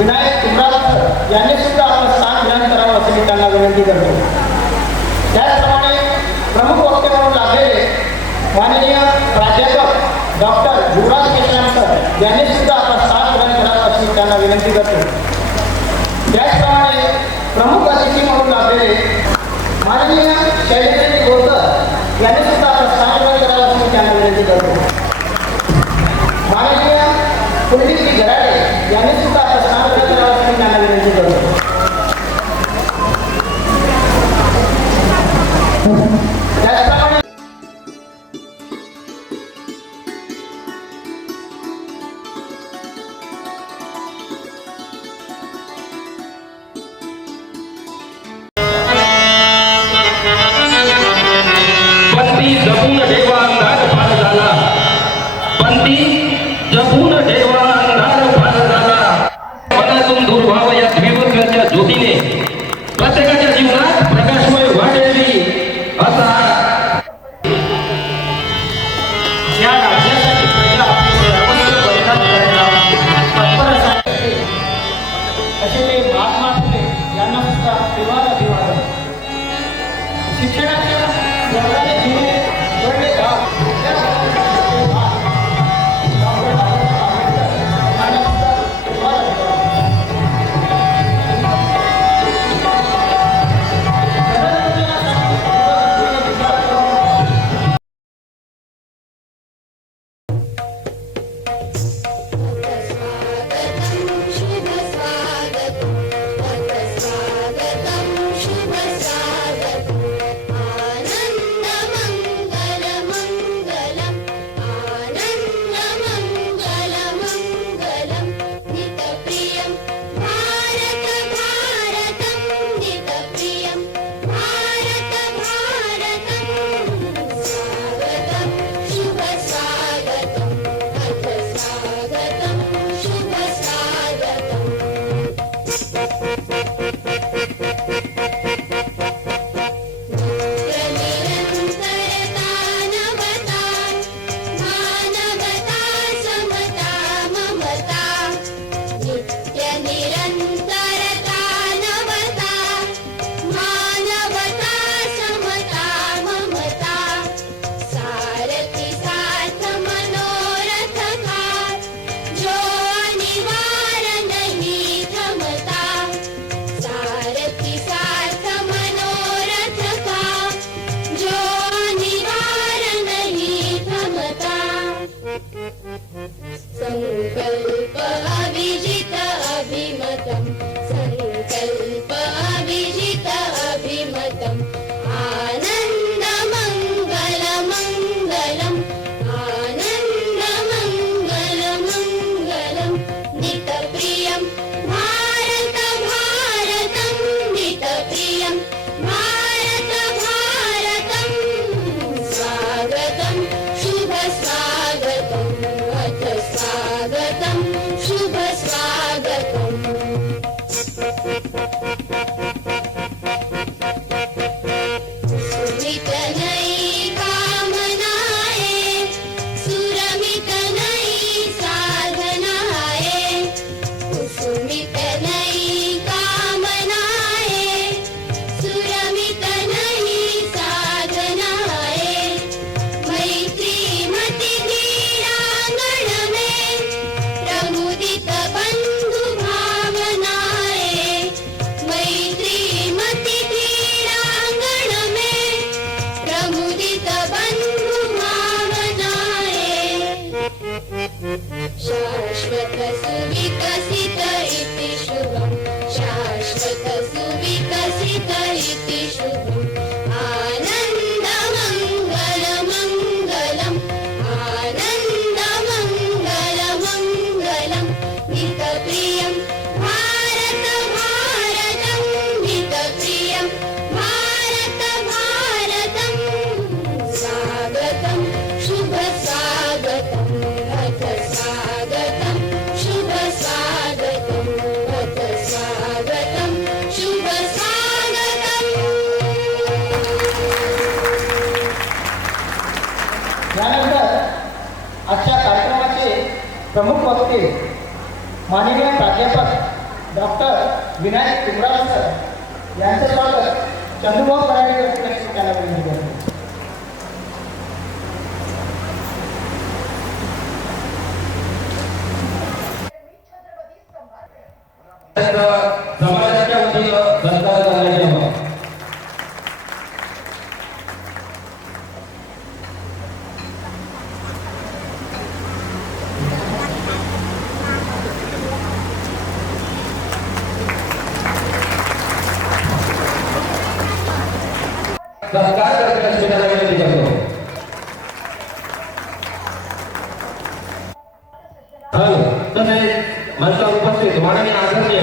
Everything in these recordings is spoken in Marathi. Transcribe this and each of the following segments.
विनायक कुंभारकर यांनी सुद्धा आपलं स्थान ग्रहण करावं असे मी त्यांना विनंती करतो. त्याचप्रमाणे प्रमुख वक्ते म्हणून लागलेले माननीय प्राध्यापक डॉक्टर युवराज केशराम सर यांनी सुद्धा आपलं स्थान ग्रहण करावं अशी त्यांना विनंती करतो. त्याचप्रमाणे प्रमुख अतिथी म्हणून लागलेले माननीय शैलेंद्र गोरकर यांनी सुद्धा आपलं स्थान ग्रहण करावं अशी मी त्यांना विनंती करतो. माननीय कुलदीप गराडे यांनी सुद्धा आपलं स्थान ग्रहण करावं अशी मी त्यांना विनंती करतो. त्याचप्रमाणे पंथी जपून ठेवा अंधार फार झाला, पंथी जपून ठेवा अंधार फार झाला. मनातून दूर व्हावं या द्विवर्गाच्या ज्योतीने प्रत्येकाच्या जीवनात प्रकाशमय वाढेली असा या राज्यासाठी प्रजा आपले सर्वस्व बलिदान करायला तत्पर असावे असे ते महात्मा फुले यांना सुद्धा अभिवादन. शिक्षणाच्या वर्गाने दिले घडले गाव या डॉक्टर बाबासाहेब आंबेडकर यांना सुद्धा अभिवादन. संकल्प अभिजित अभिमतम, संकल्प अभिजित अभिमतम. आनंद मंगल मंगलम, आनंद मंगल मंगलम. नितप्रियम भारत भारतम, नितप्रियम भारत भारतम. स्वागतम शुभ स्वागतम, अथ स्वागतम शुभ स्वागतम. सुमित नई कामनाए, सुरमित नई साधनाए. सुमित नई कामनाए, सुरमित नई साधनाए. मैत्री मति क्रीडांगण में प्रमुदित बंधु भावनाए. मैत्री मति क्रीडांगण में प्रमुदित बंधु भावनाए. शाश्वत सुविकसित इति शुभम, शाश्वत सुविकसित इति शुभम. आनंद मंगल मंगलम, आनंद मंगल मंगलम. नितप्रियम भारत भारतम, नितप्रियम भारत भारतम. स्वागतम शुभ स्वागतम, अथ स्वागतम शुभ स्वागतम, अथ स्वागतम शुभ स्वागतम. यानंतर आजच्या कार्यक्रमाचे प्रमुख वक्ते माननीय प्राध्यापक डॉक्टर विनायक तुमराव सर यांचं स्वागत चंद्रभाऊ पराडीकर त्यांना विनंती करतो. समाजाच्या वतीनं सत्कार करण्यात यावा. सत्कार करण्यास मी त्यांना विनंती करतो. तसेच मंचावर उपस्थित माननीय आदरणीय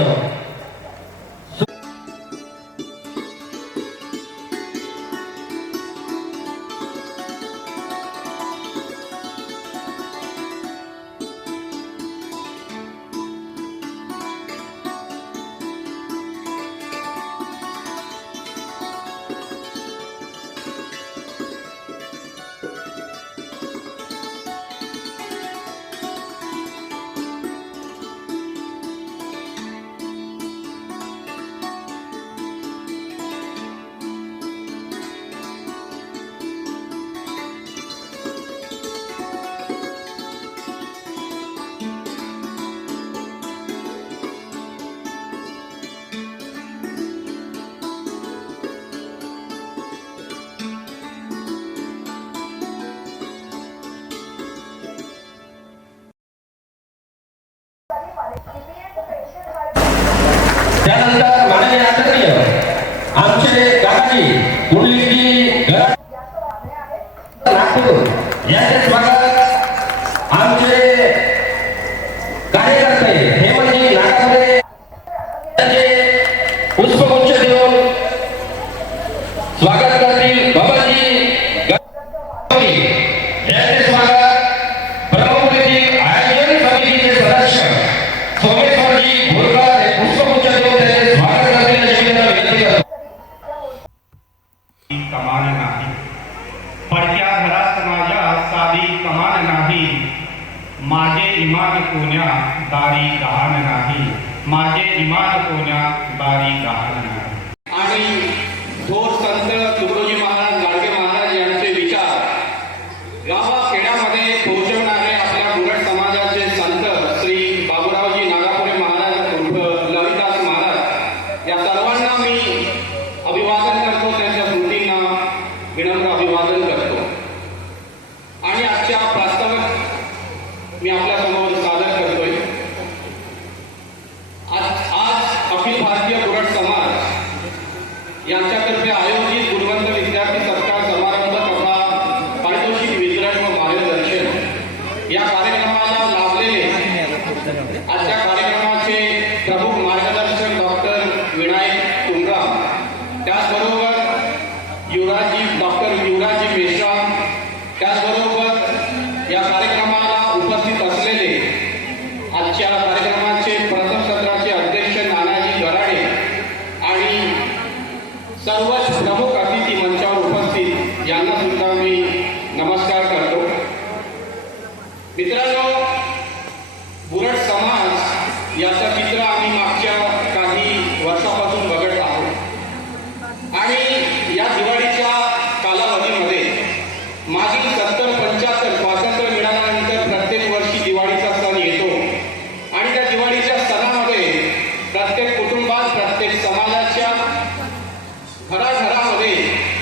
त्यानंतर माननीय आदरणीय आमचे दादाजी कुंडलीजी नागपूर यांचे स्वागत आमचे कार्यकर्ते हेमंतजी नागापुरे यांचे पुष्पगुच्छ देऊन स्वागत करतील. बाबाजी यांचे स्वागत ब्रह्मपुरीची आयोजन समितीचे सदस्य सोमेश्वरजी भोरकर हे पुष्पगुच्छ देऊन त्यांचे स्वागत करतील अशी विनंती करतो. कमान नाही पडक्या घरात माझ्या साधी कमान नाही, माझे इमान कोण्या दारी गहाण नाही, माझे इमान कोण्या दारी गहाण नाही. आणि थोर संत तुकडोजी महाराज गाडगे महाराज यांचे विचार गावाखेड्यामध्ये पोहोचवणारे आपल्या बुरट समाजाचे संत श्री बाबूरावजी नागापुरे महाराज उर्फ ललिदास महाराज या सर्वांना मी अभिवादन करतो. त्यांच्या स्मृतींना विनम्र अभिवादन करतो. आणि आजच्या प्रास्ताविक मी आपल्या समोर सादर करतोय. आज अखिल भारतीय बुरट समाज यांच्यातर्फे आयोजित गुणवंत विद्यार्थी सत्कार समारंभ तथा पारितोषिक वितरण व मार्गदर्शन या कार्यक्रमाला लाभलेले आजच्या कार्यक्रमाचे प्रमुख मार्गदर्शक डॉक्टर विनायक तुमराव, त्याचबरोबर डॉक्टर युवराजी मेश्राम, त्याचबरोबर या कार्यक्रमाला उपस्थित असलेले आजच्या कार्यक्रमाचे प्रथम सत्राचे अध्यक्ष नानाजी गराडे आणि सर्वच प्रमुख अतिथी मंचावर उपस्थित यांना सुद्धा मी नमस्कार करतो. मित्रांनो, बुरट समाज याचं चित्र आम्ही मागच्या काही वर्षापासून बघत आहोत. आणि या दिवाळीच्या कालावधीमध्ये मागील 70-75 स्वातंत्र्य मिळाल्यानंतर प्रत्येक वर्षी दिवाळीचा सण येतो. आणि त्या दिवाळीच्या सणामध्ये प्रत्येक कुटुंबात, प्रत्येक समाजाच्या घराघरामध्ये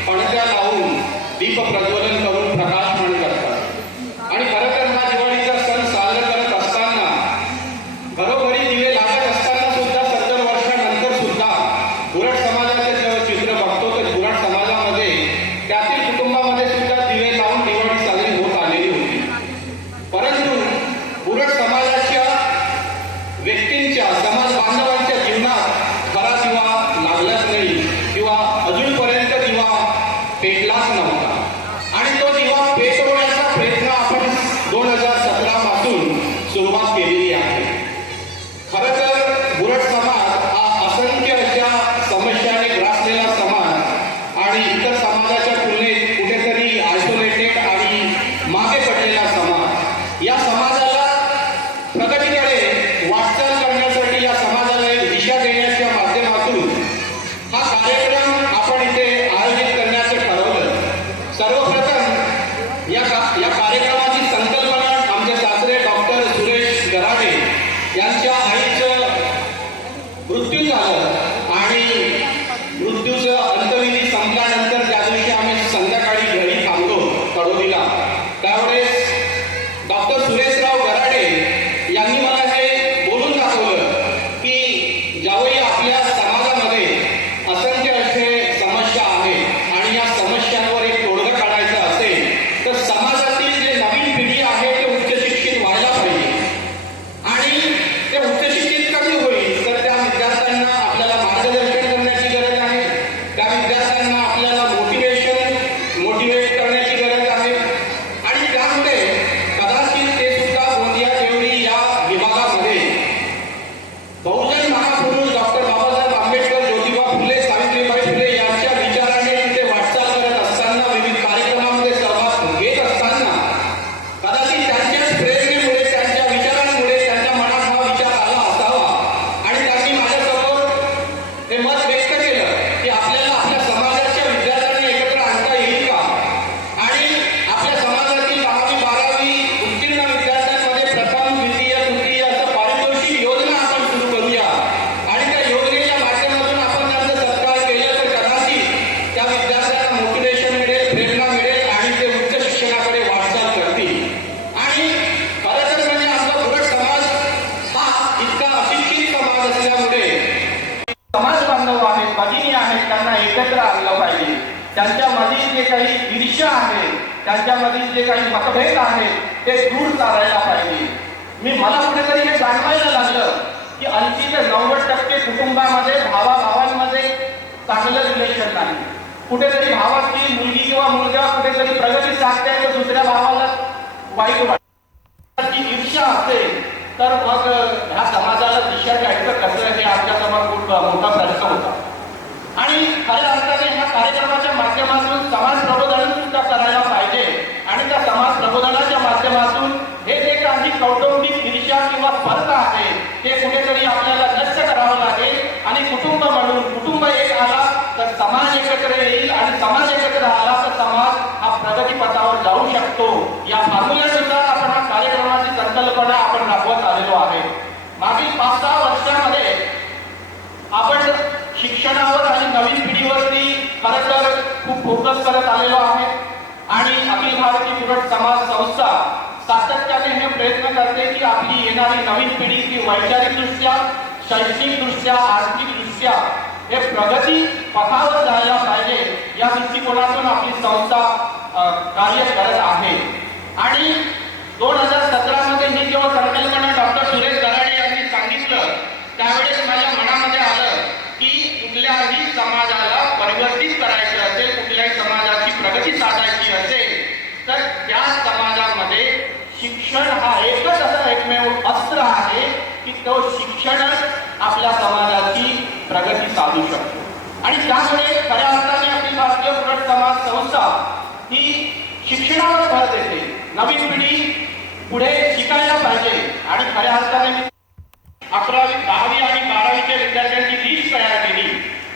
पणत्या लावून दीप प्रज्वलन करून प्रकाशमान करतात. आणि खरं तर हा दिवाळीचा सण साजरा करत असताना घरोघरी दिवे लागत असताना सुद्धा 70 वर्षानंतर सुद्धा बुरट समाजाचे जेव्हा चित्र बघतो तर बुरट समाजामध्ये त्यातील कुटुंबामध्ये सुद्धा दिवे लावून दिवाळी साजरी होत आलेली होती. परंतु बुरट समाजाच्या व्यक्तींच्या, समाज बांधवांच्या जीवनात खरा दिवा लागलाच नाही किंवा अजूनपर्यंत दिवा पेटलाच नव्हता. आणि तो दिवा पेटवण्याचा प्रयत्न आपण 2017 पासून सुरुवात केलेली आहे. खरं तर बुरट समाज हा असंख्य अशा समस्याने ग्रासलेला समाज आणि इतर समाजाच्या तुलनेत कुठेतरी आयसोलेटेड आणि मागे पडलेला समाज. या समाजाला प्रगतीकडे वाटचाल करण्यासाठी, या समाजाला एक पहिला, त्यावेळेस डॉक्टर सुरेशराव गराडे यांनी मला हे बोलून दाखवलं की ज्यावेळी आपल्या समाजामध्ये असंख्य असे समस्या आहेत आणि या समस्यांवर एक तोडगा काढायचा असेल तर समाजातील जे नवीन पिढी आहे ते उच्च शिक्षित व्हायला पाहिजे. आणि ते उच्च शिक्षित कधी होईल तर त्या विद्यार्थ्यांना आपल्याला मार्गदर्शन करण्याची गरज आहे, त्या विद्यार्थ्यांना आपल्याला मोटिवेट करण्याची गरज आहे. आणि त्यामुळे कदाचित ते सुद्धा गोंदिया देवळी या विभागामध्ये बहुजन महापुरुष डॉक्टर बाबासाहेब आंबेडकर, ज्योतिबा फुले, सावित्रीबाई फुले यांच्या विचाराने तिथे वाटचाल करत असताना, विविध कार्यक्रमामध्ये सहभाग घेत असताना कदाचित त्यांच्याच प्रेरणेमुळे, त्यांच्या विचारांमुळे त्यांच्या मनात हा विचार आला असावा आणि त्यांनी माझ्यासमोर हे मत व्यक्त केलं की आपल्याला आपल्या समाजाच्या विद्यार्थ्यांना एकत्र आणता येईल का, आणि आपल्या समाजातील 10वी 12वी उत्तीर्ण विद्यार्थ्यांमध्ये प्रथम, द्वितीय, तृतीय असं पारितोषिक योजना आपण सुरू करूया आणि त्या योजनेच्या माध्यमातून आपण त्यांचा सत्कार केला तर कदाचित त्या विद्यार्थ्यांना मोटिवेशन मिळेल, प्रेरणा मिळेल आणि ते उच्च शिक्षणाकडे वाटचाल करतील. आणि खरं तर म्हणजे आमचा कुरट समाज हा इतका अशिक्षित समाज असल्यामुळे समाज बांधव आहेत, भगिनी आहेत, त्यांना एकत्र आणलं पाहिजे. त्यांच्यामधील जे काही ईर्ष्या आहे, त्यांच्यामधील जे काही मतभेद आहेत ते दूर सारायला पाहिजे. मला कुठेतरी हे जाणवायला लागलं की 80 ते 90% कुटुंबामध्ये भावाभावांमध्ये चांगलं रिलेशन नाही. कुठेतरी भावाची मुलगी किंवा मुलगा कुठेतरी प्रगती साधते तर दुसऱ्या भावाला वाईट वाटतं. की ईर्ष्या असेल तर मग ह्या समाजाला दिशा द्यायचं कसं हे आमच्यासमोर खूप मोठा प्रश्न होता. आणि खऱ्या अर्थाने ह्या कार्यक्रमाच्या माध्यमातून समाज प्रबोधन सुद्धा करायला पाहिजे आणि त्या समाज प्रबोधनाच्या माध्यमातून हे जे काही कौटुंबिक ईर्ष्या किंवा स्पर्धा आहे ते कुठेतरी आपल्याला नष्ट करावं लागेल. आणि कुटुंब म्हणून कुटुंब एक आला तर समाज एकत्र येईल आणि समाज एकत्र आला तर समाज हा प्रगतीपथावर जाऊ शकतो. या फॉर्म्युल्यानुसार आपण हा कार्यक्रमाची संकल्पना आपण राबवत आलेलो आहे. मागील 5-6 वर्षामध्ये आपण शिक्षणावर आणि नवीन पिढीवरती खरं तर खूप फोकस करत आलेलो आहे. आणि अखिल भारतीय कुरट समाज संस्था सातत्याने हे प्रयत्न करते की आपली येणारी नवीन पिढी ती वैचारिकदृष्ट्या, शैक्षणिकदृष्ट्या, आर्थिकदृष्ट्या हे प्रगती पथावर जायला पाहिजे या दृष्टिकोनातून आपली संस्था कार्य करत आहे. आणि 2017 मध्ये ही जेव्हा संकल्पना डॉक्टर सुरेश गराडे यांनी सांगितलं त्यावेळेस माझ्या मनामध्ये आलं की कुठल्याही समाजाला परिवर्तित करायचे असेल, कुठल्याही समाजाची प्रगती साधायची असेल तर त्या समाजामध्ये शिक्षण हा एकच असं एकमेव अस्त्र आहे की तो शिक्षणच आपल्या समाजाची प्रगती साधू शकतो. आणि त्यामुळे खऱ्या अर्थाने आपली भारतीय कुरट समाज संस्था ही शिक्षणावर भर देते. नवीन पिढी पुढे शिकायला पाहिजे आणि खऱ्या अर्थाने 11वी, 10वी आणि 12वीच्या विद्यार्थ्यांची लिस्ट तयार केली.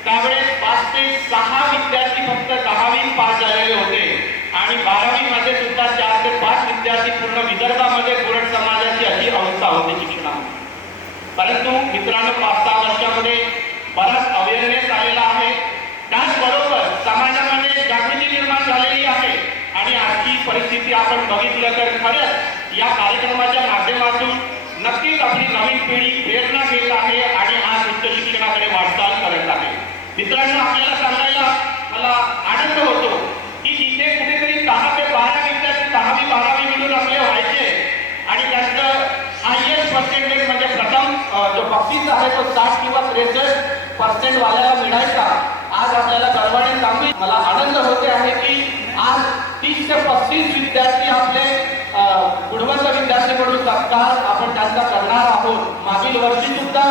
त्यावेळेस 5 ते 6 विद्यार्थी फक्त 10वी पास झालेले होते आणि 12वी मध्ये सुद्धा 4 ते 5 विद्यार्थी पूर्ण विदर्भामध्ये कुरट समाजाची अशी अवस्था होती शिक्षणामध्ये. परंतु मित्रांनो 5-6 वर्षामध्ये बराच अवेअरनेस आलेला आहे. त्याचबरोबर समाजामध्ये जागृती निर्माण झालेली आहे. आणि आजची परिस्थिती आपण बघितलं तर खरंच या कार्यक्रमाच्या माध्यमातून नक्कीच आपली नवीन पिढी प्रेरणा घेत आहे आणि आज उच्च शिक्षणाकडे वाटचाल करत आहे. मित्रांनो आपल्याला सांगायला मला आनंद होतो की जिथे कुठेतरी 10 ते 12 विद्यार्थी 10वी 12वी मिळून आपले व्हायचे आणि त्यांचं हायएस्ट पर्सेंटेज म्हणजे प्रथम जो बक्षीस आहे तो 60 किंवा 63% वाल्याला मिळायचा. आज आपल्याला गर्वाने सांगू मला आनंद होते आहे की आज 30 ते 35 विद्यार्थी आपले गुणवंत विद्यार्थी म्हणून सत्कार आपण त्यांचा करणार आहोत. मागील वर्षी सुद्धा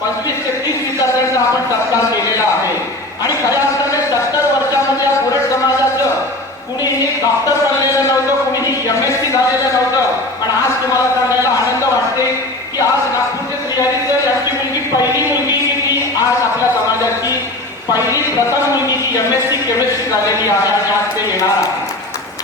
25 ते 30 विद्यार्थ्यांचा आपण सत्कार केलेला आहे. आणि खऱ्या अर्थाने 70 वर्षामध्ये या कुरट समाजाचं कुणीही डॉक्टर बनलेलं नव्हतं, कुणीही MSc झालेलं नव्हतं. पण आज तुम्हाला सांगायला आनंद वाटते की आज नागपूरचे श्रीहरी सर यांची मुलगी पहिली मुलगी की ती आज आपल्या समाजाची पहिली प्रथम मुलगी जी MSc केमिस्ट्री झालेली आहे आणि आज ते येणार आहे.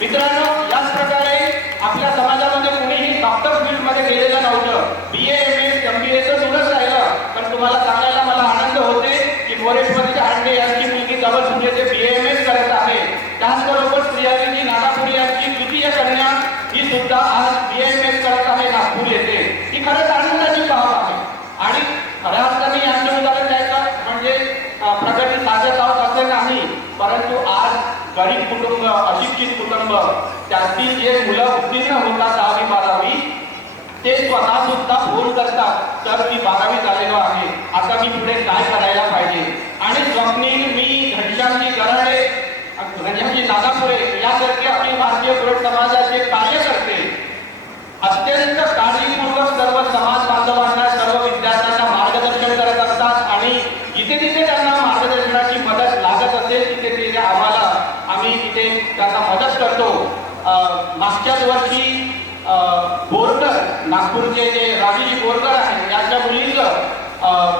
मित्रांनो याच प्रकारे आपल्या समाजामध्ये कुणीही डॉक्टर फील्डमध्ये गेलेलं नव्हतं. BA MS MBA तर दूरच राहिलं. पण तुम्हाला सांगायला मला आनंद होते की मोरेश्वरच्या हांडे यांची मुलगी जबलपूरचे BA MS करत आहे. त्याचबरोबर श्रीहरीजी नागापुरी यांची गरीब कुटुंब, अशिक्षित कुटुंब, त्यातील जे मुलं उत्तीर्ण होतात 10वी 12वी, ते स्वतः सुद्धा फोन करतात, तर मी 12वी झालेलो आहे, आता मी पुढे काय करायला पाहिजे. आणि स्वप्नील, मी घनश्यामजी गराडे, घनश्यामजी नागापुरे यासारखे आपले भारतीय कुरट समाजाचे कार्यकर्ते अत्यंत काळजीपूर्वक सर्व समाज बांधवांना, सर्व विद्यार्थ्यांना मार्गदर्शन करत असतात. आणि जिथे जिथे त्यांना मार्गदर्शनाची मदत लागत असेल तिथे तिथे आम्ही तिथे त्यांना मदत करतो. मागच्याच वर्षी बोरकर, नागपूरचे जे रावीजी बोरकर आहेत, त्यांच्या मुलीचं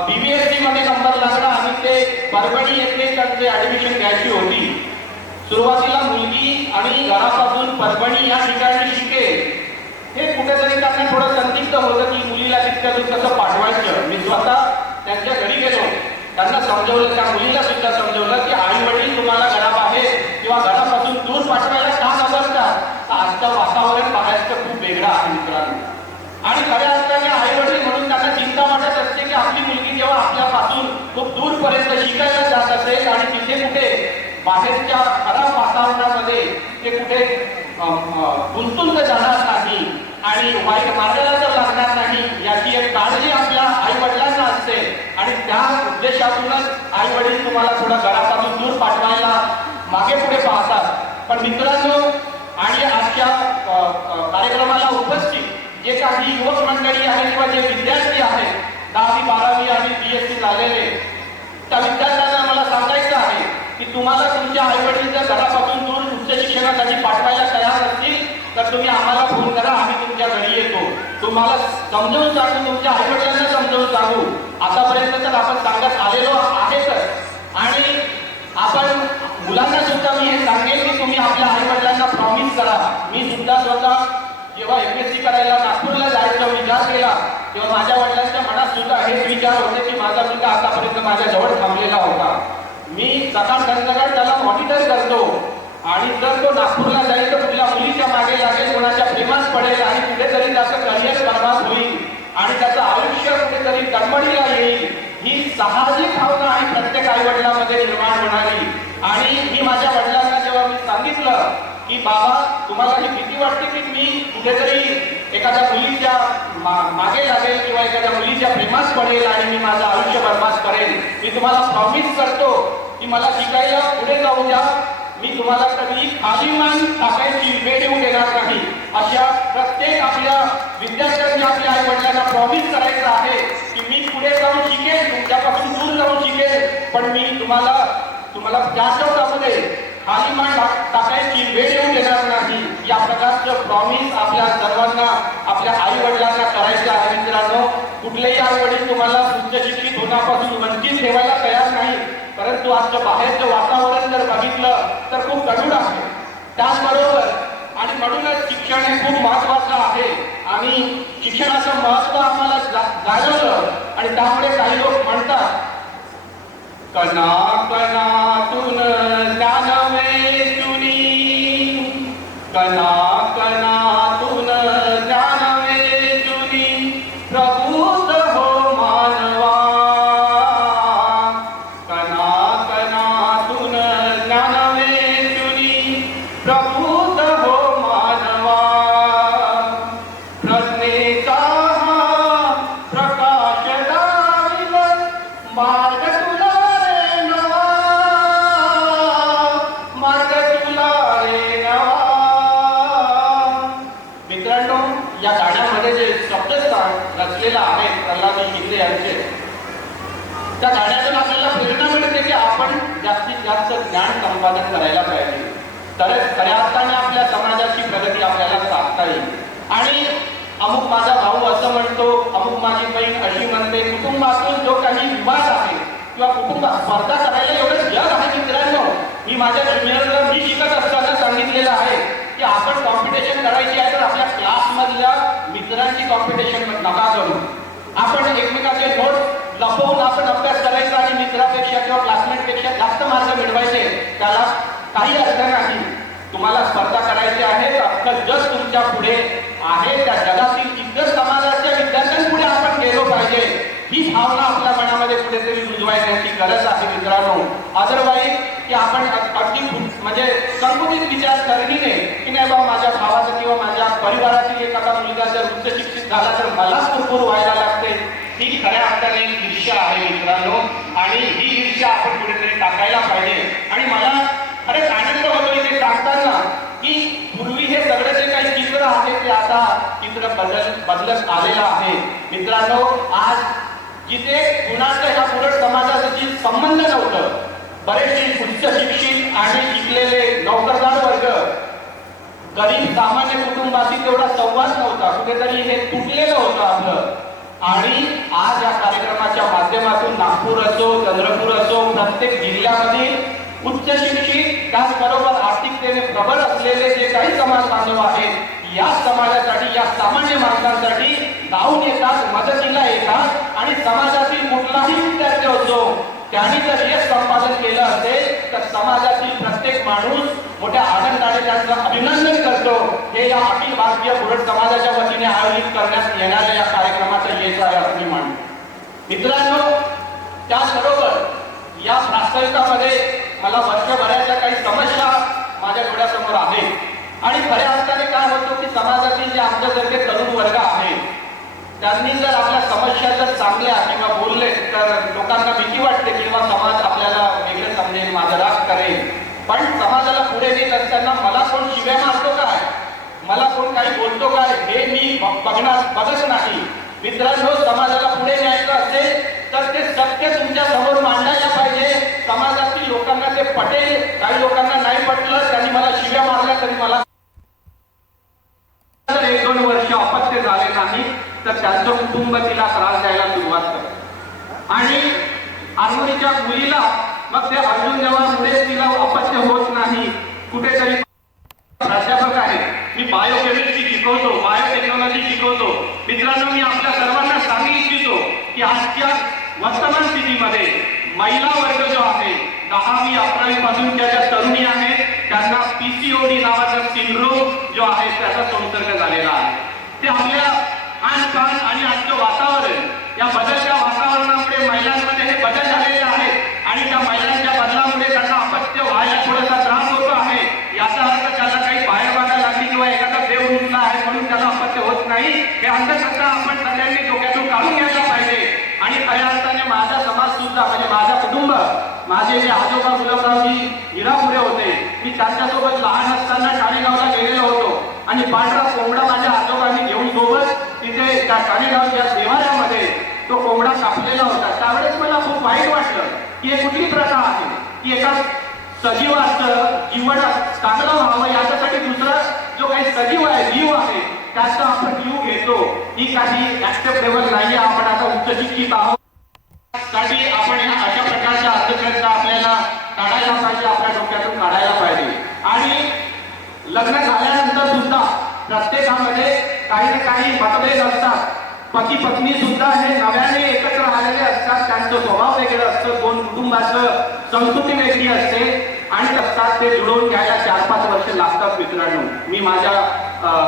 BBSC मध्ये नंबर लागला आणि ते परभणी येथे त्यांचे ऍडमिशन घ्यायची होती. सुरुवातीला मुलगी आणि घरापासून परभणी या ठिकाणी शिकेल हे कुठेतरी त्यांना थोडं संदिग्ध होतं की मुलीला तितक्या दूर कसं पाठवायचं. मी स्वतः त्यांच्या घरी गेलो, त्यांना समजवलं, त्या मुलीला सुद्धा समजवलं की आई वडील तुम्हाला घराबाहेर किंवा घरापासून दूर पाठवायला का घाबरतात. तर आजचं वातावरण बाहेरचं खूप वेगळं आहे मित्रांनो. आणि खऱ्या अर्थाने आई वडील म्हणून त्यांना चिंता वाटत असते की आपली मुलगी जेव्हा आपल्यापासून खूप दूरपर्यंत शिकायला जात असेल आणि तिथे कुठे बाहेरच्या खराब वातावरणामध्ये ते कुठे गुंतून जाणार नाही आणि वाईट मार्गाला तर लागणार नाही याची एक काळजी आपल्या आई वडिलांना असते. आणि त्या उद्देशातूनच आई वडील तुम्हाला थोडं घरापासून दूर पाठवायला मागे पुढे पाहतात. पण मित्रांनो, आणि आजच्या कार्यक्रमाला उपस्थित जे काही युवक मंडळी आहेत किंवा जे विद्यार्थी आहेत 10वी 12वी आणि BSc झालेले, त्या विद्यार्थ्यांना मला सांगायचं आहे की तुम्हाला तुमच्या आई वडील जर घरापासून दूर उच्च शिक्षणासाठी पाठवायला तयार असतील तर तुम्ही आम्हाला फोन करा, आम्ही तुमच्या घरी येतो. तुम्हाला समजावून सांगू, तुमच्या आई वडिलांना समजावून सांगू. आतापर्यंत तर आपण सांगत आलेलो आहेतच. आणि आपण मुलांना सुद्धा मी हे सांगेन की तुम्ही आपल्या आई वडिलांना प्रॉमिस करा. मी सुद्धा स्वतः जेव्हा MSc करायला नागपूरला जायचा विचार केला तेव्हा माझ्या वडिलांच्या मनात सुद्धा हेच विचार होते की माझा मुलगा आतापर्यंत माझ्या जवळ थांबलेला होता. मी सकाळ संध्याकाळ त्याला मॉनिटर करतो आणि जर तो नागपूरला जाईल तर कुठल्या मुलीच्या मागे लागेल, कोणाच्या प्रेमात पडेल आणि कुठेतरी त्याचं करिअर बर्बाद होईल आणि त्याचं आयुष्य कुठेतरी डगमडीला येईल, ही साहजिक भावना आहे प्रत्येक आई वडिलांमध्ये निर्माण होणारी. आणि मी माझ्या वडिलांना जेव्हा मी सांगितलं की बाबा तुम्हाला ही भीती वाटते की मी कुठेतरी एखाद्या मुलीच्या मागे लागेल किंवा एखाद्या मुलीच्या प्रेमात पडेल आणि मी माझं आयुष्य बर्बाद करेल, मी तुम्हाला प्रॉमिस करतो की मला शिकायला पुढे जाऊ द्या, मी तुम्हाला कधी खाली मान टाकायची वेळ येऊ देणार नाही. अशा प्रत्येक आपल्या विद्यार्थ्यांनी आपल्या आई वडिलांना प्रॉमिस करायचं आहे की मी पुढे जाऊन शिकेल, तुमच्यापासून दूर जाऊन शिकेल, पण मी तुम्हाला त्या शब्दामध्ये खाली मान टाकायची वेळ येऊ देणार नाही. या प्रकारचं प्रॉमिस आपल्या सर्वांना आपल्या आई वडिलांना करायचं आहे. मित्रांनो, कुठलेही आई वडील तुम्हाला उच्च शिक्षित होण्यापासून वंचित ठेवायला तयार नाही, परंतु आजचं बाहेरचं वातावरण जर बघितलं तर खूप कठोर आहे. त्याचबरोबर आणि म्हणूनच शिक्षण हे खूप महत्वाचं आहे आणि शिक्षणाचं महत्व आम्हाला जाणवलं आणि त्यामुळे काही लोक म्हणतात कणा कणातून ज्ञान वेचुनी, कणा कणातून ज्ञान वेचुनी प्रभूत हो मानवा, कणा कणातून ज्ञान वेचुनी प्रभूत हो मानवा. प्रज्ञेचा प्रकाश दाविल मार्ग तुला रे नवा, मार्ग तुला रे नवा. मित्रांनो, या गाण्यामध्ये जे शब्दस्थान रचलेलं आहे प्रल्हाद शिंदे यांचे, त्या गाण्यातून आपल्याला प्रेरणा मिळते की आपण जास्तीत जास्त ज्ञान संपादन करायला पाहिजे, तरच खऱ्या अर्थाने आपल्या समाजाची प्रगती आपल्याला साधता येईल. आणि अमुक माझा भाऊ असं म्हणतो, अमुक माझी बहीण अशी म्हणते, कुटुंबातून जो काही विवाद आहे किंवा कुटुंबात स्पर्धा करायला एवढं जग आहे मित्रांनो. मी माझ्या ज्युनियरला मी शिकत असताना सांगितलेलं आहे की आपण कॉम्पिटिशन करायची आहे तर आपल्या क्लासमधल्या मित्रांची कॉम्पिटिशन नका करू. आपण एकमेकाचे नोट्स लपवून आपण अभ्यास करायचा आणि मित्रापेक्षा किंवा क्लासमेटपेक्षा जास्त मार्क मिळवायचे, त्याला काही अर्थ नाही. तुम्हाला स्पर्धा करायची आहे तर अख्खं जग तुमच्या पुढे आहे, त्या जगातील इतर समाजाच्या विद्यार्थ्यांपुढे आपण गेलो पाहिजे, ही भावना आपल्या मनामध्ये कुठेतरी रुजवायची गरज आहे मित्रांनो. अदरवाईज की आपण अगदी म्हणजे संकुचित विचारसरणीने की नाही बाबा माझ्या भावाचा किंवा माझ्या परिवारातील एखादा मुलगा जर उच्च शिक्षित झाला तर मलाच कुरकुर व्हायला लागते, ही खऱ्या अर्थाने ईर्ष्या आहे मित्रांनो. आणि ही ईर्ष्या आपण कुठेतरी टाकायला पाहिजे. आणि मला अरे आनंद होतो इथे सांगताना की पूर्वी हे सगळं जे काही चित्र आहे ते आता चित्र बदलत आलेलं आहे. मित्रांनो, आज जिथे कुणाचं ह्या पुरट समाजाशी संबंध नव्हतं, बरेचसे उच्च शिक्षित आणि शिकलेले नोकरदार वर्ग, गरीब सामान्य कुटुंबाशी तेवढा संवाद नव्हता, कुठेतरी हे तुटलेलं होतं आपलं. आणि आज या कार्यक्रमाच्या माध्यमातून नागपूर असो, चंद्रपूर असो, प्रत्येक जिल्ह्यामध्ये उच्च शिक्षित त्याचबरोबर आर्थिकतेने प्रबळ असलेले जे काही समाज बांधव आहेत, या समाजासाठी, या सामान्य माणसांसाठी धावून येतात, मदतीला येतात. आणि समाजातील कुठलाही विद्यार्थी असो, त्यांनी जर यश संपादन केलं असेल तर समाजातील प्रत्येक माणूस मोठ्या आनंदाने त्यांचं अभिनंदन करतो. हे या अखिल भारतीय बुरट समाजाच्या वतीने आयोजित करण्यात येणाऱ्या या कार्यक्रमाचं यश आहे असं मी मानतो. मित्रांनो, त्याचबरोबर या प्रास्ताविकामध्ये मला वर्षभराच्या काही समस्या माझ्या डोळ्यासमोर आहेत. आणि खऱ्या अर्थाने काय होतं की समाजातील जे आमच्यासारखे तरुण वर्ग आहेत, त्यांनी जर आपल्या समस्या जर चांगल्या किंवा बोलले तर लोकांना भीती वाटते किंवा समाज आपल्याला वेगळं समजेल, माझा राग करेल. पण समाजाला पुढे नेत असताना मला कोण शिव्या मारतो काय, मला कोण काही बोलतो काय, हे मी बघत नाही. मित्रांनो, समाजाला पुढे न्यायचं असेल तर ते सत्य तुमच्या समोर मांडायला पाहिजे. समाजातील लोकांना ते पटेल, काही लोकांना नाही पटलं, त्यांनी मला शिव्या मारल्या तरी मला 1-2 वर्ष अपत्य झाले नाही तर त्यांचं कुटुंब तिला त्रास द्यायला सुरुवात करतं. आणि आरमोरीच्या मुलीला मग ते अर्जुन देवामुळे तिला अपत्य होत नाही. कुठेतरी प्राध्यापक आहे, मी बायोकेमिस्ट्री शिकवतो, बायोटेक्नॉलॉजी शिकवतो. मित्रांनो, मी आपल्या सर्वांना सांगू इच्छितो की आजच्या वर्तमान स्थितीमध्ये महिला वर्ग जो आहे, 10वी 11वी पासूनच्या ज्या तरुणी आहेत, त्यांना PCOD नावाचा सिंड्रोम जो आहे त्याचा संसर्ग झालेला आहे. ते आपल्या खानपान आणि आजचं वातावरण, या बदलत्या वातावरणामुळे महिलांमध्ये हे बदल झालेले आहेत. आणि त्या महिलांच्या बदलामुळे त्यांना अपत्य व्हायला थोडासा त्रास होतो आहे. याचा अर्थ त्याला काही बाहेर बाधा लागली किंवा एखादा देव रुजला आहे म्हणून त्याला अपत्य होत नाही. हे अंधश्रद्धा आपण सगळ्यांनी डोक्यातून काढून घ्यायला पाहिजे. आणि खऱ्या अर्थाने माझा समाज सुद्धा, म्हणजे माझा कुटुंब, माझे जे आजोबा गुलाबरावजी हिरापुरे होते, मी त्यांच्यासोबत लहान असताना ठाणेगावला गेलेलो होतो. आणि पांढरा कोंबडा माझ्या आजोबांनी घेऊन सोबत तिथे त्या ठाणेगावच्या देवाऱ्यामध्ये तो कोंबडा कापलेला होता. त्यावेळेस मला खूप वाईट वाटलं की हे कुठली प्रथा आहे की एका सजीवाचं जीवन चांगलं व्हावं याच्यासाठी दुसरा जो काही सजीव आहे, जीव आहे, त्याचा आपण जीव घेतो. ही काही ऍक्सेप्टेबल नाही. आपण आता उच्च शिक्षित आहोत साठी आपण ह्या अशा प्रकारच्या अंधश्रद्धा आपल्याला काढायला पाहिजे, आपल्या डोक्यातून काढायला पाहिजे. आणि लग्न झाल्यानंतर सुद्धा प्रत्येकामध्ये काही ना काही मतभेद असतात. पती पत्नी सुद्धा हे नव्याने एकत्र आलेले असतात, त्यांचं स्वभाव वेगळं असतं, 2 कुटुंबाचं संस्कृती वेगळी असते आणि असतात. ते जुळवून घ्यायला 4-5 वर्ष लागतात. मित्रांनो, मी माझ्या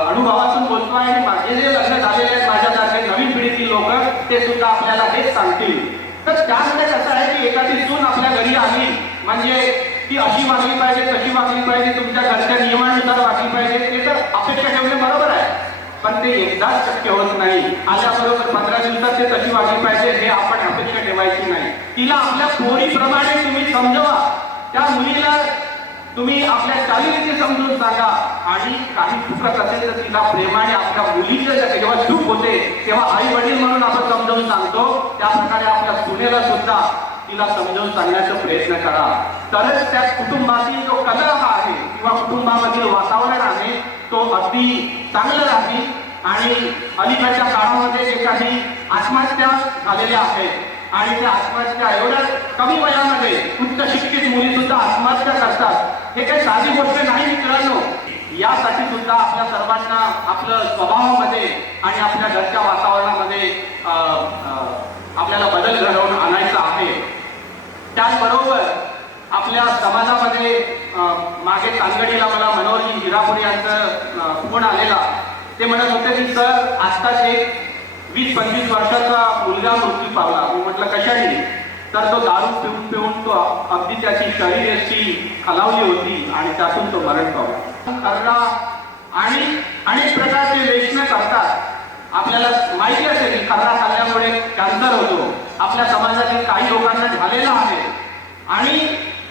अनुभवातून बोलतो आहे. आणि माझे जे लग्न झालेले आहेत, माझ्यासारखे नवीन पिढीतील लोक, ते सुद्धा आपल्याला हेच सांगतील. तर त्यामध्ये कसं आहे की एखादी सून आपल्या घरी आली म्हणजे ती अशी वागली पाहिजे, तशी वागली पाहिजे, तुमच्या घरच्या नियमानुसार वागली पाहिजे, ते तर अपेक्षा ठेवणे बरोबर आहे. पण ते एकदाच शक्य होत नाही. आल्याबरोबर 15 दिवसात ते तशी वागली पाहिजे हे आपण अपेक्षा ठेवायची नाही. तिला आपल्या पोरीप्रमाणे तुम्ही समजवा. त्या मुलीला तुम्ही आपल्या चालीरीती समजून सांगा. आणि काही चुकत असेल तर तिला प्रेमाने, आपल्या मुलीचं जेव्हा चूक होते तेव्हा आई वडील म्हणून आपण समजावून सांगतो, त्या प्रकारे आपल्या सुनेला सुद्धा तिला समजावून सांगण्याचा प्रयत्न करा. तरच त्या कुटुंबातील जो कलह आहे किंवा कुटुंबामधील वातावरण आहे तो अगदी चांगलं राहील. आणि अलीकडच्या काळामध्ये जे काही आत्महत्या झालेल्या आहेत आणि त्या आत्महत्या एवढ्या कमी वयामध्ये उच्च शिक्षित मुली सुद्धा आत्महत्या करतात, हे काही साधी गोष्ट नाही मित्रांनो. यासाठी सुद्धा आपल्या सर्वांना आपलं स्वभावामध्ये आणि आपल्या घरच्या वातावरणामध्ये आपल्याला बदल घडवून आणायचा आहे. त्याचबरोबर आपल्या समाजामध्ये मागे तालगडीला मला मनोहरजी हिरापुरे यांचा फोन आलेला. ते म्हणत होते की सर, आत्ताच एक 20-25 वर्षाचा मुलगा मृत्यू पावला. मी म्हटलं कशाने? तर तो दारू पिऊन पिऊन तो अगदी त्याची शरीरयष्टी खालावली होती आणि त्यातून तो मरण पावला. खर्रा आणि अनेक प्रकारचे व्यसनं करतात. आपल्याला माहिती असेल की खर्रा खाल्ल्यामुळे कॅन्सर होतो. आपल्या समाजातील काही लोकांना झालेला आहे. आणि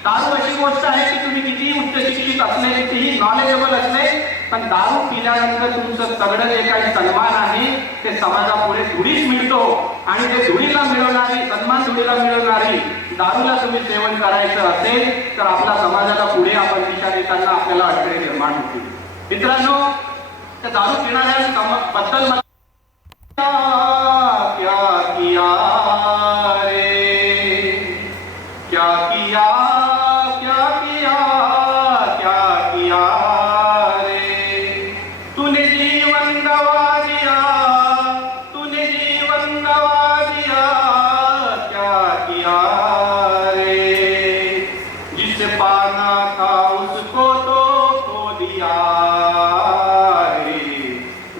दारू अशी गोष्ट आहे की तुम्ही कितीही उच्च शिक्षित असले, कितीही नॉलेजेबल असले, पण दारू पिल्यानंतर तुमचं सगळं जे काही सन्मान आहे ते समाजापुढे धुळीच मिळतो. आणि ते धुळीला मिळवणारी, सन्मान धुळीला मिळवणारी दारूला तुम्ही सेवन करायचं असेल तर आपल्या समाजाला पुढे आपण दिशा देताना आपल्याला अडचणी निर्माण होतील. मित्रांनो, त्या दारू पिणाऱ्या बद्दल मला क्या किया रे, क्या किया, क्या किया, क्या किया रे, तूने जीवन गवा दिया, तूने जीवन गवा दिया, क्या किया रे, जिसे पाना था उसको तो खो दिया रे,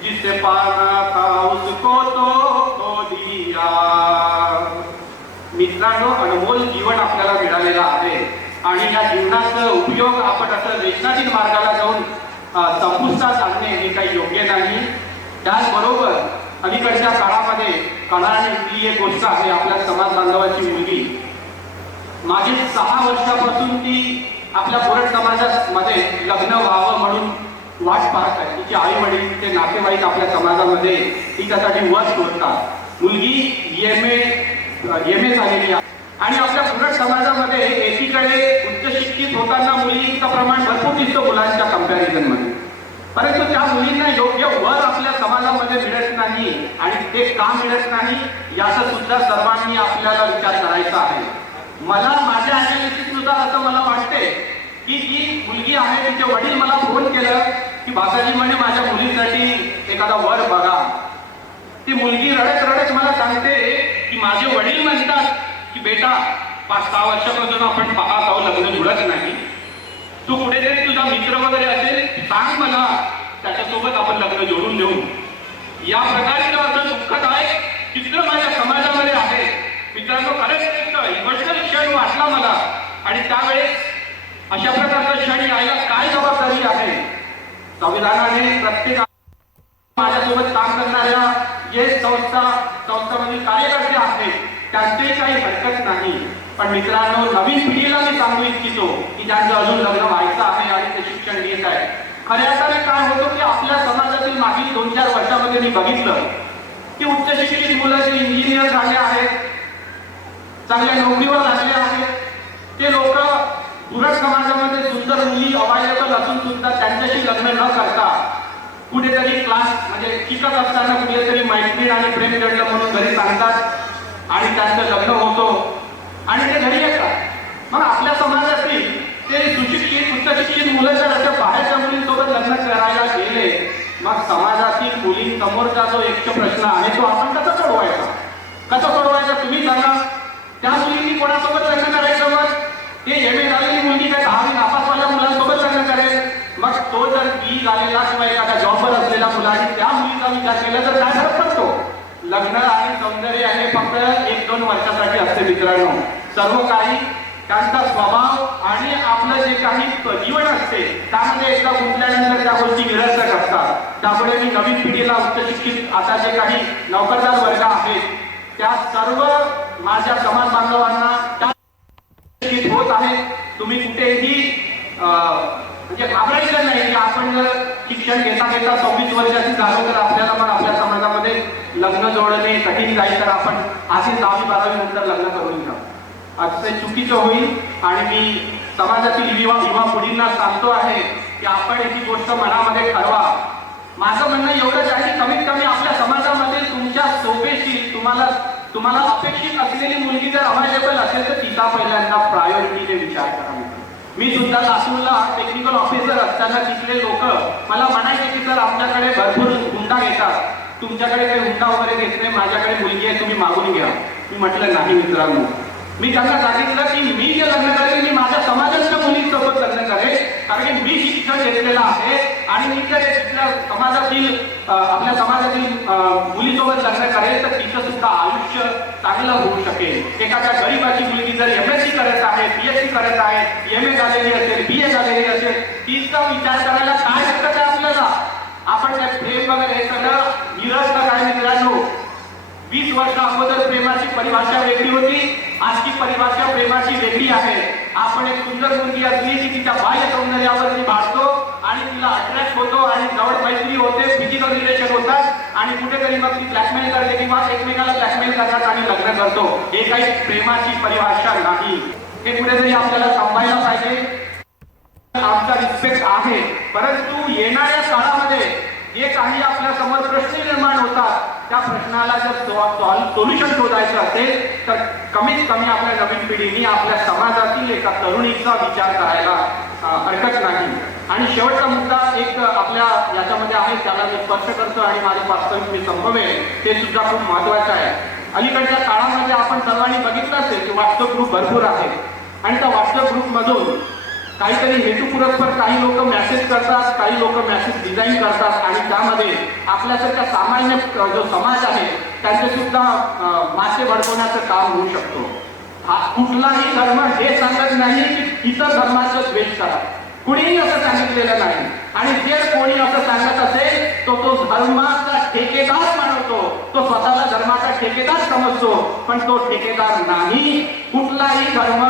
जिसे पाना था उसको तो खो दिया. मित्रांनो, अनमोल जीवन आपल्याला मिळालेलं आहे आणि या जीवनाचा उपयोग आपण असं व्यसनाधीन मार्गाला जाऊन संपुष्टात आणणे हे काही योग्य नाही. त्याचबरोबर अलीकडच्या काळामध्ये कळालेली एक गोष्ट आहे, आपल्या समाज बांधवाची मुलगी मागील 6 वर्षापासून ती आपल्या बोरड समाजामध्ये लग्न व्हावं म्हणून वाट पाहत आहे. तिचे आई वडील, ते नातेवाईक आपल्या समाजामध्ये तिच्यासाठी वस शोधतात. मुलगी एम ए झालेली आहे आणि आपल्या बोरड समाजामध्ये एकीकडे उच्च शिक्षित होताना मुलींचं प्रमाण भरपूर दिसतं मुलांच्या कंपॅरिझन मध्ये, परंतु त्या मुलींना योग्य वर आपल्या समाजामध्ये मिळत नाही. आणि ते का मिळत नाही याचा सुद्धा सर्वांनी आपल्याला विचार करायचा आहे. मला माझ्या अनालिसिस नुसार असं मला वाटते की जी मुलगी आहे तिचे वडील मला फोन केलं की भासाजी म्हणे माझ्या मुलीसाठी एखादा वर बघा. ती मुलगी रडत रडत मला सांगते की माझे वडील म्हणतात की बेटा 5-6 वर्षापासून आपण पाहत आहोत, लग्न जुळत नाही. तू कुठेतरी तुझा मित्र वगैरे असेल सांग मला, त्याच्यासोबत आपण लग्न जोडून देऊ. या प्रकारचं असं दुःखदायक चित्र माझ्या समाजामध्ये आहे. मित्रांनो, खरंच एक इमोशनल क्षण वाटला मला. आणि त्यावेळेस अशा प्रकारचा क्षण यायला काय जबाबदारी आहे? संविधानाने प्रत्येक माझ्यासोबत काम करणाऱ्या जे संस्थामधील कार्यकर्ते आहेत त्यांचे काही हरकत नाही. पण मित्रांनो, नवीन पिढीला मी सांगू इच्छितो की ज्यांचं अजून लग्न व्हायचं आहे आणि ते शिक्षण घेत आहे. खऱ्या अर्थाने काय होतं की आपल्या समाजातील मागील 2-4 वर्षामध्ये मी बघितलं की उच्च शिक्षित मुलं जे इंजिनियर झाले आहेत, चांगल्या नोकरीवर लागले आहेत, ते लोक बुरड समाजामध्ये सुंदर मुली अवायलेबल असून सुद्धा त्यांच्याशी लग्न न करता कुठेतरी क्लास म्हणजे शिकत असताना कुठेतरी मैत्रीण आणि प्रेम जडलं म्हणून घरी सांगतात आणि त्यांचं लग्न होतो आणि ते घरी येतात. मग आपल्या समाजातील ते सुशिक्षित उच्च शिक्षित मुलं जर अशा बाहेरच्या मुलींसोबत लग्न करायला गेले, मग समाजातील मुलींसमोरचा जो एक प्रश्न आहे तो आपण कसा सोडवायचा? कसा सोडवायचा तुम्ही सांगा. त्या मुलींनी कोणासोबत लग्न करायचं? मग ते एम.ए. झालेली मुलगी काय 10वी नापासवाल्या मुलांसोबत लग्न करेल? मग तो जर बी झालेला किंवा एखाद्या जॉबवर असलेला मुलांनी त्या मुलीचा विचार केला तर काय फरक पडतो? लग्न आणि सौंदर्य हे फक्त 1-2 वर्षासाठी असते मित्रांनो. सर्व काही त्यांचा स्वभाव आणि आपलं जे काही जीवन असते त्यामध्ये एकदा गुंतल्यानंतर त्या गोष्टी निरर्थक असतात. त्यामुळे मी नवीन पिढीला उच्च शिक्षित आता जे काही नोकरदार वर्ग आहेत त्या सर्व माझ्या समाज बांधवांना होत आहे, तुम्ही कुठेही म्हणजे घाबरायचं नाही की आपण जर शिक्षण घेता 26 वर्षाची झालो तर आपल्याला पण आपल्या समाजामध्ये लग्न जोडणे कठीण जाईल, तर आपण आधी 10वी-12वी नंतर लग्न करून घ्या. असं चुकीचं होईल. आणि मी समाजातील युवा पिढींना सांगतो आहे की आपण ही गोष्ट मनामध्ये ठरवा. माझं म्हणणं एवढंच आहे की कमीत कमी आपल्या समाजामध्ये तुमच्या सोबेशी तुम्हाला अपेक्षित असलेली मुलगी जर अवेलेबल असेल तर तिचा पहिल्यांदा प्रायोरिटीने विचार करा. मी सुद्धा लातूरला टेक्निकल ऑफिसर असताना तिथले लोक मला म्हणायचे की सर आमच्याकडे भरपूर हुंडा घेतात, तुमच्याकडे काही हुंडा वगैरे घेत नाही, माझ्याकडे मुलगी आहे तुम्ही मागून घ्या. मी म्हटलं नाही मित्रांनो, मी त्यांना सांगितलं की मी जे लग्न करेन मी माझ्या समाजाच्या मुलींसोबत लग्न करेन, कारण की मी शिक्षण घेतलेलं आहे आणि मी जर तिथल्या समाजातील आपल्या समाजातील मुलीसोबत लग्न करेल तर तिचं सुद्धा आयुष्य चांगलं होऊ शकेल. एखाद्या गरीबाची मुलगी जर MSc करत आहे, BSc करत आहे, MA झालेली असेल, BA झालेली असेल, तिचा विचार करायला काय हरकत आहे आपल्याला? आपण त्या प्रेम वगैरे हे सगळं निरर्थक आहे मित्रांनो. 20 वर्ष अगोदर प्रेमाची परिभाषा वेगळी होती, आजची परिभाषा प्रेमाची वेगळी आहे. आपण एक सुंदर मुलगी असली की तिच्या बाह्य सौंदर्यावरती भासतो आणि तिला अट्रॅक्ट होतो आणि जवळ मैत्री होते, फिजिकल रिलेशन होतात आणि कुठेतरी मग ती ब्लॅकमेल करते किंवा एकमेकाला ब्लॅकमेल करतात आणि लग्न करतो. हे काही प्रेमाची परिभाषा नाही. हे कुठेतरी आपल्याला समजायला पाहिजे. आमचा रिस्पेक्ट आहे, परंतु येणाऱ्या काळामध्ये जे काही आपल्या समोर प्रश्न निर्माण होतात त्या प्रश्नाला जर सोल्युशन शोधायचं असेल तर कमीत कमी आपल्या नवीन पिढीने आपल्या समाजातील एका तरुणीचा विचार करायला हरकत नाही. आणि शेवटचा मुद्दा एक आपल्या याच्यामध्ये आहे, त्याला मी स्पर्श करतो आणि माझं वास्तविक मी संभवेल, ते सुद्धा खूप महत्वाचं आहे. अलीकडच्या काळामध्ये आपण सर्वांनी बघितलं असेल की व्हॉट्सअप ग्रुप भरपूर आहेत आणि त्या व्हॉट्सअप ग्रुपमधून काहीतरी हेतुपुरस्पर काही लोक मेसेज करतात, काही लोक मेसेज डिझाईन करतात आणि त्यामध्ये आपल्यासारख्या सामान्य जो समाज आहे त्यांचे सुद्धा मासे भडकवण्याचं काम होऊ शकतो. हा कुठलाही धर्म हे सांगत नाही की इतर धर्माचं द्वेष करा, कुणीही असं सांगितलेलं नाही. आणि जर कोणी असं सांगत असेल तो धर्माचा ठेकेदार मानवतो, तो स्वतःला धर्माचा ठेकेदार समजतो, पण तो ठेकेदार नाही. कुठलाही धर्म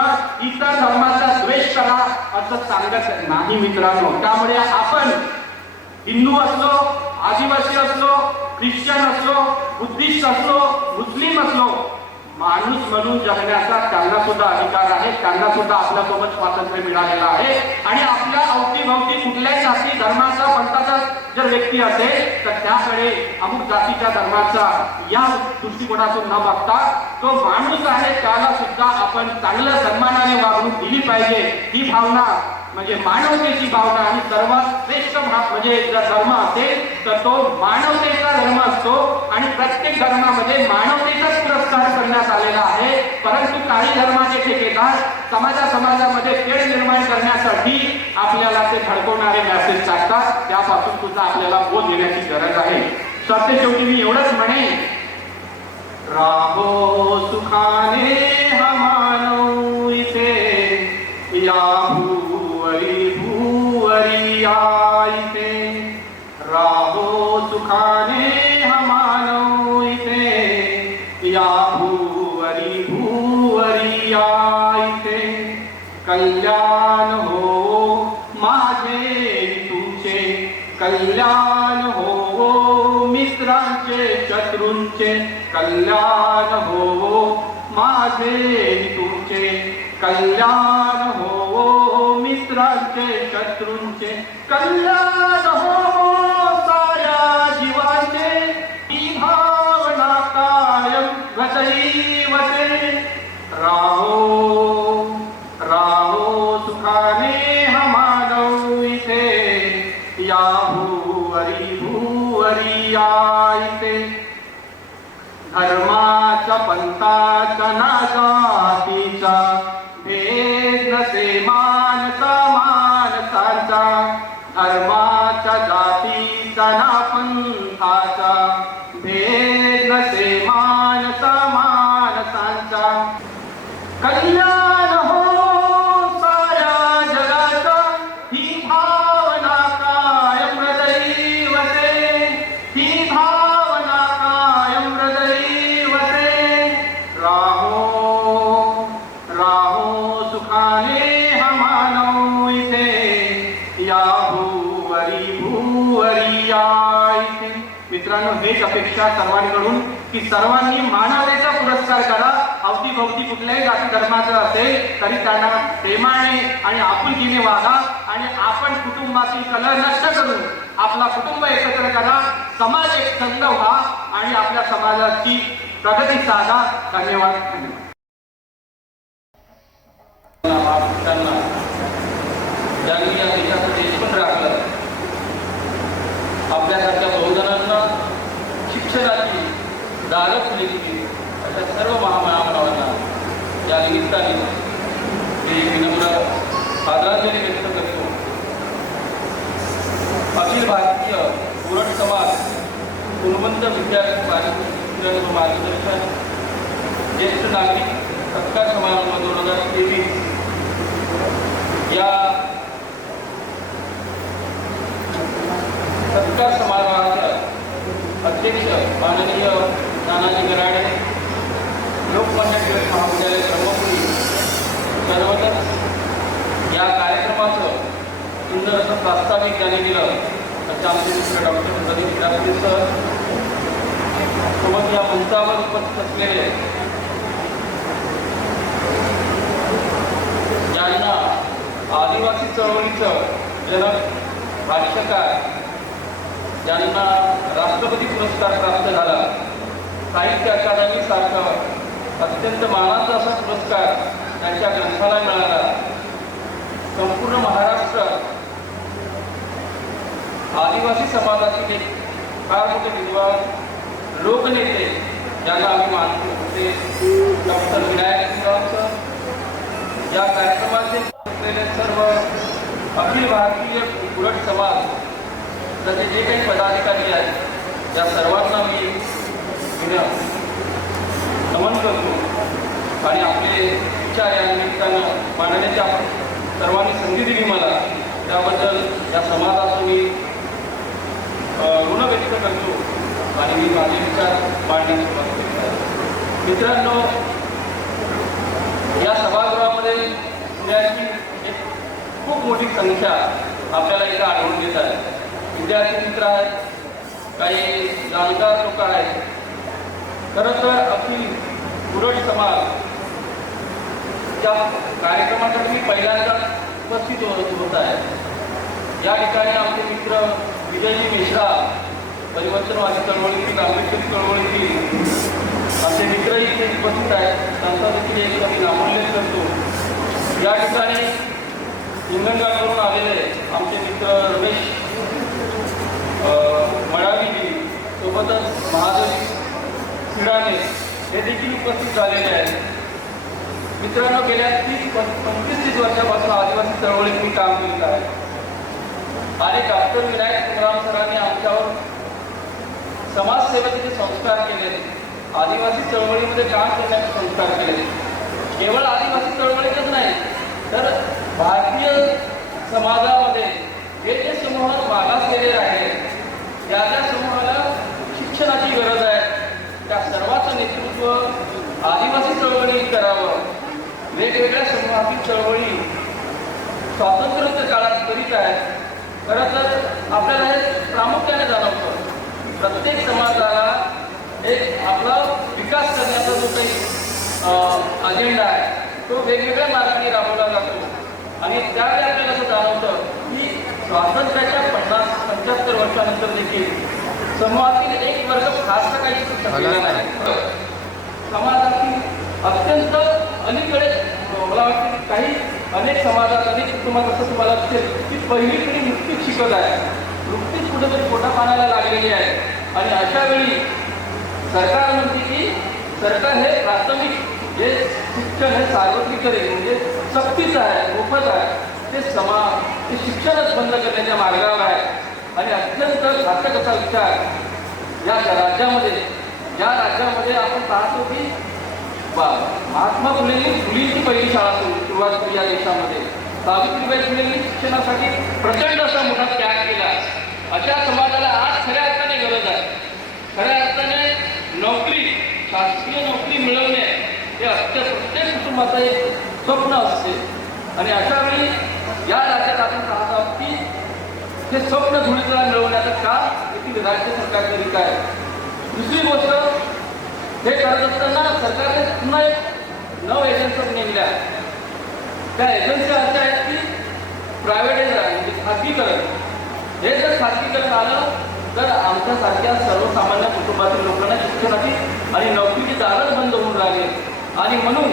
इतर धर्माचा द्वेष करा असं सांगत नाही मित्रांनो. त्यामुळे आपण हिंदू असलो, आदिवासी असलो, ख्रिश्चन असलो, बुद्धिस्ट असलो, मुस्लिम असलो, माणूस म्हणून जगण्याचा त्यांना सुद्धा अधिकार आहे. त्यांना सुद्धा आपल्यासोबत स्वातंत्र्य मिळालेलं आहे. आणि आपल्या अवतीभवती कुठल्याही जाती धर्माचा पंथाचा जर व्यक्ती असेल तर त्याकडे अमुक जातीच्या धर्माचा या दृष्टिकोनातून न बघता तो माणूस आहे त्याला सुद्धा आपण चांगल्या सन्मानाने वागणूक दिली पाहिजे. ही भावना म्हणजे मानवतेची भावना. आणि सर्वात श्रेष्ठ म्हणजे जर धर्म असेल तर तो मानवतेचा धर्म असतो आणि प्रत्येक धर्मामध्ये मानवतेचाच पुरस्कार करण्यात आलेला आहे. परंतु काही धर्माचे ठेकेदार समाजामध्ये तेढ निर्माण करण्यासाठी आपल्याला ते भडकवणारे मेसेज टाकतात. त्यापासून सुद्धा आपल्याला बोध घेण्याची गरज आहे. सत्य शेवटी मी एवढंच म्हणेन, राहो सुखाने हा मानव इथे या भूवरी आईते. राहो सुखाने हा मानव इथे या भूवरी आईते. कल्याण हो माझे तुमचे, कल्याण हो मित्रांचे शत्रूंचे. कल्याण हो माझे तुमचे, कल्याण हो मित्रांचे शत्रूंचे. कल्याण हो साऱ्या जीवांचे, ही भावना कायम वसईवते. राहो राहो सुखाने हा मानव इथे या भूवरी आईते. धर्माचा पंथाचा ना जातीचा भेद नसे मानसा माणसांचा. धर्माच्या जातीचा ना पंथाचा भेद नसे मानसा माणसांचा. कल्याण हो साऱ्या जगाचा, ही भावना कायम हृदयी वसे. ही भावना कायम हृदयी वसे. राहो राहो सुखाने हा मानव इथे या भूवरी आईते. मित्रांनो, हेच अपेक्षा सर्वांकडून की सर्वांनी मानवतेचा पुरस्कार करा. अवतीभवती कुठल्याही जाती धर्माचं असेल तरी त्यांना प्रेमाने आणि आपुलकीने वागा. आणि आपण कुटुंबातील कलह नष्ट करून आपला कुटुंब एकत्र करा, समाज एक संघ व्हा आणि आपल्या समाजाची प्रगती साधा. धन्यवाद. ज्यांनी या देशाचं देशपण राखलं, आपल्यासारख्या बहुजनांना शिक्षणाची दारं खुली केली, अशा सर्व महामानवांना या निमित्ताने मी विनम्र आदरांजली व्यक्त करतो. अखिल भारतीय कुरट समाज गुणवंत विद्यार्थी मार्गदर्शन ज्येष्ठ नागरिक सत्कार समारंभ 2023 या सत्कार समारंभाचे अध्यक्ष माननीय नानाजी गराडे, लोकमान्य टिळक महाविद्यालय ब्रह्मपुरी सर्वजण या कार्यक्रमाचं सुंदर असं प्रास्ताविक त्याने केलं. त्याचे आमचे मित्र डॉक्टर प्रदीप विद्यार्थी सर सोबत या मंचावर उपस्थित असलेले ज्यांना आदिवासी चळवळीचं जनक भाष्यकार, ज्यांना राष्ट्रपती पुरस्कार प्राप्त झाला, साहित्य अकादमी सारखा अत्यंत मानाचा असा पुरस्कार त्यांच्या ग्रंथाला मिळाला. संपूर्ण महाराष्ट्रात आदिवासी समाजातील एक फार मोठे विद्वान लोकनेते ज्यांना आम्ही मानतो ते डॉक्टर विनायक सर. या कार्यक्रमाचे असलेले सर्व अखिल भारतीय कुरट समाज त्याचे जे काही पदाधिकारी आहेत त्या सर्वांना मी नमन करतो आणि आपले विचार या निमित्तानं मांडण्याची आपण सर्वांनी संधी दिली मला, त्याबद्दल या समाजाचं मी ऋण व्यक्त करतो आणि मी माझे विचार मांडण्याची सुरुवात केली आहे. मित्रांनो, या सभागृहामध्ये पुण्याची एक खूप मोठी संख्या आपल्याला इथं आढळून येत आहे. विद्यार्थी मित्र आहेत, काही जाणकार लोक आहेत. खरं तर अखिल कुरट समाज त्या कार्यक्रमासाठी मी पहिल्यांदा उपस्थित होत आहे. या ठिकाणी आमचे मित्र विजयजी मिश्रा, परिवर्तनवादी चळवळीतील, आंबेडकरी चळवळीतील असे मित्रही इथे उपस्थित आहेत. त्यांचा देखील एक मी नामोल्लेख करतो. या ठिकाणी हिंगणघाटवरून आलेले आमचे मित्र रमेश मळावीजी, सोबतच महादेवी सिडाने हे देखील उपस्थित झालेले आहेत. मित्रांनो, गेल्या 30-35 वर्षापासून आदिवासी चळवळीत मी काम केलेलं आहे आणि डॉक्टर विनायक संग्राम सरांनी आमच्यावर समाजसेवेचे संस्कार केले, आदिवासी चळवळीमध्ये काम करण्याचे संस्कार केले. केवळ आदिवासी चळवळीतच नाही तर भारतीय समाजामध्ये जे जे समूह मागास गेलेले आहेत, ज्या ज्या समूहाला शिक्षणाची गरज आहे, त्या सर्वांचं नेतृत्व आदिवासी चळवळीने करावं. वेगवेगळ्या समूहातील चळवळी स्वातंत्र्योत्तर काळात करीत आहेत. खरं तर आपल्याला हे प्रामुख्याने जाणवतं, प्रत्येक समाजाला एक आपला विकास करण्याचा जो काही अजेंडा आहे तो वेगवेगळ्या मार्गाने राबवला जातो आणि त्यावेळी आपल्याला असं जाणवतं की स्वातंत्र्याच्या 50-75 वर्षानंतर देखील समूहातील एक वर्ग फारसा काही शकलेला नाही. समाजातील अत्यंत अलीकडे मला वाटतं की काही अनेक समाजात, अनेक कुटुंबात असं तुम्हाला दिसेल की पहिली पिढी नुकतीच शिकत आहे, नुकतीच कुठेतरी पोटा पाण्याला लागलेली आहे आणि अशा वेळी सरकार म्हणते की सरकार हे प्राथमिक जे शिक्षण हे सार्वत्रिक करेल, म्हणजे सक्तीचं आहे, मोफत आहे, ते ते शिक्षणच बंद करण्याच्या मार्गावर आहे. आणि अत्यंत घातक असा विचार या राज्यामध्ये, ज्या राज्यामध्ये आपण पाहतो की महात्मा फुलेंची पहिली शाळा सुरुवात केली या देशामध्ये, सावित्रीबाई फुलेंनी शिक्षणासाठी प्रचंड असा मोठा त्याग केला. अशा समाजाला आज खऱ्या अर्थाने गरज आहे. खऱ्या अर्थाने नोकरी, शासकीय नोकरी मिळवणे हे प्रत्येक कुटुंबाचं एक स्वप्न असते आणि अशा वेळी या राज्यात आपण पाहत आहोत की हे स्वप्न धुळीला मिळवण्याचं काम येथील राज्य सरकार करीत आहे. दुसरी गोष्ट, हे करत असताना सरकारने पुन्हा एक 9 एजन्सी नेमल्या. त्या एजन्सी अशा आहेत की प्रायव्हेटाईज म्हणजे खाजगीकरण. हे जर खाजगीकरण आलं तर आमच्यासारख्या सर्वसामान्य कुटुंबातील लोकांना शिक्षणाची आणि नोकरीची दारच बंद होऊन राहिले आणि म्हणून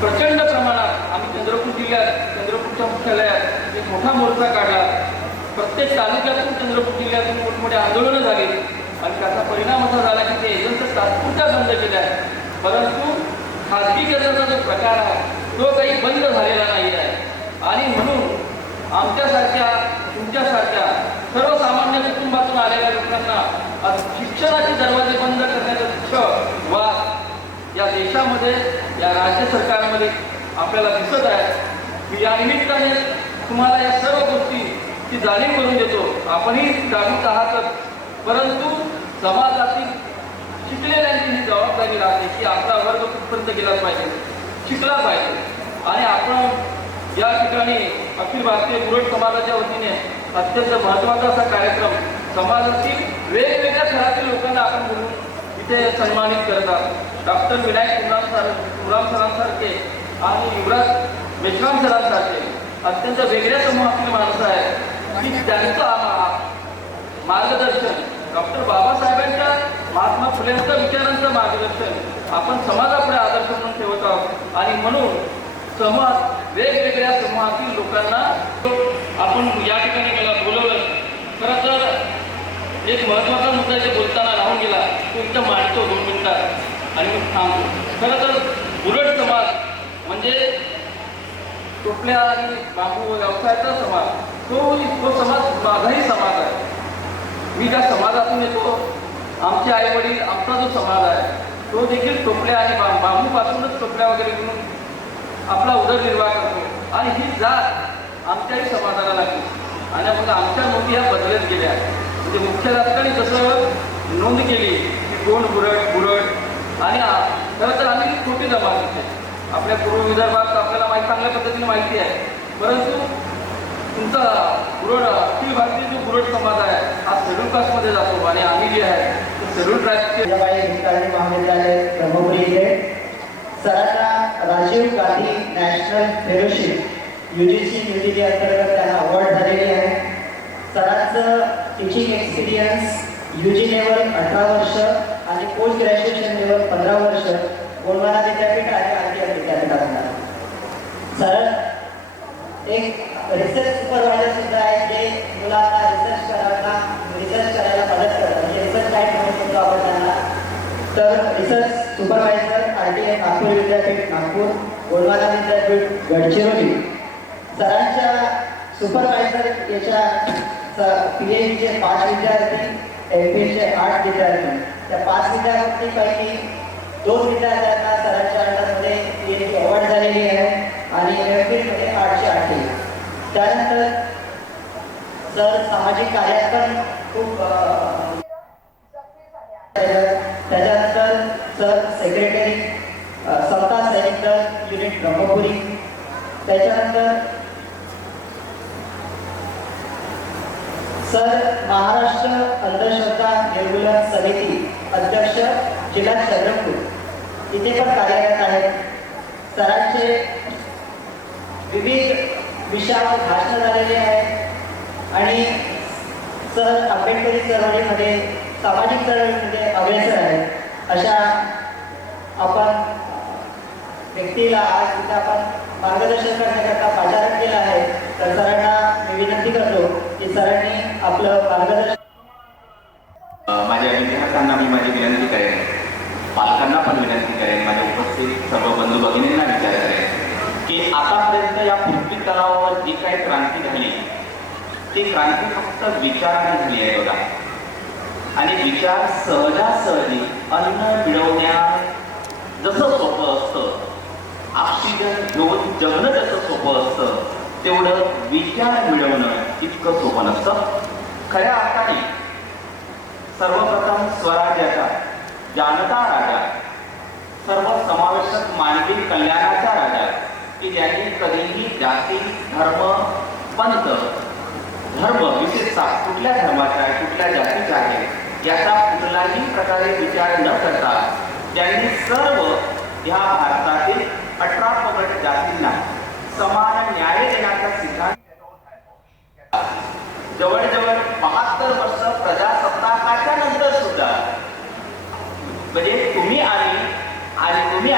प्रचंड प्रमाणात आम्ही चंद्रपूर जिल्ह्यात, चंद्रपूरच्या मुख्यालयात एक मोठा मोर्चा काढला. प्रत्येक तालुक्यातून चंद्रपूर जिल्ह्यातून मोठमोठे आंदोलनं झाली आणि त्याचा परिणाम असा झाला की ते एजन्सी तात्पुरत्या बंद केल्या आहेत, परंतु खाजगीकरणाचा जो प्रकार आहे तो काही बंद झालेला नाही आहे. आणि म्हणून आमच्यासारख्या तुमच्यासारख्या सर्वसामान्य कुटुंबातून आलेल्या लोकांना आज शिक्षणाचे दरवाजे बंद करण्याचं दुःख वाद या देशामध्ये या राज्य सरकारमध्ये आपल्याला दिसत आहे. मी या निमित्ताने तुम्हाला या सर्व गोष्टीची जाणीव करून देतो. आपणही जागरूक आहातच, परंतु समाजातील शिकलेल्यांची ही जबाबदारी राहते की आपला वर्ग कुठपर्यंत गेला पाहिजे, शिकला पाहिजे. आणि आपण या ठिकाणी अखिल भारतीय बुरड समाजाच्या वतीने अत्यंत महत्त्वाचा असा कार्यक्रम समाजातील वेगवेगळ्या थरातील लोकांना आपण बोलून इथे सन्मानित करतात. डॉक्टर विनायक कुमराम सरांसारखे आणि युवराज मेश्राम सरांसारखे अत्यंत वेगळ्या समूहातील माणसं आहेत की त्यांचं मार्गदर्शन, डॉक्टर बाबासाहेबांच्या महात्मा फुलेंच्या विचारांचं मार्गदर्शन आपण समाजापुढे आदर्श म्हणून ठेवत आहोत. आणि म्हणून समाज वेगवेगळ्या समूहातील लोकांना आपण या ठिकाणी मला बोलवलं. खरं तर एक महत्त्वाचा मुद्दा इथे बोलताना राहून गेला, तो इथं मांडतो 2 मिनिटात आणि मी थांबतो. खरं तर बुरड समाज म्हणजे टोपल्या आणि बांबू व्यवसायाचा समाज, तो समाज माझाही समाज आहे. मी ज्या समाजातून येतो, आमचे आई वडील, आमचा जो समाज आहे तो देखील टोपल्या आणि बांबूपासूनच टोपल्या वगैरे घेऊन आपला उदरनिर्वाह करतो. आणि ही जात आमच्याही समाजाला लागली आणि मग आमच्या नोंदी ह्या बदलत गेल्या. म्हणजे मुख्य राजकारणी जसं नोंद केली की कोण बुरड आणि खरं तर आम्ही छोटी जमात होते. आपल्या पूर्व विदर्भात आपल्याला चांगल्या पद्धतीने माहिती आहे, परंतु तुमचा बुरड अखिल भारतीय जो बुरड समाज आहे हा शेड्यूल कास्टमध्ये जातो आणि आम्ही जे आहे ते शेड्यूल ट्राईबचे. जिजाबाई भिकाजी महाविद्यालय ब्रह्मपुरी इथे सरांना Rajiv Gandhi national fellowship UGC अंतर्गत त्यांना अवॉर्ड झालेली आहे. सरांचं टीचिंग एक्सपिरियन्स UG लेवल 18 वर्ष आणि पोस्ट ग्रॅज्युएशन लेवल 15 वर्ष गोंडवाना विद्यापीठ आणि आरटीआय विद्यापीठात. सर एक रिसर्च सुपरवायझर सुद्धा आहे जे मुलांना रिसर्च करायला मदत करतात. म्हणजे रिसर्च काय म्हणू शकतो आपण त्यांना. तर रिसर्च सुपरवायझर RTI नागपूर विद्यापीठ नागपूर, गोंडवाना विद्यापीठ गडचिरोली. सरांच्या सुपरवायझर याच्या PhDचे 5 विद्यार्थी, MPhDचे 8 विद्यार्थी. त्या 5 विद्यार्थ्यांपैकी 2 विद्यार्थ्यांना सरांच्या अंडरमध्ये PhD अवॉर्ड झालेली आहे आणि MPhDमध्ये 8चे 8. त्यानंतर सर सामाजिक कार्यात पण खूप त्याच्यानंतर सर सेक्रेटरी समता सैनिक दल युनिट ब्रह्मपुरी. त्याच्यानंतर सर महाराष्ट्र अंधश्रद्धा निर्मूलन समिती अध्यक्ष जिल्हा चंद्रपूर इथे पण कार्यरत आहेत. सरांचे विविध विषयावर भाषण झालेले आहेत आणि सर आंबेडकरी चळवळीमध्ये सामाजिक चळवळीमध्ये अग्रेसर आहेत. अशा आपण व्यक्तीला आज तिथे आपण मार्गदर्शन करण्याकरता पाचारण केलं आहे. तर सरांना मी विनंती करतो की सरांनी आपलं मार्गदर्शन. माझ्या विद्यार्थ्यांना मी माझी विनंती करेन, पालकांना पण विनंती करेन, माझ्या उपस्थित सर्व बंधू भगिनींना विचार करेन की आतापर्यंत या पृथ्वी तलावावर जी काही क्रांती झाली ती क्रांती फक्त विचाराने झाली आहे बघा. आणि विचार सहजासहजी अन्न मिळवण्यात जसं सोपं असतं, ऑक्सिजन घेऊन जगणं जसं सोपं असतं, तेवढं विचार मिळवणं इतकं सोपं नसतं. खऱ्या अर्थाने सर्वप्रथम स्वराज्याचा जानता राजा, सर्व समावेशक मानवी कल्याणाचा राजा की ज्यांनी कधीही जाती, धर्म, पंथ, धर्म विशेषतः कुठल्या धर्माचा आहे, कुठल्या जातीचा आहे याचा कुठलाही प्रकारे विचार न करता ज्यांनी सर्व ह्या भारतातील 18 पगड जातींना समान न्याय देण्याचा सिद्धांत जवळजवळ 72 वर्ष प्रजासत्ताकाच्या नंतर सुद्धा म्हणजे तुम्ही आणि मी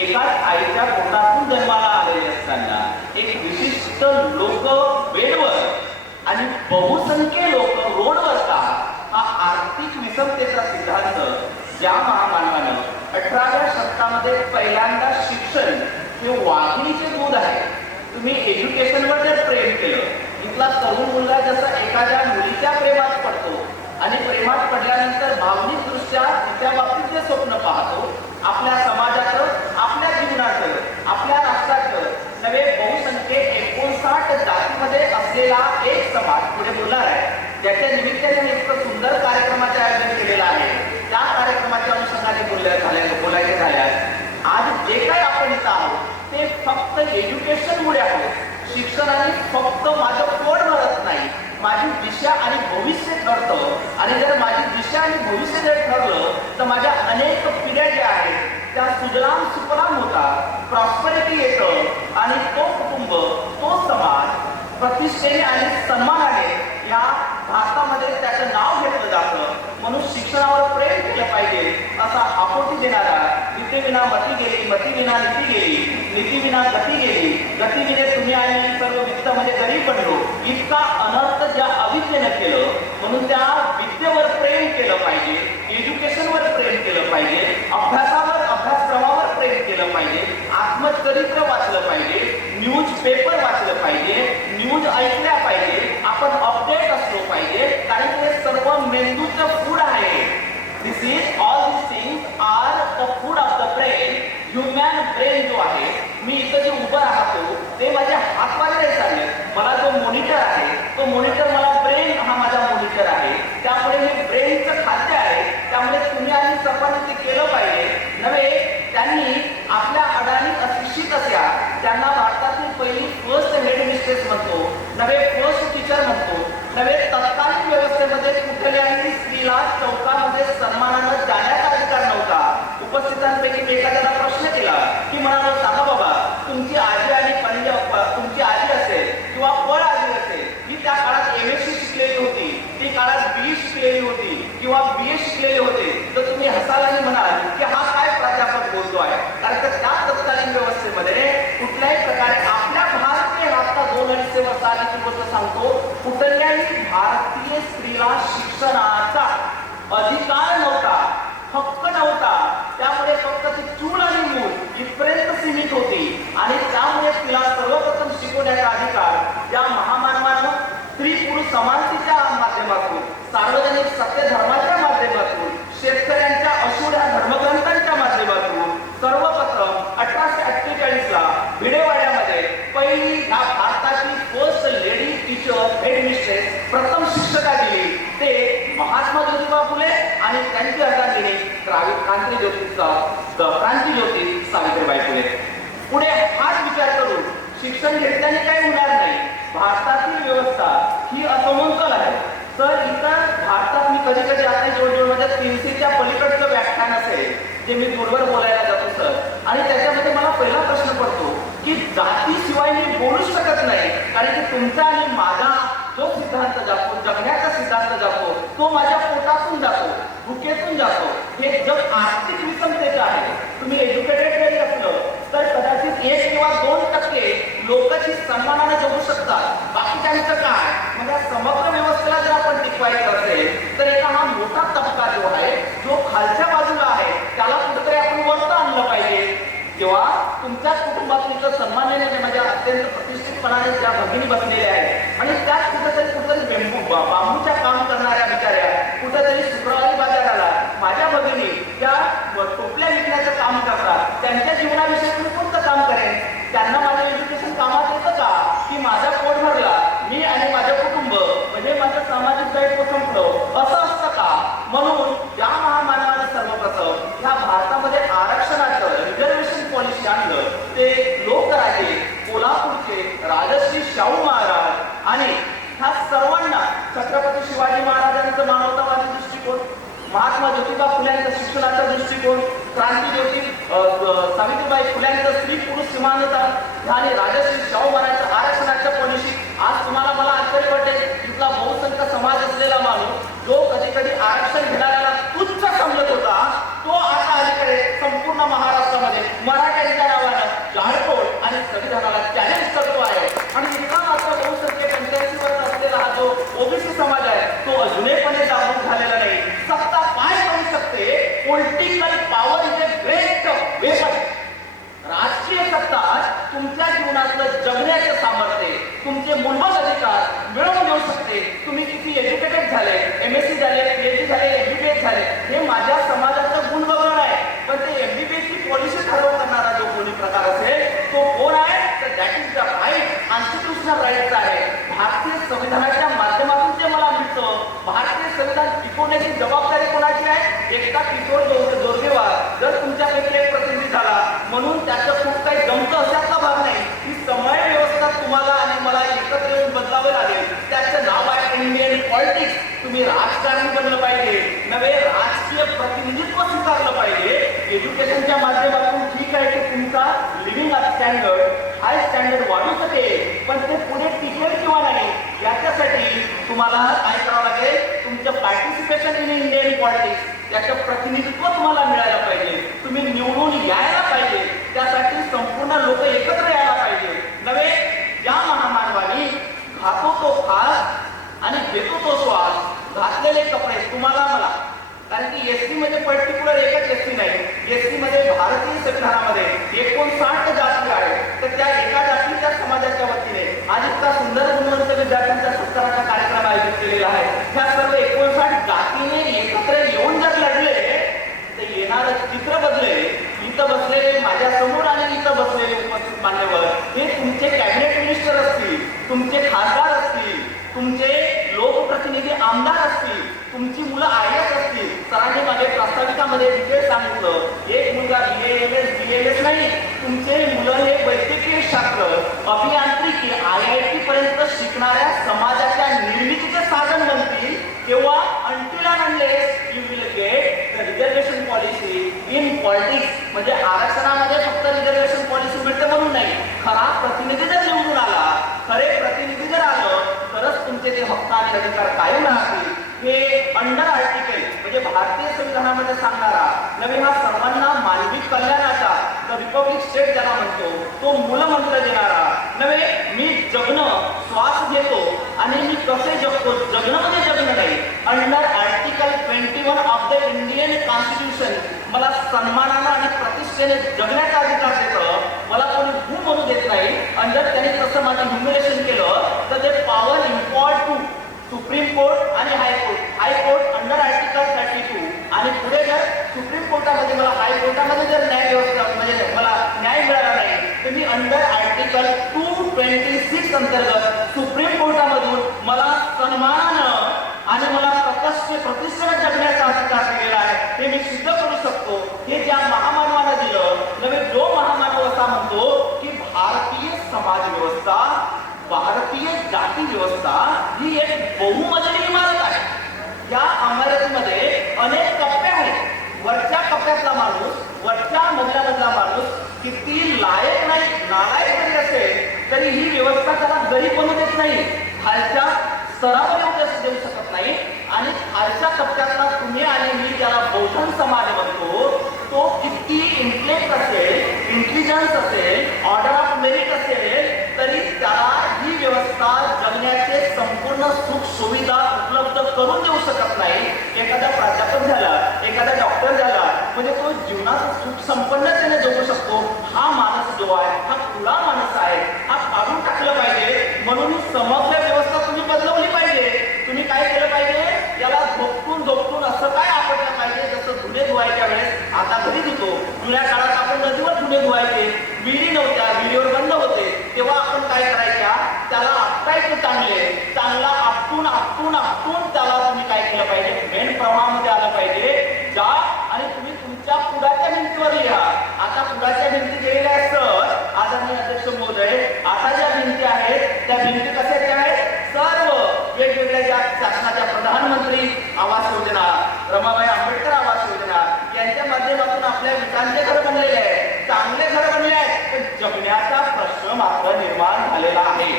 एकाच आईच्या पोटातून जन्माला आलेले असताना एक विशिष्ट लोक बेडवर आणि बहुसंख्य लोक रोडवर का हा आर्थिक विषमतेचा सिद्धांत ज्या महामानवानं 18व्या शतकामध्ये पहिल्यांदा शिक्षण हे वाघिणीचे दूध आहे. तुम्ही एज्युकेशनवर जर प्रेम केलं, इथला तरुण मुलगा एखाद्या मुलीच्या प्रेमात पडतो आणि प्रेमात पडल्यानंतर भावनिक दृष्ट्या तिच्या बाबतीत जे स्वप्न पाहतो, आपल्या समाजाचं, आपल्या जीवनाचं, आपल्या राष्ट्राचं नवे बहुसंख्ये 59 जातीमध्ये असलेला एक समाज पुढे बोलणार आहे. ज्याच्या निमित्ताने इतकं सुंदर कार्यक्रमाचे आयोजन केलेलं आहे. त्या कार्यक्रमाच्या अनुषंगाने बोलायचे झाल्यास आज जे काही आपण इथं आहोत ते फक्त एज्युकेशनमुळे आहोत. शिक्षणाने फक्त माझं पोट भरत नाही, माझी दिशा आणि भविष्य ठरतं. आणि जर माझी दिशा आणि भविष्य जर ठरलं तर माझ्या अनेक पिढ्या ज्या आहेत त्या सुजलाम सुफलाम होतात, प्रॉस्पेरिटी येतं आणि तो कुटुंब, तो समाज प्रतिष्ठेने आणि सन्मानाने या भारतामध्ये त्याचं नाव घेतलं जातं. म्हणून शिक्षणावर प्रेम केलं पाहिजे असा आपोटी देणारा, नीतीविना मती गेली, मतीविना नीती गेली, नीतीविना गती गेली, गतीविने तुम्ही आणि सर्व वित्तामध्ये गरीब बनलो, इतका अनर्थ ज्या अविद्येनं केलं. म्हणून त्या विद्येवर प्रेम केलं पाहिजे, एज्युकेशनवर प्रेम केलं पाहिजे, अभ्यासावर, अभ्यासक्रमावर प्रेम केलं पाहिजे, आत्मचरित्र वाचलं पाहिजे, न्यूज पेपर वाचलं पाहिजे, न्यूज ऐकल्या पाहिजे, आपण अपडेट असलो पाहिजे. कारण हे सर्व मेंदूचं फूड आहे. This is all this things are the food of the brain. Human brain जो आहे, मी इथं जे उभं राहतो ते माझ्या हातवाले नाही चालले. मला जो मॉनिटर आहे तो मॉनिटर, मला ब्रेन हा माझा मॉनिटर आहे. त्यामुळे हे ब्रेनचं खाद्य आहे. त्यामुळे तुम्ही आणि सर्वांनी ते केलं पाहिजे. नव्हे, त्यांनी आपल्या अडाणी अशिक्षित असल्या त्यांना भारतातील पहिली फर्स्ट हेड मिस्ट्रेस म्हणतो, नव्हे फर्स्ट टीचर म्हणतो, नव्हे तत्कालीन व्यवस्थेमध्ये कुठल्याही स्त्रीला चौकामध्ये सन्मानानं जाण्याचा अधिकार नव्हता. उपस्थितांपैकी एखाद्याला प्रश्न केला की म्हणालो, सांगा बाबा, तुमची आजी आणि तुमची आजी असेल किंवा पळ आजी असेल, ही त्या काळात MSc शिकलेली होती, ती काळात BE शिकलेली होती किंवा BA शिकलेले होते, तर तुम्ही हसाल आणि म्हणाल की हा काय प्राध्यापक बोलतो आहे. कारण का त्या तत्कालीन व्यवस्थेमध्ये कुठल्याही प्रकारे आपल्या भारतीय आता 2-2.5 वर्ष आधीची गोष्ट सांगतो, कुठल्याही भारतीय स्त्रीला शिक्षणाचा अधिकार नव्हता, हक्क नव्हता. त्यामुळे फक्त ती चूल आणि मूल इथपर्यंत सीमित होती. आणि त्यामुळे तिला सर्वप्रथम शिकवण्याचा अधिकार या महामानवानं स्त्री पुरुष समानतेच्या माध्यमातून, सार्वजनिक सत्य धर्माच्या माध्यमातून, शेतकऱ्यांच्या अशुद्ध धर्मग्रंथांच्या माध्यमातून सर्वप्रथम 1848ला भिडेवाड्यामध्ये पहिली ह्या भारताची फर्स्ट लेडी टीचर हेडमिस्ट्रेस प्रथम शिक्षका दिली ते महात्मा ज्योतिबा फुले आणि त्यांची अर्धांगिनी क्रांतिज्योती सावित्रीबाई फुले. पुढे हाच विचार करून शिक्षण घेतल्याने काही होणार नाही. भारतातील व्यवस्था ही असमंजस आहे. तर इतर भारतात मी कधी कधी आता जवळजवळ माझ्या 300च्या पलीकडचं व्याख्यान असेल जे मी दूरवर बोलायला जातो सर, आणि त्याच्यामध्ये मला पहिला प्रश्न पडतो की जातीशिवाय मी बोलूच शकत नाही. कारण की तुमचा आणि माझा जो सिद्धांत जातो, जगण्याचा सिद्धांत जातो, तो माझ्या पोटातून जातो, भुकेतून जातो. हे जग आर्थिक विषमतेचं आहे. तुम्ही एज्युकेटेड जरी असलं तर कदाचित 1 किंवा 2% लोकच ही सन्मानाने जगू शकतात. बाकीच्यांचं काय? मग या समग्र व्यवस्थेला जर आपण टिकवायचं असेल तर एका हा मोठा तबका जो आहे, जो खालच्या बाजूला आहे, त्याला कुठेतरी आपण वरतं आणलं पाहिजे. तेव्हा तुमच्याच कुटुंबात सन्मानाने माझ्या अत्यंत प्रतिष्ठितपणाने ज्या भगिनी बसलेल्या आहेत आणि त्याच कुठेतरी बांबूच्या काम करणाऱ्या बिचाऱ्या, कुठेतरी शुक्रवारी बाजाराला माझ्या भगिनी त्या टोपल्या विकण्याचं काम करतात, त्यांच्या जीवनाविषयी मी कोणतं काम करेन? त्यांना माझं एज्युकेशन कामात येतं का? की माझा पोट भरला, मी आणि माझं कुटुंब म्हणजे माझं सामाजिक दायित्व संपलं, असं असतं का? म्हणून या महामानवानं सर्वप्रथम ह्या भारतामध्ये आरक्षणाचं रिझर्वेशन पॉलिसी आणलं. ते लोकराजे, कोल्हापूरचे राजश्री शाहू महाराज आणि ह्या सर्वांना छत्रपती शिवाजी महाराजांचं मानवतावादी दृष्टिकोन, महात्मा ज्योतिबा फुल्यांचा शिक्षणाचा दृष्टिकोन, क्रांतिज्योती सावित्रीबाई फुल्यांचं स्त्री पुरुष समानता आणि राजश्री शाहू महाराजांचं आरक्षणाच्या पॉलिसी. आज तुम्हाला मला आश्चर्य वाटेल, इथला बहुसंख्य समाज असलेला माणूस जो कधी कधी आरक्षण घेणाऱ्याला तुच्छ समजत होता, तो आता अलीकडे संपूर्ण महाराष्ट्रामध्ये मराठ्यांच्या नावानं जाळपोळ आणि संविधानाला चॅलेंज करतो आहे. आणि इतका मात्र बहुसंख्य 85 वर्ष असलेला हा जो ओबीसी समाज आहे तो अजूनहीपणे जागरूक झालेला नाही. सत्ता काय करू शकते? Political power is a great weapon. राजकीय सत्ता तुमच्या जीवनातलं जगण्याचं सामर्थ्य, तुमचे मूलभूत अधिकार मिळवून देऊ शकते. तुम्ही MSc झाले, PhD झाले, MBBS झाले, हे माझ्या समाजाचं गुण बघणार आहे. पण ते MBBS ची पॉलिसी ठरव करणारा जो कोणी प्रकार असेल तो कोण आहे, तर that is the right, constitutional राईटचा आहे. भारतीय संविधानाच्या माध्यमातून जे मला मिळतं, भारतीय संविधान टिकवण्याची जबाबदारी कोणाची आहे? एकटा किशोर जोरगेवार जर तुमच्यापैकी एक प्रतिनिधी झाला म्हणून त्याचं खूप काही जमतं अशातला भाग नाही. ही समय व्यवस्था तुम्हाला आणि मला एकत्र येऊन बदलावं लागेल. त्याचं नाव आहे इंडियन पॉलिटिक्स. तुम्ही राजकारणी बनलं पाहिजे, नवे राजकीय प्रतिनिधित्व स्वीकारलं पाहिजे. एज्युकेशनच्या माध्यमातून ठीक आहे की तुमचा लिव्हिंग स्टँडर्ड, हाय स्टँडर्ड वाढू शकेल, पण ते पुढे टिकेल किंवा नाही याच्यासाठी तुम्हाला काय करावं लागेल? तुमचं पार्टिसिपेशन इन इंडियन पॉलिटिक्स, त्याचं प्रतिनिधित्व तुम्हाला मिळायला पाहिजे. तुम्ही निवडून यायला पाहिजे. त्यासाठी संपूर्ण लोक एकत्र यायला पाहिजे. नव्हे ज्या महामानवानी खातो तो फास आणि घेतो तो श्वास घातलेले कपडे तुम्हाला मला, कारण की एसटी मध्ये पर्टिक्युलर एकच एसटी नाही. एसटी मध्ये भारतीय संविधानामध्ये 59 जाती आहेत. तर त्या एका जातीच्या समाजाच्या वतीने आज इतका सुंदर गुणवंत विद्यार्थ्यांचा सत्काराचा कार्यक्रम आयोजित केलेला आहे. ह्या सर्व 59 जातीने एकत्र येऊन जर लढले तर येणारं चित्र बदले. इथं बसलेले माझ्या समोर आणि इथं बसलेले उपस्थित मान्यवर हे तुमचे कॅबिनेट मिनिस्टर असतील, तुमचे खासदार असतील, तुमचे लोकप्रतिनिधी आमदार असतील, तुमची मुलं IAS असतील. सरांनी माझ्या प्रास्ताविकामध्ये डिटेल सांगितलं. एक मुलगा BAMS BLS नाही, तुमचे मुलं हे वैद्यकीय शास्त्र, अभियांत्रिकी, IIT पर्यंत शिकणाऱ्या समाजाच्या निर्मितीचे साधन बनतील. तेव्हा until and unless you will get the reservation policy in politics, म्हणजे आरक्षणामध्ये फक्त रिझर्वेशन पॉलिसी मिळते म्हणून नाही, खरा प्रतिनिधी जर निवडून आला, खरे प्रतिनिधी जर आलं तरच तुमचे ते हक्क आणि अधिकार कायम राहतील. हे अंडर आर्टिकल म्हणजे भारतीय संविधानामध्ये सांगणारा नवीन हा सर्वांना मानवी कल्याणाचा द रिपब्लिक स्टेट ज्याला म्हणतो तो मूलमंत्र देणारा. नव्हे मी जगणं श्वास घेतो आणि मी कसे जगतो, जगणं म्हणजे जगणं नाही. Under article 21 of the Indian constitution मला सन्मानानं आणि प्रतिष्ठेने जगण्याचा अधिकार देतं. मला कोणी भू म्हणू देत नाही. आणि जर त्यांनी तसं माझं ह्युमिलेशन केलं तर ते power import to supreme court आणि हायकोर्ट. हायकोर्ट अंडर आर्टिकल 32 आणि पुढे जर सुप्रीम कोर्टामध्ये मला हायकोर्टामध्ये जर न्याय व्यवस्था म्हणजे मला न्याय मिळाला नाही तर मी अंडर आर्टिकल 226 अंतर्गत सुप्रीम कोर्टामधून मला सन्मानानं आणि मला प्रतिष्ठेने जगण्याचा अधिकार दिलेला आहे. हे मी सिद्ध करू शकतो. हे ज्या महामानवानं दिलं. नव्हे जो महामानव असा म्हणतो की भारतीय समाज व्यवस्था, भारतीय जाती व्यवस्था ही एक बहुमजली इमारत आहे. या इमारतीमध्ये अनेक कप्पे आहेत. वरच्या कप्प्यातला माणूस, वरच्या मजल्यामधला माणूस किती लायक नाही, नालायक जरी असेल तरी ही व्यवस्था त्याला गरीब बनू देत नाही, खालच्या स्तरावर देऊ शकत नाही. आणि खालच्या कप्प्यातला तुम्ही आणि मी ज्याला बहुजन समाज म्हणतो तो किती इंटेलेक्ट असेल, इंटेलिजन्स असेल, ऑर्डर ऑफ मेरिट असेल तरी त्याला ही व्यवस्था जगण्याचे संपूर्ण सुख सुविधा उपलब्ध करून देऊ शकत नाही. एखादा प्राध्यापक झाला, एखादा डॉक्टर झाला म्हणजे तो जीवनात सुख संपन्नतेने जगू शकतो. हा माणूस जो आहे हा खुला माणूस आहे, हा काढून टाकलं पाहिजे. म्हणून ही समग्र व्यवस्था तुम्ही बदलवली पाहिजे. तुम्ही काय केलं पाहिजे? याला झोपटून असं काय आपटलं पाहिजे जसं धुणे धुवायच्या वेळेस आता घरी धुतो. जुन्या काळात आपण नदीवर धुणे धुवायचे, विहिरी नव्हत्या, विहिरीवर बंद होते, तेव्हा आपण काय करायच्या? त्याला आपटायचं चांगला आपटून त्याला तुम्ही काय केलं पाहिजे? मेन प्रवाहामध्ये आलं पाहिजे. जा आणि तुम्ही तुमच्या पुढाच्या भिंतीवर लिहा. आता पुढाच्या भिंती गेलेल्या आहेत सर, आदरणीय अध्यक्ष महोदय. आता ज्या भिंती आहेत त्या भिंती कशाच्या आहेत? सर्व वेगवेगळ्या ज्या शासनाच्या प्रधानमंत्री आवास योजना, रमाबाई आंबेडकर आवास योजना यांच्या माध्यमातून आपल्या विटांचे घर बनलेले आहेत, चांगले घर बनले आहेत. पण जगण्याचा प्रश्न मात्र निर्माण झालेला आहे.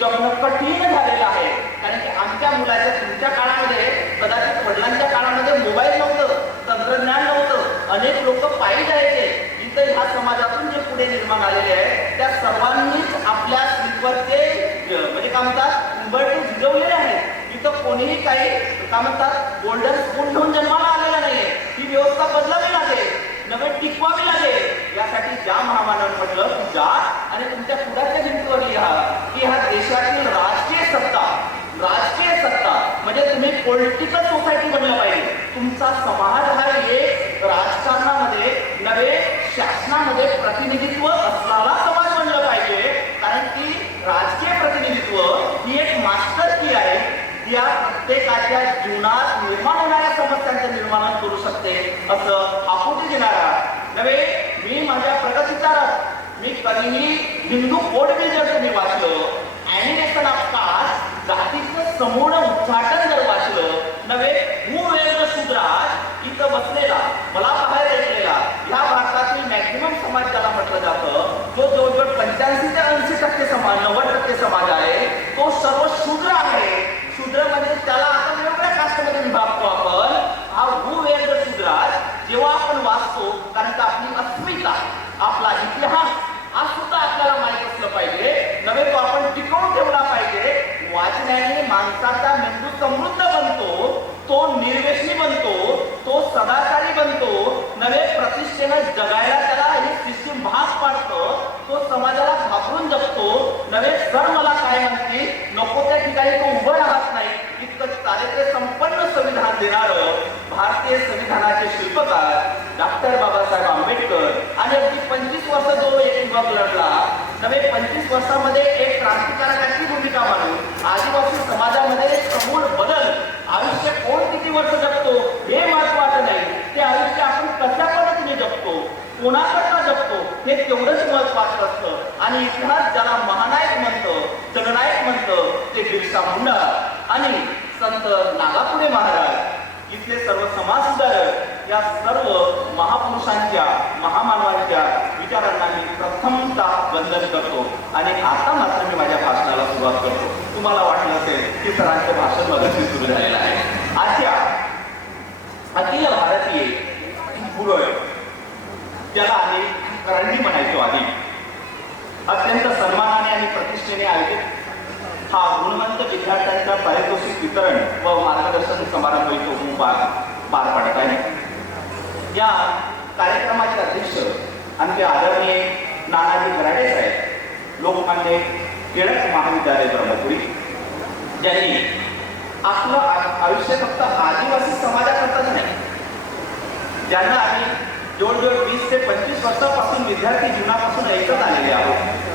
जगणं कठीण झालेलं आहे. कारण की आमच्या मुलाच्या तुमच्या काळामध्ये कदाचित वडिलांच्या काळामध्ये मोबाईल नव्हतं, तंत्रज्ञान नव्हतं, अनेक लोक पायी जायचे. इथं ह्या समाजातून जे पुढे निर्माण आलेले आहेत त्या सर्वांनीच आपल्या स्लीपरचे म्हणजे काय म्हणतात उंबरटे झिजवलेले आहेत. इथं कोणीही काही काय म्हणतात गोल्डन स्पून घेऊन जन्माला आलेला नाहीये. ही व्यवस्था बदलावी लागेल, नवे टिकवावी लागेल. यासाठी ज्या महामानवानं म्हटलं की जा आणि तुमच्या पुढाच्या भिंतीवर लिहा की ह्या देशातील राजकीय सत्ता म्हणजे तुम्ही पॉलिटिकल सोसायटी बनलं पाहिजे. तुमचा समाज हा एक राजकारणामध्ये नव्हे शासनामध्ये प्रतिनिधित्व असणारा समाज बनलं पाहिजे. कारण की राजकीय प्रतिनिधित्व ही एक मास्टर की आहे. या प्रत्येकाच्या जीवनात निर्माण होणाऱ्या समस्यांचं निर्माण करू शकते असं आहुती देणारा नव्हे. मी माझ्या प्रगतीचारात मी कधीही हिंदू कोड बिल जर तुम्ही वाचलं, ॲनिमेशन ऑफ कास्ट जातीचं समूळ उच्चाटन जर वाचलं नव्हे, भूवेद शूद्राज इथं बसलेला मला बाहेर ऐकलेला ह्या भारतातील मॅक्झिमम समाज ज्याला म्हटलं जातं, जो जवळजवळ 85 ते 80% समाज 90% समाज आहे, तो सर्व शूद्र आहे. शूद्र म्हणजे त्याला आता वेगवेगळ्या कास्टमध्ये विभागतो आपण. हा भूवेद शूद्राज जेव्हा आपण वाचतो, कारण का आपली अस्मिता आपला इतिहास हा सुद्धा आपल्याला माहीत असलं पाहिजे नव्हे, तो आपण टिकवून ठेवला पाहिजे. वाचण्याने माणसाचा मेंदू समृद्ध बनतो, तो निर्व्यसनी बनतो, तो सदाचारी बनतो नव्हे. प्रतिष्ठेनं जगायला त्याला ही सिस्टीम भाग पाडतं, तो समाजाला घाबरून जगतो नव्हे. सर मला काय म्हणतील, नको त्या ठिकाणी तो उभं राहत नाही. इतकं चारित्र्य संपन्न संविधान देणारं भारतीय संविधानाचे शिल्पकार डॉक्टर बाबासाहेब आंबेडकर आणि अगदी 25 वर्ष जो एक युवक लढला नव्हे, 25 वर्षामध्ये एक क्रांतिकारकाची भूमिका मानून आदिवासी समाजामध्ये समूळ बदल. आयुष्य कोण किती वर्ष जगतो हे महत्वाचं नाही, ते आयुष्य आपण कशा पद्धतीने जगतो, कोणाकरता जगतो हे तेवढंच महत्वाचं असतं. आणि इतिहास ज्याला महानायक म्हणतं, जननायक म्हणतं, ते बिरसा मुंडा आणि संत नागापुरे महाराज इथले सर्व समाज सुधारक या सर्व महापुरुषांच्या महामानवांच्या विचारांना मी प्रथमतः वंदन करतो. आणि आता मात्र मी माझ्या भाषणाला सुरुवात करतो. तुम्हाला वाटलं असेल की सरांचं भाषण मगाशी सुरू झालेलं आहे. आजच्या अखिल भारतीय भूगोल ज्याला आम्ही करंडी म्हणायचो आधी, अत्यंत सन्मानाने आणि प्रतिष्ठेने आयोजित हा गुणवंत विद्यार्थ्यांचा पारितोषिक वितरण व मार्गदर्शन समारंभ इथं पार पडत आहे. या कार्यक्रमाचे अध्यक्ष आमचे आदरणीय नानाजी गराडे साहेब, लोकमान्य टिळक महाविद्यालय ब्रह्मपुरी, ज्यांनी आपलं आयुष्य फक्त आदिवासी समाजाकरताच नाही, ज्यांना आम्ही जवळजवळ 20 ते 25 वर्षापासून विद्यार्थी जीवनापासून ऐकत आलेले आहोत,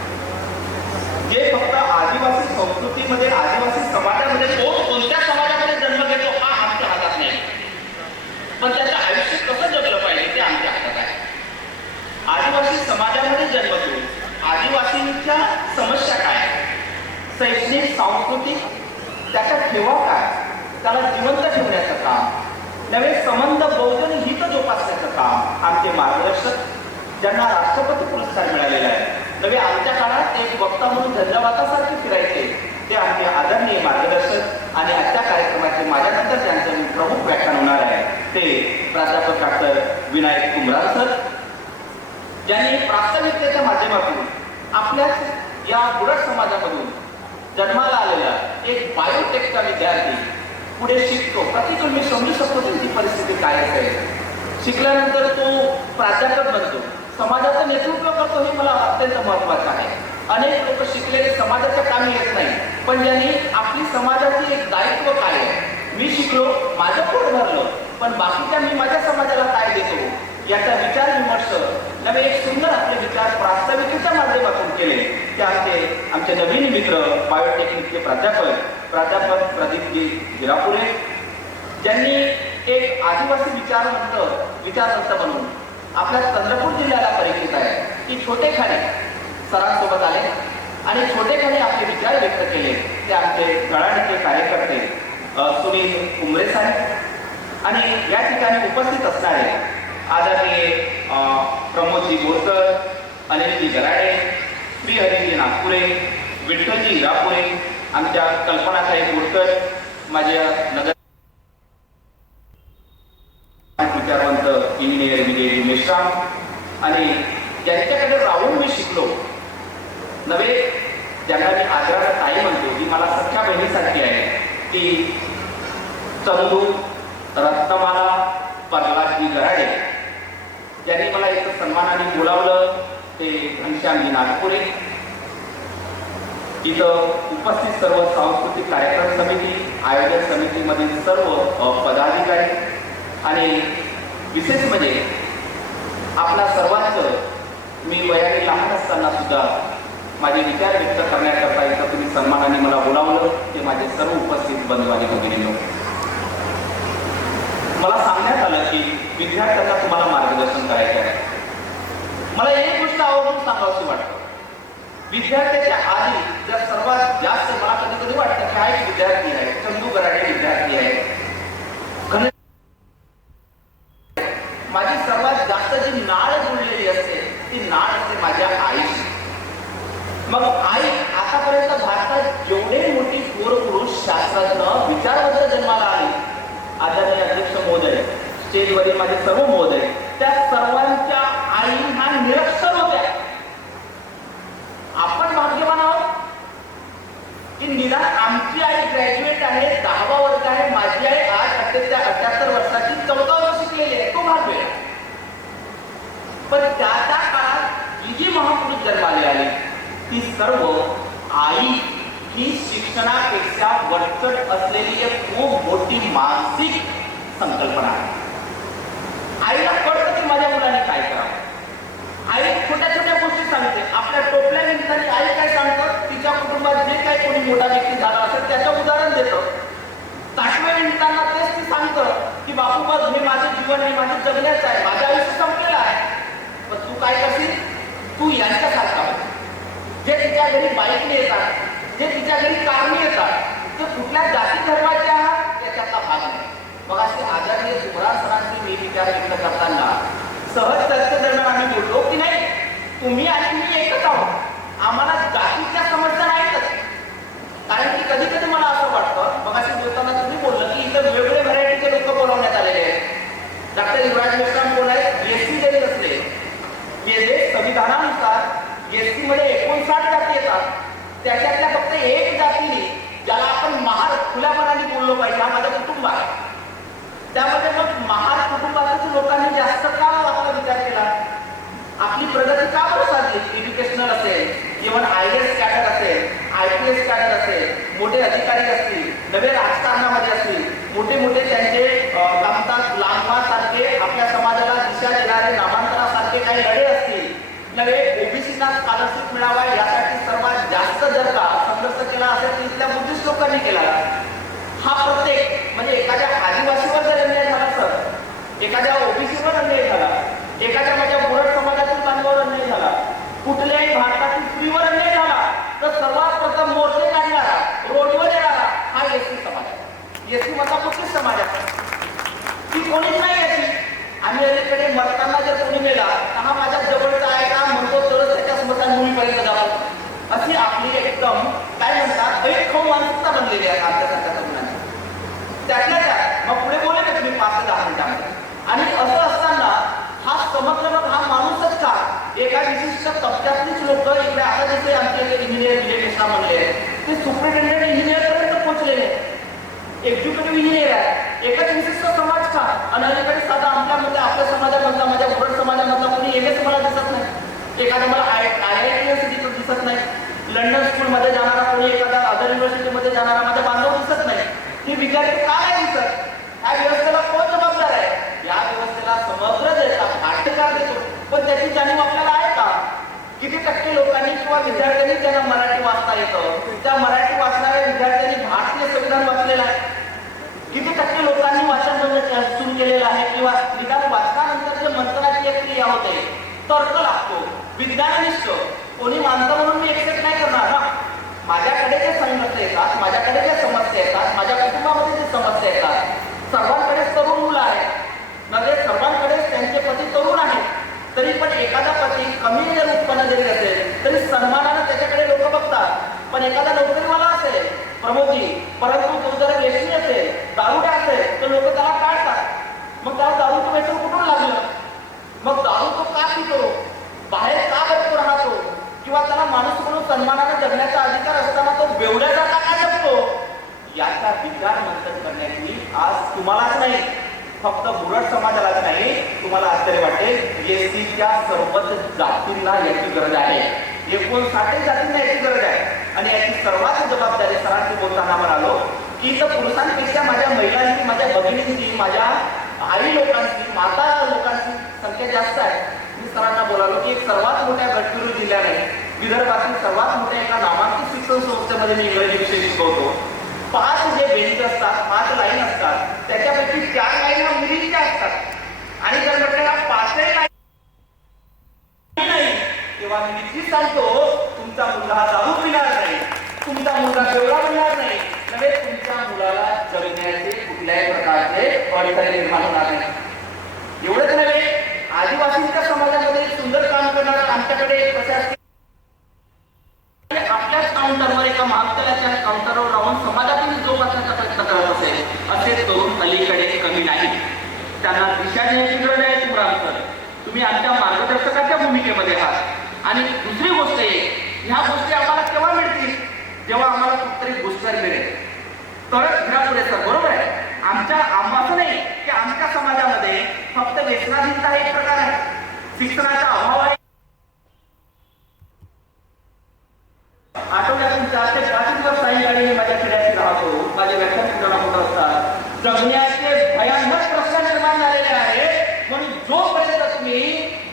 जे फक्त आदिवासी संस्कृतीमध्ये आदिवासी समाजामध्ये कोणत्या समाजामध्ये जन्म घेतो हा आमच्या हातात नाही, पण त्याचं आयुष्य कसं जगलं पाहिजे ते आमच्या हातात आहे. आदिवासी समाजामध्ये जन्म घेऊन आदिवासींच्या समस्या काय, शैक्षणिक सांस्कृतिक त्याच्या ठेवा काय, त्याला जिवंत ठेवण्याचं काम नवे, संबंध बौद्ध हित जोपासण्याचं काम आमचे मार्गदर्शक, ज्यांना राष्ट्रपती पुरस्कार मिळालेला आहे नव्हे, आमच्या काळात एक वक्ता म्हणून झंझावातासारखे फिरायचे, ते आमचे आदरणीय मार्गदर्शक. आणि आजच्या कार्यक्रमाचे माझ्यानंतर त्यांचं प्रमुख व्याख्यान होणार आहे ते प्राध्यापक डॉक्टर विनायक कुंभार सर, ज्यांनी प्रास्ताविकतेच्या माध्यमातून आपल्याच या बुडक समाजामधून जन्माला आलेला एक बायोटेकचा विद्यार्थी पुढे शिकतो. प्रतिकूल मी समजू शकतो त्यांची परिस्थिती काय असेल. शिकल्यानंतर तो प्राध्यापक बनतो, समाजाचं नेतृत्व करतो, हे मला अत्यंत महत्वाचं आहे. अनेक लोक शिकलेले समाजाच्या कामी येत नाही, पण ज्यांनी आपली समाजाची एक दायित्व काय आहे, मी शिकलो माझं पोट भरलं, पण बाकीच्या मी माझ्या समाजाला काय देतो याचा विचार विमर्श नवे एक सुंदर आपले विचार प्रास्ताविकेच्या माध्यमातून केले. ते आमचे नवीन मित्र बायोटेक्निकचे प्राध्यापक प्रदीपजी हिरापुरे, ज्यांनी एक आदिवासी विचारवंत म्हणून आपल्या चंद्रपूर जिल्ह्याला परिचित आहे, की छोटेखाने सरांसोबत आले आणि छोटेखाने आपले विचार व्यक्त केले. ते आमचे गळाडीचे कार्यकर्ते सुनील कुंभरे साहेब आणि या ठिकाणी उपस्थित असणारे आदरणीय प्रमोदजी बोरकर, अनिलजी गराडे, श्रीहरीजी नागपुरे, विठ्ठलजी हिरापुरे, आमच्या कल्पनाताई बोरकर, माझ्या नगर विचारवंत इंजिनियर विजयजी मेश्राम, आणि ज्यांच्याकडे राहून मी शिकलो नव्हे, ज्यांना मी आदरानं ताई म्हणतो, ती मला सख्या बहिणीसारखी आहे, ती चंदू रत्नमाला प्रल्हादजी गराडे, ज्यांनी मला इथं सन्मानाने बोलावलं ते घनश्यामजी नागपुरे, इथं उपस्थित सर्व सांस्कृतिक कार्यक्रम समिती, आयोजन समितीमधील सर्व पदाधिकारी आणि विशेष म्हणजे आपल्या सर्वांचं मी वयाने लहान असताना सुद्धा माझे विचार व्यक्त करण्याकरता इथं तुम्ही सन्मानाने मला बोलावलं ते माझे सर्व उपस्थित बंधू आणि भगिनींनो. मला सांगण्यात आलं की विद्यार्थ्यांना तुम्हाला मार्गदर्शन करायचं आहे. मला एक गोष्ट आवर्जून सांगावीशी वाटतं. विद्यार्थ्याच्या आधी जर सर्वात जास्त मला कधी कधी वाटतं की हा एक विद्यार्थी आहे, चंदू गराडे विद्यार्थी आहे. माझी सर्वात जास्त जी नाळ जुळलेली असते ती नाळ असते माझ्या आईशी. मग आई आतापर्यंत भारतात जेवढे मोठी थोर पुरुष शास्त्रज्ञ विचारवंत जन्माला आली, आदरणीय अध्यक्ष महोदय, स्टेजवरील माझे सर्व महोदय, त्या सर्वांच्या आई ह्या निरक्षर होत्या. आपण भाग्यवान आहोत की निदान आमची आई ग्रॅज्युएट आहे, 10वा वर्ग आहे. माझी आई आज 78 वर्षाची 14 वर्ष शिकलेली आहे. तो भाग वेळ. पण त्या काळात ही जी महापुरुष जन्माला आली ती सर्व आई ही शिक्षणापेक्षा वरचढ असलेली एक खूप मोठी मानसिक संकल्पना आहे. आईला कळतं की माझ्या मुलाने काय करावं. आई छोट्या छोट्या गोष्टी सांगते. आपल्या टोपल्या निमित्ताने आई काय सांगतात, तिच्या कुटुंबात जे काही कोणी मोठा व्यक्ती झाला असेल त्याचं उदाहरण देतं. ताटव्या निमित्तांना तेच ती सांगतं की बापू बघ, हे माझं जीवन आहे, माझं जगण्याचं आहे, माझं आयुष्य संपलेलं आहे, पण तू काय करशील, तू यांच्यासारखा हो. जे तिच्या घरी बाईकने येतात, जे तिच्या घरी कारने येतात, ते कुठल्या जाती धर्माचे आहात त्याच्यातला भाग नाही. मग असे आदरणीय सुमरान सरांची मी विचार व्यक्त करताना सहज चर्चेदरम्यान आम्ही बोललो की नाही, तुम्ही आणि मी एकच आहोत, आम्हाला जातीच्या समस्या नाहीतच. कारण की कधी कधी मला असं वाटतं, मग असे बोलताना तुम्ही बोललं की इथं वेगवेगळे व्हरायटीचे लोक बोलावण्यात आलेले आहेत. डॉक्टर युवराज मेश्राम कोण आहेत, एससी जरी असले, हे संविधानानुसार एससी मध्ये 59 जाती येतात. त्याच्यातल्या फक्त एक जातीने, ज्याला आपण महार खुल्या मनाने बोललो पाहिजे, हा माझा कुटुंब आहे. त्यामध्ये मग महार कुटुंबातील लोकांनी जास्त का आपला विचार केला, आपली प्रगती का बरं साधली. एज्युकेशनल असेल, इव्हन IAS कॅडर असेल, IPS कॅडर असेल, मोठे अधिकारी असतील, नवे राजकारणामध्ये असतील, मोठे मोठे त्यांचे कामकाज लांबवासारखे आपल्या समाजाला दिशा देणारे नामांतरासारखे काही लढे असतील, नवे ओबीसीना स्कॉलरशिप मिळावा यासाठी सर्वात जास्त जर का संघर्ष केला असेल तर इथल्या बुद्धिस्ट लोकांनी केला. हा प्रत्येक म्हणजे एखाद्या आदिवासीवर जर अन्याय झाला सर, एखाद्या ओबीसीवर अन्याय झाला, एखाद्या माझ्या मुरड समाजातील बांधवावर अन्याय झाला, कुठल्याही भारतातील स्त्रीवर अन्याय झाला, तर सर्वात प्रथम मोर्चे काढणारा, रोडवर येणारा हा एसटी समाज आहे. एसटी मधला कुठलीच समाज आहे ती कोणीच नाही याची. आणि अलीकडे मरताना जर कोणी मेला तर हा माझ्या जवळचा आहे का म्हणतो तरच त्याच्या स्मशानभूमीपर्यंत जातो. अशी आपली एकदम काय म्हणतात खाऊ मानसिकता बनलेली आहे आपल्यासारख्या तरुणांची. त्यातल्या त्यात मग पुढे बोले का तुम्ही 5 ते 10 मिनिटांमध्ये. आणि असं असताना हा समग्र हा माणूसच का एका विशिष्ट तबक्यातलीच लोक इकडे आता जसे आमचे इंजिनियर विजय मिश्रा म्हणले ते सुपरिटेंडेंट इंजिनियर पर्यंत पोहोचलेले, एक्झिक्युटिव्ह इंजिनियर आहे. एकच विशिष्ट समाज का. आणि अलीकडे साधा आमच्यामध्ये आपल्या समाजामधला, माझ्या मुरड समाजामधला कोणी एमएस मला दिसत नाही, एखादा मला IIT दिसत नाही, लंडन स्कूलमध्ये जाणारा कोणी, एखादा अदर युनिव्हर्सिटीमध्ये जाणारा माझा बांधव दिसत नाही. हे विद्यार्थी का नाही दिसत. ह्या व्यवस्थेला कोण जबाबदार आहे. या व्यवस्थेला समग्र देतात, भाष्यकार देतो, पण त्याची जाणीव आपल्याला आहे का. किती टक्के लोकांनी किंवा विद्यार्थ्यांनी ज्यांना मराठी वाचता येतं त्या मराठी वाचणाऱ्या विद्यार्थ्यांनी भारतीय संविधान वाचलेलं आहे. किती टक्के लोकांनी वाचन सुरू केलेलं आहे किंवा निदान वाचनानंतर जे मंथनाची एक क्रिया होते, तर्क लागतो, विज्ञाननिष्ठ कोणी मानतं म्हणून मी एक्सेप्ट नाही करणार ना. माझ्याकडे जे संघर्ष येतात, माझ्याकडे जे समस्या येतात, माझ्या कुटुंबामध्ये जे समस्या येतात, सर्वांकडे तरुण मुलं आहेत, म्हणजे सर्वांकडे त्यांचे पती तरुण आहेत, तरी पण एखादा पती कमी जर उत्पन्न जरी असेल तरी सन्मानानं त्याच्याकडे लोक बघतात. पण एखादा नोकरीवाला असेल प्रमोदी, परंतु तो जर व्यसनी असेल, दारुडा असेल, तर लोक त्याला टाळतात. मग त्याला दारूचं व्यसन कुठून लागलं, मग दारू तो का पितो, बाहेर का बघतो राहतो, किंवा त्याला माणूस म्हणून सन्मानानं जगण्याचा अधिकार असताना तो बेवड्या जाता का जगतो, याचा विचार मंथन करण्याची आज तुम्हालाच नाही, फक्त मुरड समाजालाच नाही, तुम्हाला आश्चर्य वाटेल एससीच्या सर्वच जातींना याची गरज आहे. 59 जातींना याची गरज आहे. आणि याची सर्वात जबाबदारी सरांनी बोलताना म्हणालो की इथं पुरुषांपेक्षा माझ्या महिलांची, माझ्या भगिनींची, माझ्या आई लोकांची, माता लोकांची संख्या जास्त आहे. मी सरांना बोलालो की एक सर्वात मोठ्या गडचिरोली जिल्ह्याने विदर्भातील सर्वात मोठ्या एका नामांकित शिक्षण संस्थेमध्ये मी इंग्रजी विषय शिकवतो. 5 जे बेंच असतात, 5 लाईन असतात, त्याच्यापैकी 4 लाईन ह्या मुलींच्या असतात आणि जर म्हटलं या 5ही लाईन नाही तेव्हा मी निश्चित सांगतो तुमचा मुलगा हा दारू पिणार नाही, तुमचा मुलगा बेवडा होणार नाही, नव्हे तुमच्या मुलाला जगण्याचे कुठल्याही प्रकारचे अडथळे निर्माण होणार नाही. एवढंच नव्हे, आदिवासींच्या समाजामध्ये एक सुंदर काम करणारा आमच्याकडे एक प्रशासकीय आपल्याच काउंटरवर एका महाविद्यालयाच्या काउंटरवर राहून समाजातील जोपासण्याचा प्रयत्न करत असेल असे तरुण अलीकडे कमी नाही. त्यांना दिशा देण्याची गरज आहे. तुम्हाला तुम्ही आमच्या मार्गदर्शकाच्या भूमिकेमध्ये आहात. आणि दुसरी गोष्ट आहे, ह्या गोष्टी आम्हाला केव्हा मिळतील जेव्हा आम्हाला कुठतरी बुस्टर मिळेल तरच घ्या पुरेसर. बरोबर आहे. असं नाही की आमच्या समाजामध्ये फक्त व्यसनाधीनता एक प्रकार आहे, शिक्षणाचा अभाव आहे. आठवड्यातून 4 ते 5 दिवस सायंकाळी मी माझ्या खेड्याशी राहतो. माझे व्याख्यान पूर्ण होत असतात. जगण्याचे भयानक प्रश्न निर्माण झालेले आहेत. म्हणून जोपर्यंत तुम्ही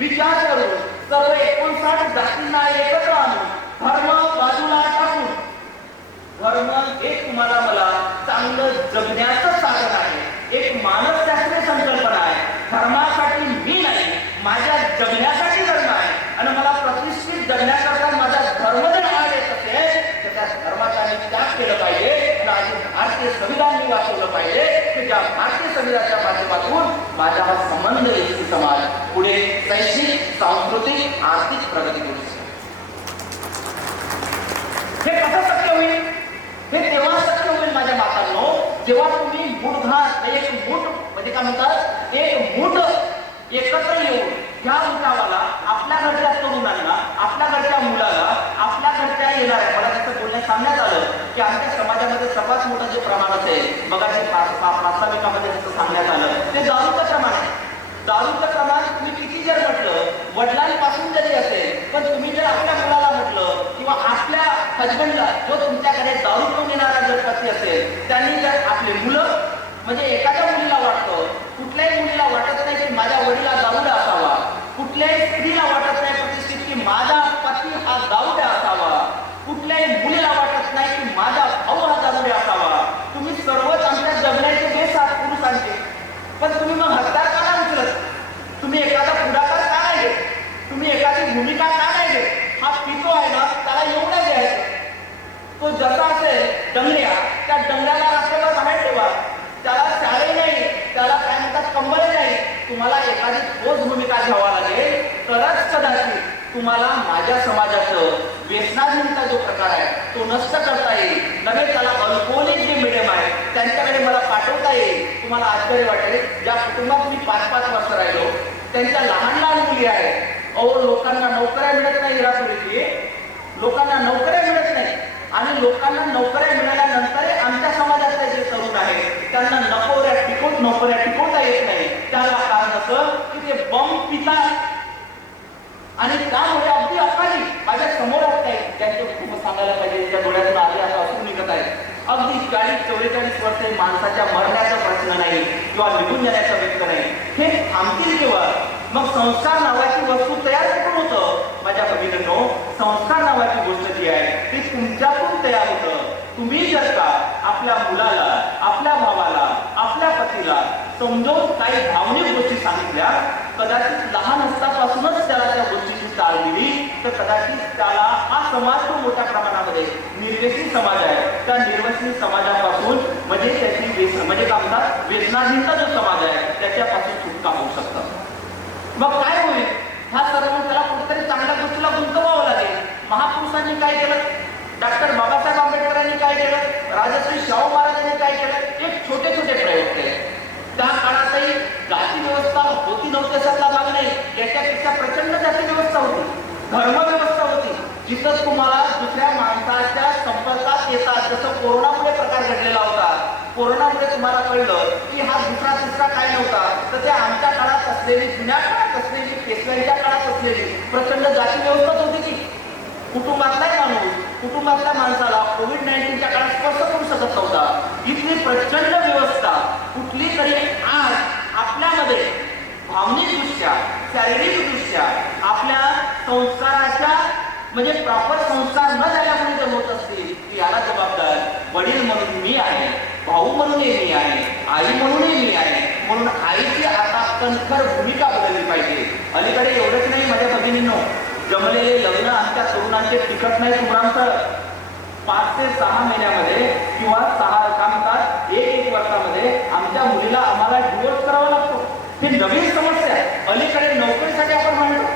विचार करून सर्व 59 जातींना एकत्र आणून धर्म बाजूला टाकून, धर्म एक तुम्हाला मला चांगलं जगण्याचं साधन आहे, एक मानसशास्त्रीय संकल्पना आहे. धर्मासाठी मी नाही, माझ्या जगण्यासाठी धर्म आहे. आणि मला प्रतिष्ठित जगण्याकरता माझा धर्म जर आड येत असेल तर त्या धर्माचा मी त्याग केलं पाहिजे. आणि भारतीय संविधान मी वाचवलं पाहिजे की ज्या भारतीय संविधानाच्या माध्यमातून माझा हा संबंध व्यक्ती समाज पुढे शैक्षणिक, सांस्कृतिक, आर्थिक प्रगती करू शकतो. हे कसं शक्य होईल? हे तेव्हा शक्य होईल माझ्या मातांनो, जेव्हा तुम्ही मूठभर एक मूठ म्हणजे काय म्हणतात, एक मूठ एकत्र येऊन ह्या मुद्दावाला आपल्या घरच्या तरुणांना, आपल्या घरच्या मुलाला, आपल्या घरच्या येणाऱ्या, मला त्याचं बोलण्यात सांगण्यात आलं की आमच्या समाजामध्ये सर्वात मोठं जे प्रमाण असेल, मगाशी प्रास्ताविकामध्ये जसं सांगण्यात आलं ते दारूचं प्रमाण आहे. दारूचं प्रमाण तुम्ही किती जर म्हटलं, वडिलांपासून जरी असेल, पण तुम्ही जर आपल्या मुलाला म्हटलं किंवा आपल्या हजबंडला, जो तुमच्याकडे दारू पिऊन येणारा जर पती असेल, त्यांनी जर आपली मुलं, म्हणजे एखाद्या मुलीला वाटतं, कुठल्याही मुलीला वाटत नाही की माझ्या वडिला दारुडा असावा, कुठल्याही स्त्रीला वाटत नाही प्रतिष्ठित की माझा पती हा दारुडा असावा, कुठल्याही मुलीला वाटत नाही की माझा भाऊ हा दारुडा असावा. तुम्ही सर्वच आमच्या जगण्याचे बेस आहात पुरुषांचे, पण तुम्ही मग हत्यार का नाही उचलत? तुम्ही एखादा पुढाकार का नाही घेत? तुम्ही एखादी भूमिका का नाही घेत? हा पितो आहे ना, त्याला येऊ नाही द्यायचं. तो जसा असेल डंगऱ्या, त्या डंगऱ्याला रात्रभर बाहेर ठेवा, त्याला शाळे नाही, त्याला काय म्हणतात कंबळ नाही. तुम्हाला एखादी ठोस भूमिका घ्यावा लागेल, तरच कदाचित तुम्हाला माझ्या समाजाचं व्यसनाधीनता जो प्रकार आहे तो नष्ट करता येईल. नव्हे त्याला अल्कोहोलिक जे मिडियम आहे त्यांच्याकडे मला पाठवता येईल. तुम्हाला आश्चर्य वाटेल, ज्या कुटुंबात मी 5-5 वर्ष राहिलो त्यांच्या लहान लहान मुली आहेत. लोकांना नोकऱ्या मिळत नाही, इरापुरीची लोकांना नोकऱ्या मिळत नाही. आणि लोकांना नोकऱ्या मिळाल्यानंतर आमच्या समाजातले जे तरुण आहेत त्यांना नोकऱ्या टिकवता येत नाही. त्याला कारण असं की ते बॉम्ब पितात. आणि त्यामुळे अगदी अकाली माझ्या समोर आहेत, त्यांचे कुटुंब सांगायला पाहिजे, त्या डोळ्यातून आले असं असून निघत आहेत. अगदी 40-44 वर्षे माणसाच्या मरण्याचा प्रश्न नाही किंवा निघून जाण्याचा व्यक्त नाही. हे थांबतील केव्हा? मग संस्कार नावाची वस्तू तयार कुठून होतं? माझ्या भगिनींनो, संस्कार नावाची गोष्ट जी आहे ती तुमच्यातून तयार होतं. तुम्ही जर का आपल्या मुलाला, आपल्या भावाला, आपल्या पतीला समजावून काही भावनिक गोष्टी सांगितल्या, कदाचित लहान असतापासूनच त्याला त्या गोष्टीची चाल दिली, तर कदाचित त्याला हा समाज जो मोठ्या प्रमाणामध्ये निर्व्यसनी समाज आहे, त्या निर्व्यसनी समाजापासून म्हणजे त्याची म्हणजे काय म्हणतात व्यसनाधीनता जो समाज आहे त्याच्यापासून सुटका होऊ शकतं. मग काय होईल? ह्या सर्व त्याला कुठेतरी चांगल्या गोष्टीला गुंतवावं लागेल. महापुरुषांनी काय केलं? डॉक्टर बाबासाहेब आंबेडकरांनी काय केलं? राजश्री शाहू महाराजांनी काय केलं? एक छोटे छोटे प्रयोग केले. त्या काळातही जाती व्यवस्था होती नव्हती असा भाग नाही, याच्यापेक्षा प्रचंड जाती व्यवस्था होती, धर्म व्यवस्था होती. जिथं तुम्हाला दुसऱ्या माणसाच्या संपर्कात येतात, जसं कोरोनामुळे प्रकार घडलेला होता. कोरोनामुळे तुम्हाला कळलं की हा दुसरा तिसरा काय नव्हता, तर ते आमच्या काळात असलेली, जुन्या काळात असलेली, पेशव्यांच्या काळात असलेली प्रचंड जाती व्यवस्थाच होती की कुटुंबातलाही माणूस कुटुंबातल्या माणसाला कोविड-19च्या काळात स्पर्श करू शकत नव्हता. इथली प्रचंड व्यवस्था कुठली तरी आज आपल्यामध्ये भावनिकदृष्ट्या, शारीरिकदृष्ट्या आपल्या संस्काराच्या म्हणजे प्रॉपर संस्कार न झाल्यामुळे जर होत असतील की याला जबाबदार वडील म्हणून मी आहे, भाऊ म्हणूनही मी आहे, आई म्हणूनही मी आहे. म्हणून आईची आता कणखर भूमिका बदलली पाहिजे. अलीकडे एवढंच नाही माझ्या भगिनींनो, जमलेले लग्न आमच्या तरुणांचे टिकत नाही तुमरांचं. 5 ते 6 महिन्यामध्ये किंवा 1 वर्षामध्ये आमच्या मुलीला आम्हाला डिवोर्स करावा लागतो. ही नवीन समस्या आहे. अलीकडे नोकरीसाठी आपण म्हणतो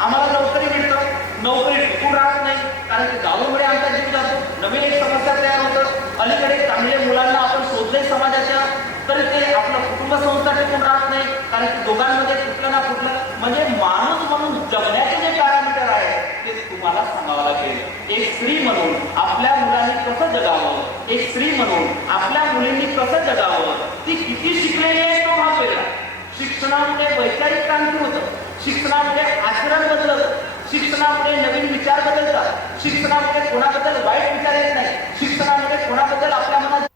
आम्हाला नोकरी मिळतं, नोकरी टिकून राहत नाही कारण की दारूमुळे आमचा जीव जातो. नवीन एक समस्या तयार होतं. अलीकडे चांगल्या मुलांना आपण शोधले समाजाच्या तरी ते आपलं कुटुंब संस्था टिकून राहत नाही कारण की दोघांमध्ये कुठलं ना कुठलं म्हणजे माणूस म्हणून जगण्याचे जे पॅरामीटर आहे ते तुम्हाला सांगावं लागेल. एक स्त्री म्हणून आपल्या मुलांनी कसं जगावं, एक स्त्री म्हणून आपल्या मुलींनी कसं जगावं, ती किती शिकलेली आहे तो भाग वेगळा. शिक्षणामुळे वैचारिक क्रांती होतं, शिक्षणामुळे आचरण बदलतं, शिक्षणामुळे नवीन विचार बदलतात, शिक्षणामुळे कोणाबद्दल वाईट विचार येत नाही, शिक्षणामुळे कोणाबद्दल आपल्या मनात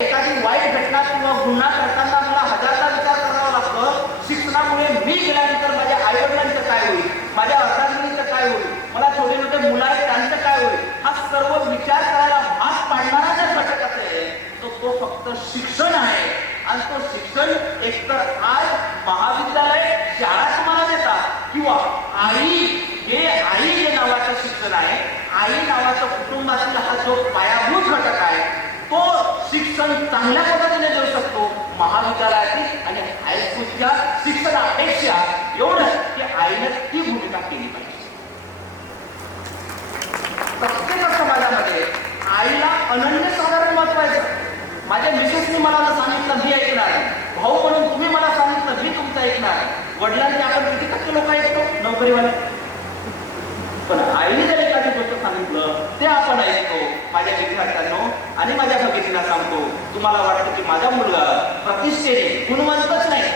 एखादी वाईट घटना किंवा गुन्हा करताना मला हजारदा विचार करावा लागतो. शिक्षणामुळे मी गेल्यानंतर माझ्या आईवडिलांचं काय होईल, माझ्या अर्धांगिनीचं काय होईल, मला छोटे मोठे मुलं आहेत त्यांचं काय होईल, हा सर्व विचार करायला भाग पाडणारा जर घटक असेल तर तो फक्त शिक्षण आहे. आणि तो शिक्षण एकतर आज महाविद्यालय शाळा तुम्हाला देतात किंवा आई हे नावाचं शिक्षण आहे. आई नावाचं कुटुंबातील हा जो पायाभूत घटक आहे तो शिक्षण चांगल्या पद्धतीने देऊ शकतो. महाविद्यालयातील आणि हायस्कूलच्या शिक्षणापेक्षा एवढं की आईनं ती भूमिका केली पाहिजे. प्रत्येक समाजामध्ये आईला अनन्यसाधारण महत्व आहे. माझ्या मिसेसनी मला सांगितलं मी ऐकणार, भाऊ म्हणून तुम्ही मला सांगितलं मी तुमचं ऐकणार. वडिलांनी आपण किती टक्के लोक ऐकतो नोकरीवाले, पण आईने जर एखादी गोष्ट सांगितलं ते आपण ऐकतो. माझ्या विद्यार्थ्यांनो आणि माझ्या भगिनींना सांगतो, तुम्हाला वाटतं की माझा मुलगा प्रतिष्ठेने गुणवंतच नाही,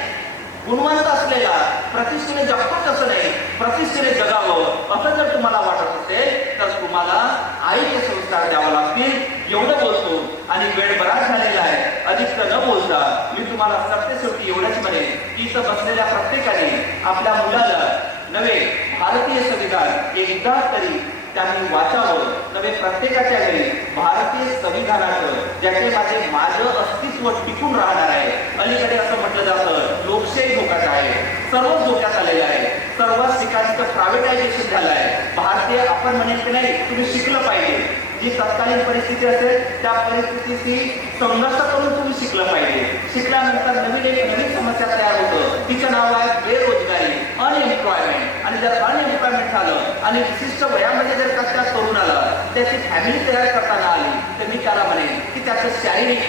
गुणवंत असलेला प्रतिष्ठेने जगतोच असं नाही, प्रतिष्ठेने जगावं असं जर तुम्हाला वाटत असेल तर तुम्हाला आईचे संस्कार द्यावं लागतील. एवढं बोलतो आणि वेळ बराच झालेला आहे, अधिक न बोलता मी तुम्हाला सरतेशेवटी एवढंच म्हणेन की इथं बसलेल्या प्रत्येकाने आपल्या मुलाला नवे भारतीय संविधान एकदा तरी त्यांनी वाचावं. नवे प्रत्येकाच्या घरी भारतीय संविधानाचं ज्याचे माझं अस्तित्व टिकून राहणार आहे. अलीकडे असं म्हटलं जातं लोकशाही धोक्यात आहे, सर्वच धोक्यात आलेलं आहे, सर्वच ठिकाणचं प्रायव्हेटायझेशन झालं आहे. भारतीय आपण म्हणेल की नाही तुम्ही शिकलं पाहिजे, जी तत्कालीन परिस्थिती असेल त्या परिस्थितीशी संघर्ष करून तुम्ही शिकलं पाहिजे. शिकल्यानंतर नवीन समस्या तयार होतं, तिचं नाव आहे बेरोजगारी, अनएम्प्लॉयमेंट. आणि जर अनएम्प्लॉयमेंट झालं आणि विशिष्ट वयामध्ये जर का त्या तरुणाला त्याची फॅमिली तयार करताना आली तर मी त्याला म्हणेन की त्याचं शारीरिक,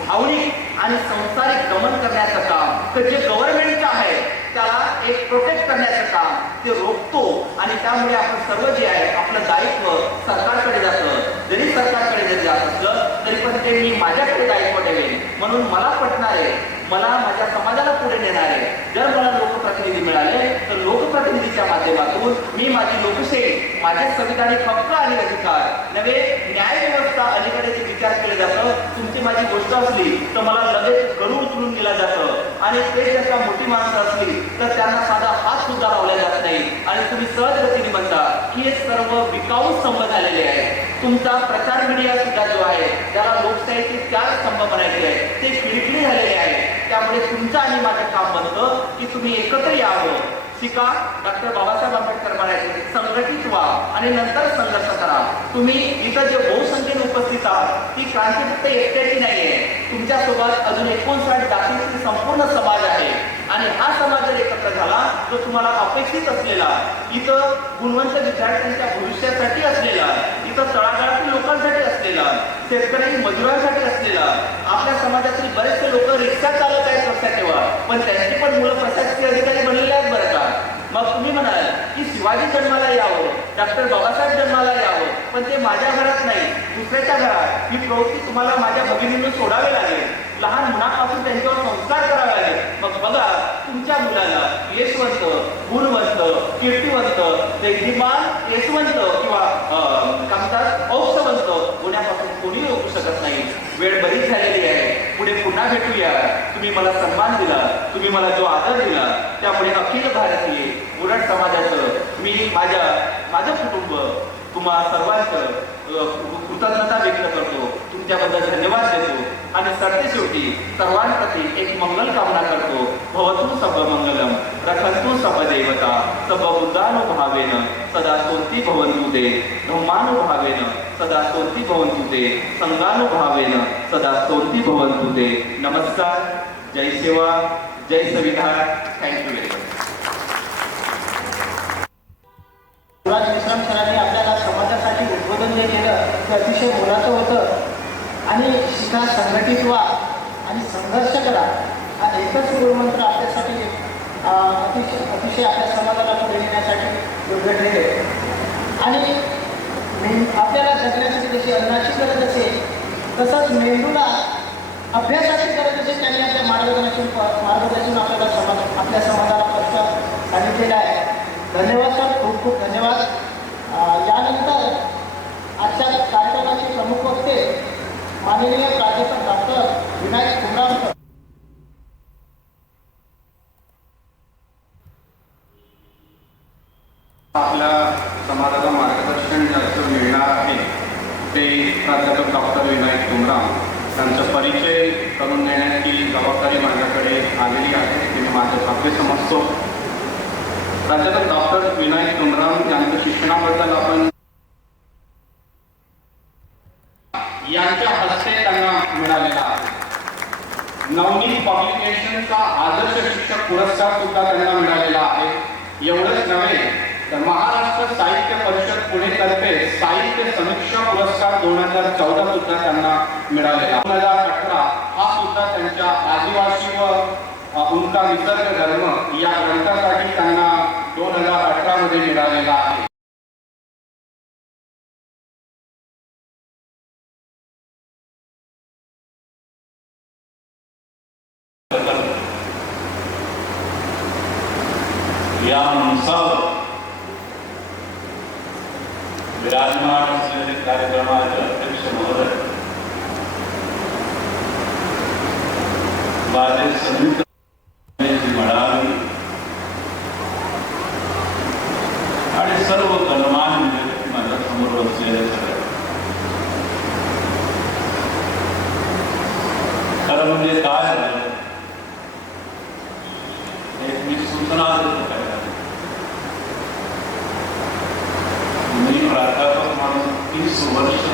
भावनिक आणि संसारिक गमन करण्याचं काम तर जे गव्हर्नमेंटचं आहे त्याला एक प्रोटेक्ट करण्याचं काम ते रोखतो. आणि त्यामुळे आपण सर्व जे आहे आपलं दायित्व सरकारकडे जातं. जरी सरकारकडे जर जात असलं तरी पण ते मी माझ्याकडे दायित्व ठेवेन. म्हणून मला पटणारे, मला माझ्या समाजाला पुढे नेणारे जर मला लोकप्रतिनिधी मिळाले तर लोकप्रतिनिधीच्या माध्यमातून मी माझी लोकशाही, माझे संविधानिक हक्क आणि अधिकार, नवे न्याय व्यवस्था अलीकडे जे विचार केले जातं. तुमची माझी गोष्ट असली तर मला लगेच गरुड उचलून दिलं जातं आणि ते जर का मोठी माणसं असली तर त्यांना साधा हात सुद्धा लावला जात नाही आणि तुम्ही सहजगतीने म्हणता की हे सर्व विकाऊ स्तंभ झालेले आहे. तुमचा प्रचार मीडिया सुद्धा जो आहे त्याला लोकशाहीचे 4 स्तंभ बनायचे आहेत ते खिळखिळी झालेले आहे. त्यामुळे तुमचं आणि माझं काम बनतं की तुम्ही एकत्र यावं, शिका. डॉक्टर बाबासाहेब आंबेडकर म्हणायचे संघटित व्हा आणि नंतर संघर्ष करा. तुम्ही इथं जे बहुसंख्येने उपस्थित आहात ती क्रांती फक्त एकट्याची नाहीये, तुमच्यासोबत अजून 59 जातींचे संपूर्ण समाज आहे. आणि हा समाज जर एकत्र झाला तर तुम्हाला अपेक्षित असलेला इथं गुणवंत विद्यार्थ्यांच्या भविष्यासाठी असलेला, इथं तळागाळातील लोकांसाठी असलेला, शेतकरी मजुरांसाठी असलेला, आपल्या समाजातील बरेचसे लोक रिक्षा चालत आहेत लक्षात ठेवा, पण त्यांची पण मुलं प्रशासकीय अधिकारी बनलेले आहेत बरं का. मग तुम्ही म्हणाल की शिवाजी जन्माला यावं, डॉक्टर बाबासाहेब जन्माला यावं, पण ते माझ्या घरात नाही, दुसऱ्याच्या घरात ही प्रवृत्ती तुम्हाला माझ्या भगिनींना सोडावी लागेल. लहान मुलांपासून त्यांच्यावर संस्कार करावे लागेल. मग बघा तुमच्या मुलाला यशवंत, गुणवंत, कीर्तिवंत, दैदिमान यशवंत किंवा म्हणतात औषवंत होण्यापासून कोणी रोखू शकत नाही. वेळ बरीच झालेली आहे. पुढे पुन्हा भेटूया. तुम्ही मला सन्मान दिला, तुम्ही मला जो आदर दिला, त्यामुळे अखिल भारतीय उरट समाजाचं मी माझं कुटुंब तुम्हा सर्वांचं कृतज्ञता व्यक्त करतो. तुमच्याबद्दल धन्यवाद देतो आणि सरतेशेवटी सर्वांप्रती एक मंगल कामना करतो. भवतु सब मंगलम, रखन्तु सब देवता, सब बुद्धानुभावेन सदा स्तोत्री भवन्तु ते, धम्मानुभावेन सदा स्तोत्री भवन्तु ते, संघानुभावेन सदा स्तोत्री भवन्तु ते. नमस्कार, जय सेवा, जय संविधान. Thank you very much. Shivraj Vishram सरांनी आपल्याला समाजासाठी उद्बोधन जे केलं ते अतिशय मोलाचं होतं आणि शिका, संघटित व्हा आणि संघर्ष करा हा एकच मूलमंत्र आपल्यासाठी अतिशय आपल्या समाजाला पुढे नेण्यासाठी योग्य ठरेल. आणि आपल्याला जगण्यासाठी जशी अन्नाची गरज असेल तसंच मेंदूला अभ्यासाची गरज असेल. त्यांनी आपल्या मार्गदर्शन आपल्या समाजाला फक्त सांगितलेलं आहे. धन्यवाद सर, खूप खूप धन्यवाद. यानंतर आजच्या कार्यक्रमाचे प्रमुख वक्ते माननीय प्राध्यापक डॉक्टर विनायक कुमराम सर. आपल्या समाजाला मार्गदर्शन ज्याचं मिळणार आहे ते प्राध्यापक डॉक्टर विनायक कुमराम त्यांचा परिचय करून देण्याची जबाबदारी माझ्याकडे आलेली आहे. ते माझं भाग्य समजतो. प्राध्यापक डॉक्टर विनायक कुमराम यांच्या शिक्षणाबद्दल आपण यांच्या हस्ते त्यांना मिळालेला आहे. नवनीत पब्लिकेशनचा आदर्श शिक्षक पुरस्कार सुद्धा त्यांना मिळालेला आहे. एवढंच नव्हे तर महाराष्ट्र साहित्य परिषद पुणेतर्फे साहित्य समीक्षा पुरस्कार 2014 सुद्धा त्यांना मिळालेला. 2018 हा सुद्धा त्यांच्या आदिवासी व उनका निसर्ग धर्म या ग्रंथासाठी त्यांना 2018 मध्ये मिळालेला आहे. या मंचावर विराजमान असलेले कार्यक्रमाचे अध्यक्ष महोदय, माझे संयुक्त म्हणावी आणि सर्व गणमान्य माझ्या समोर बसलेले सगळे, खरं म्हणजे काय झालं, एक मी सूचना देतो. मी प्राध्यापक म्हणून 30 वर्ष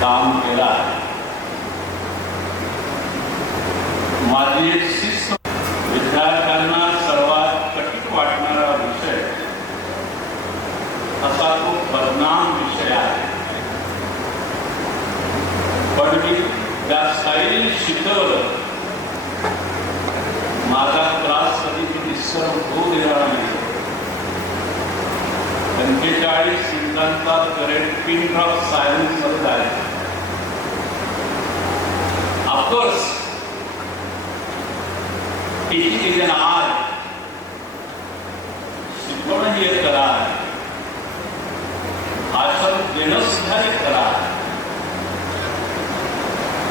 काम केलं आहे. माझी एक शिस्त, विद्यार्थ्यांना सर्वात कठीण वाटणारा विषय असा तो बदनाम विषय आहे. पण मी त्या स्टाईल शिकवलं. माझा क्लास कधी मी निसर्ग होऊ देणार नाही. 45 मिनिटांचा करेक्ट पिन ड्रॉप सायन्स मध्ये आहे. Of course teaching is an art. शिकवणं ही एक कला आहे. भाषण देणं सुद्धा एक कला आहे.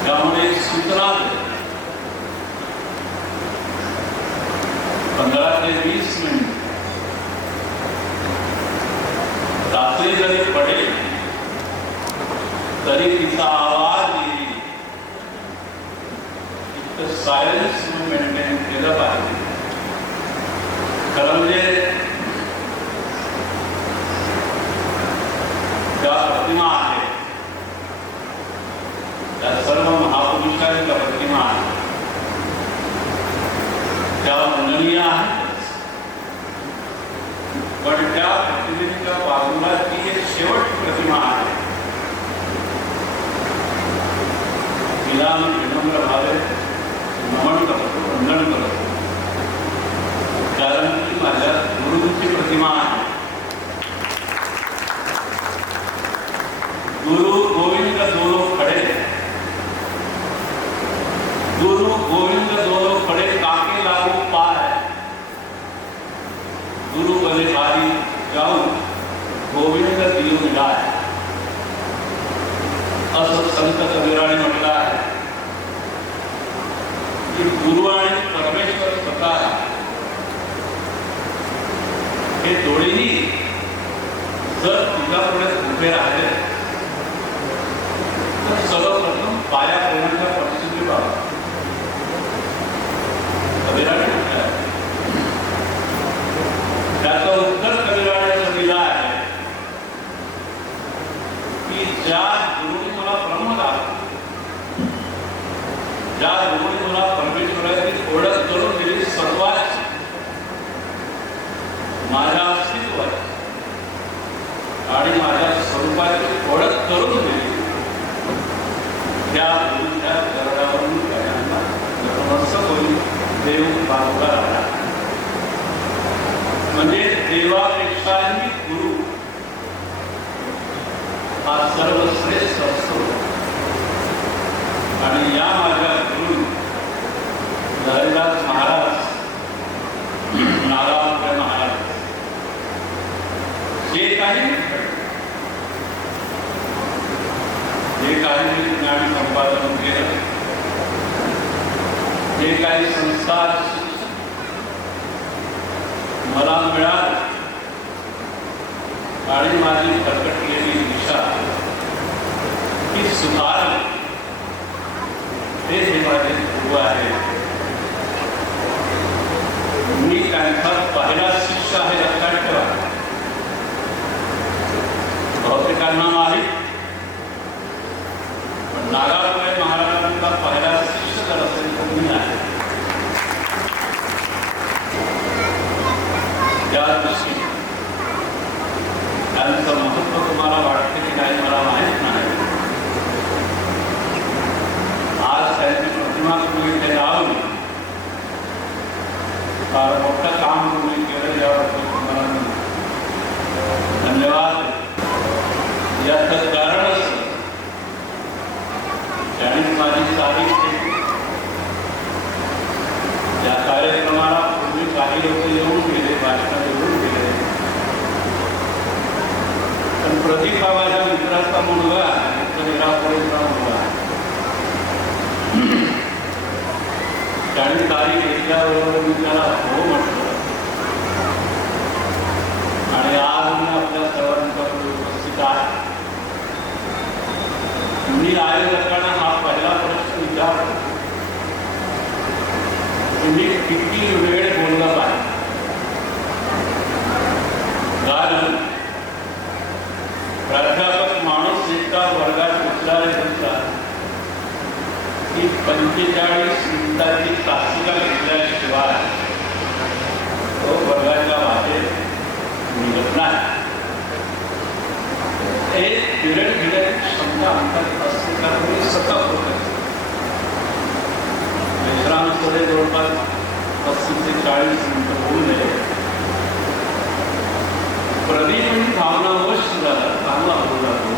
त्यामुळे सूचना 15 ते 20 मिनिट रात्री जरी पडेल तरी तिचा आवाज येईल इतकं सायन्स मेंटेन केलं पाहिजे. खरं म्हणजे त्या प्रतिमा आहेत, त्या सर्व महापुरुषांच्या प्रतिमा आहेत, त्या वंदनीय आहेत. पण त्या प्रतिमेच्या बाजूला ती एक शेवटची प्रतिमा आहे. तिला मी विनम्र भावे नमन करतो, वंदन करतो, कारण ती माझ्या गुरुची प्रतिमा आहे. गोविंद दोनों खड़े काके लागू पार गुरु बलिहारी जाऊ गोविंद दियो मिळाय असं संत कबीराने म्हटलं आहे की गुरु आणि परमेश्वर स्वतः हे दोन्ही जर तुझ्यापुढे उभे राहिले तर सर्वप्रथम पाया पडण्याच्या परिस्थिती बाबा कबीराने म्हटलं आहे. त्याचं उत्तर कबीराने असं दिलं आहे की ज्या गुरुने मला ब्रह्म दाखवलं, ज्या गुरुने मला परमेश्वराची ओळख करून दिली, सर्वात माझ्या अस्तित्वाची आणि माझ्या स्वरूपाची ओळख करून दिली, त्या गुरुच्या चरणावरून गयांना नतमस्तक होईल देव बाजूला राहिला. म्हणजे देवापेक्षाही गुरु हा सर्वश्रेष्ठ असतो. आणि या माझ्या गुरु हरिदास महाराज, नारायण महाराज जे काही ज्ञान संपादन केलं, जे काही संस्कार मला मिळाले आणि माझी भरकटलेली दिशा ही सुधारली, हे माझे गुरु आहे. मी त्यांचा पहिला शिष्य आहे, लक्षात ठेवा. बहुतेकांना माहीत, पण नागाबाई महाराजांचा पहिला शिष्य जर असेल तर मी आहे. त्या दृष्टीने त्यांचं महत्व तुम्हाला वाटते की नाही मला माहीत नाही. आज त्यांची प्रतिमा तुम्ही इथे लावली, फार मोठं काम तुम्ही केलं, याबद्दल तुम्हाला धन्यवाद. याचं कारण असं त्यांनी माझी तारीख केली. या कार्यक्रमाला पूर्वी काही लोक येऊन गेले, भाषण येऊन गेले, पण प्रदीप हा माझ्या मित्राचा मुलगा आहे, निरापुरेचा मुलगा आहे. त्याने तारीख घेतल्याबरोबर मी त्याला हो म्हटलं आणि आज मी आपल्या सर्वांच्या पुढे उपस्थित आहे. मी आयोजकांना हा पहिला प्रश्न विचारतो की मी किती वेळ बोलला पाहिजे. कारण प्राध्यापक माणूस एकदा वर्गात उचलायचा की 45 मिनिटाची तासिका घेतल्याशिवाय तो वर्गाच्या बाहेर निघत नाही. एक पिरियड घेण्याची क्षमता अंतर्गत असते, कारण मी सतत होत विश्रांतकडे जवळपास 30 ते 40 मिनिटं होऊ नये. प्रदीप भावनावश झाला, चांगला होऊ लागतो,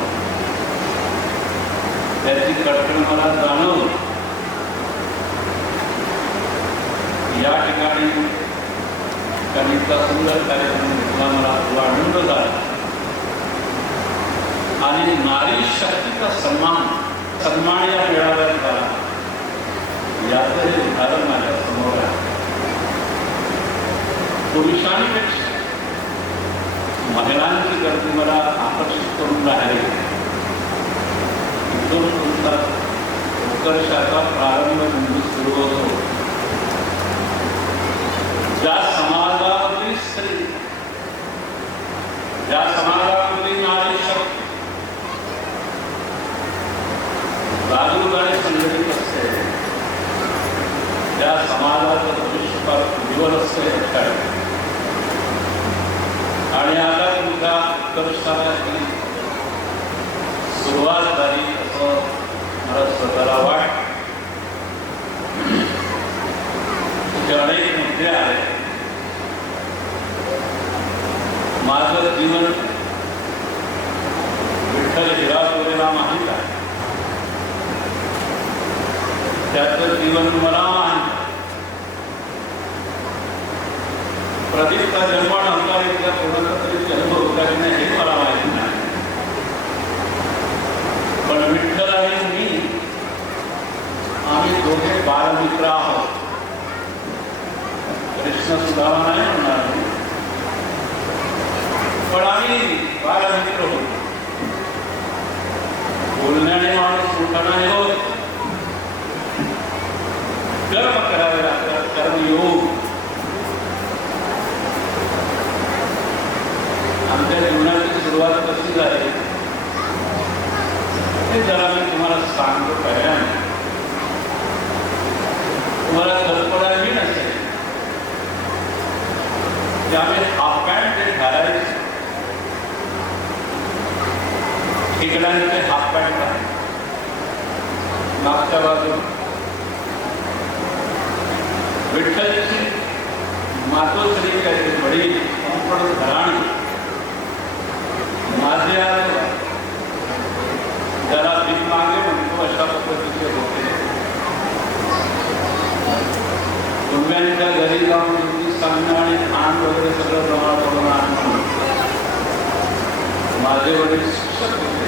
त्याची कटकण मला जाणवली. या ठिकाणी त्यांनी इतका सुंदर कार्यक्रम घेतला, मला खूप आनंद झाला. आणि नारी शक्तीचा सन्मान या मेळाव्यात झाला, याचं हे उदाहरण माझ्या समोर आहे. पुरुषांपेक्षा महिलांची गर्दी मला आकर्षित करून राहिली. इथून तुमचा उत्कर्षाचा प्रारंभ बिंदू सुरू होतो. ज्या समाजातील स्त्री, ज्या समाजातील नारी शक्ती जागरूकपणे संघटित असते, त्या समाजाचं भविष्य फार उज्ज्वल असते. आणि आता तुमच्या उत्कर्षाची सुरुवात झाली असं मला स्वतःला वाटतं. तुझे अनेक मुद्दे आहेत. माझं जीवन विठ्ठल हिरापुरेला माहीत आहे. त्याचं जीवन मला माहीत. प्रदीपचा जन्म नव्हता, इथल्या कोणाचा तरी जन्म होता की नाही हे मला माहिती नाही. पण विठ्ठल आणि मी आम्ही दोघे बालमित्र आहोत. कृष्ण सुद्धा नाही म्हणणार, पण आम्ही बालमित्र होतो. बोलण्याने माणूस मोठा नाही होत, कर्म करावे लागतात, कर्मयोग. आमच्या जीवनाची सुरुवात कशी झाली ते जरा मी तुम्हाला सांगतो. पहिल्यांदा तुम्हाला कल्पनाही नसेल की आम्ही हाफ पॅन्ट ते घालायचे, ठिकाणी ते हाफ पॅन्ट आहे. मागच्या बाजू विठ्ठलची मातोश्री काहीतरी वडील संपूर्ण घराणी माझे आजोबा त्याला भीक मागे म्हणतो अशा पद्धतीचे होते. कुटुंबियांच्या घरी जाऊन हिंदी सांगणं आणि खाण वगैरे सगळं जमा करून आणणं. माझे वडील शिक्षक होते,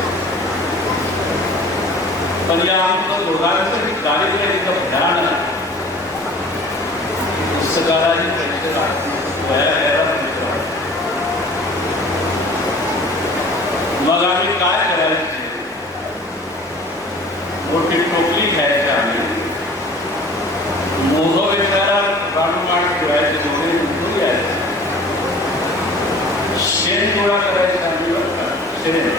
पण या आमचं दोघांचं दारिद्र्य इतकं भयानक, पुस्तकालाही पैसे लागतात. मग आम्ही काय करायचे, मोठी टोपली घ्यायची, आम्ही मोघ विचारा रानमाळ ठेवायचे, दोघे उठून यायचे, शेण गोळा करायचे आम्ही, शेण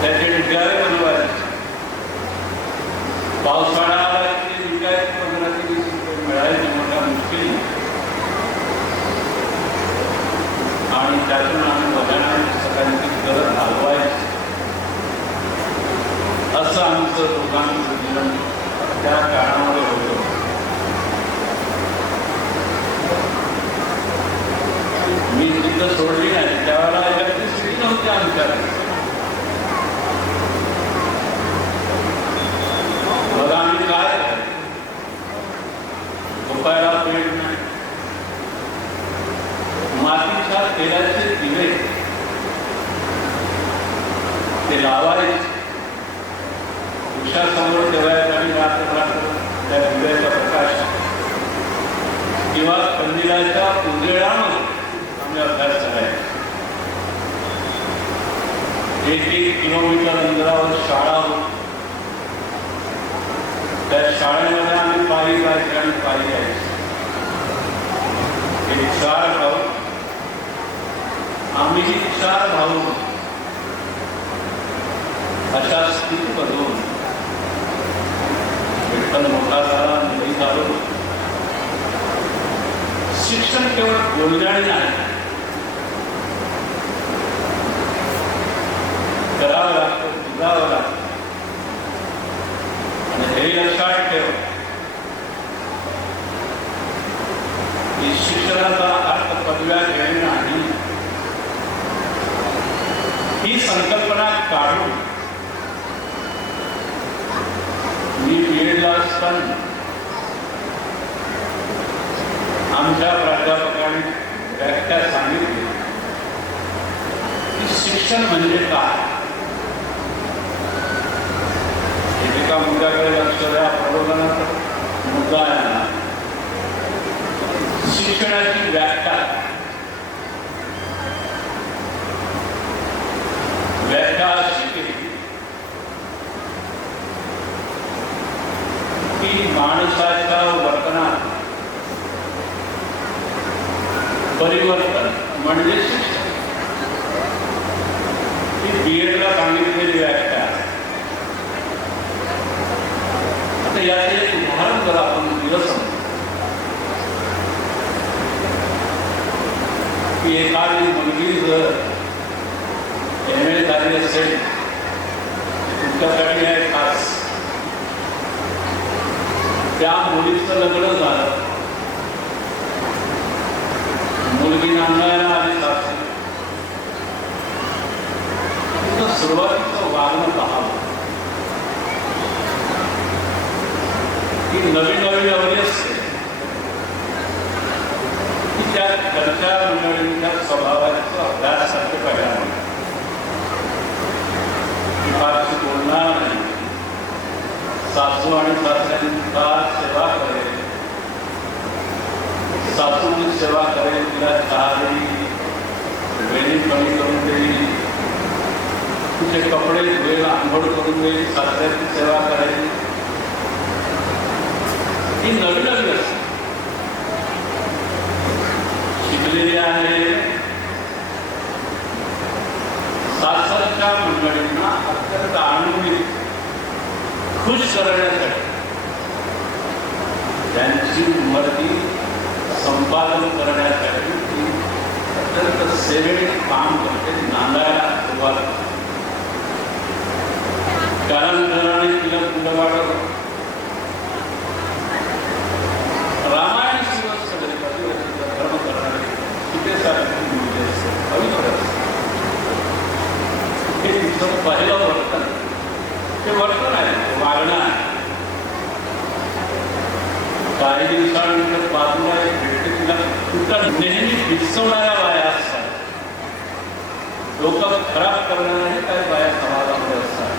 त्याचे डिगारे बनवायचे. पावसाळा आला की विकायचे 15 ते 20 रुपये मिळायचे, मोठ्या मुश्किल. आणि त्यातून आम्ही बघायला पुस्तकांची गरज घालवायची. असं आमचं दोघांचं जीवन त्या काळामध्ये होतं. मी तिथं सोडली नाही, त्यावेळेला इलेक्ट्रिसिटी नव्हती आमच्याकडे. बघा आम्ही काय झोपायला पेट नाही. मातीच्या तेलाचे दिवे ते लावायचे, वृक्षासमोर ठेवायचे आणि रात्र त्या दिव्याचा प्रकाश किंवा कंदिलाच्या उजेडामध्ये आम्ही अभ्यास करायचो. 1-1 किलोमीटर अंतरावर शाळा होती. त्या शाळेमध्ये आम्ही पायी जायचे आणि पायी यायचे. 4 भाऊ, आम्ही 4 भाऊ. अशा स्थितीमधून विठ्ठल मोठा झाला, निधी झालो. शिक्षण केवळ बोलण्याने नाही, करावं लागतं, बुजावं लागतं. आणि हे लक्षात ठेव की शिक्षणाचा अर्थ पदव्या घेणे नाही. ही संकल्पना काढून मी बीएडला असताना आमच्या प्राध्यापकांनी व्याख्या सांगितली की शिक्षण म्हणजे काय. एका मुद्द्याकडे लक्ष द्या, प्रबोधनाचा मुद्दा आहे. शिक्षणाची व्याख्या अशी केली की माणसाच्या वर्तनात परिवर्तन म्हणजे शिक्षण. ही बीएडला सांगितलेली व्याख्या. आता याचे एक उदाहरण जर आपण दिलं समजू की एखादी मुलगी जर MA झाली असेल, तुमच्यासाठी आहे खास. त्या मुलीचं लग्न झालं, मुलगी नांदायला आली सासरी. सुरुवातीचं वागणं पाहावं. ती नवी नवी अवधी असते की त्या घरच्या मंडळींच्या स्वभावाचा अभ्यास सारखे पाहिला फारशी बोलणार नाही, सासू आणि सासऱ्यांचा सेवा करेल, सासूची सेवा करेल, तिला चहा देईल, वेणी कमी करून देईल, तिचे कपडे धुवेल, आंघोळ करून देईल, सासऱ्याची सेवा करेल. ही नवी नवी असते, शिकलेली आहे. सासरच्या मंडळींना अत्यंत आनंदित खुश करण्यासाठी त्यांची उन्नती संपादन करण्यासाठी ती अत्यंत सेवेने काम करते, नांदायला सुरुवात करते. कालांतराने तिला पुढं वाढवलं. रामायण धर्म करणारे सीतेसारखी मुले असते, पवित्र असते. हे तिचं पहिलं वर्तन, ते वर्तन आहे, ते वागणं आहे. काही दिवसानंतर बाजूला एक भेटते, तिला तुला नेहमी पिसवणाऱ्या बाया असतात, डोकं खराब करणाऱ्या काही बाया समाजामध्ये असतात.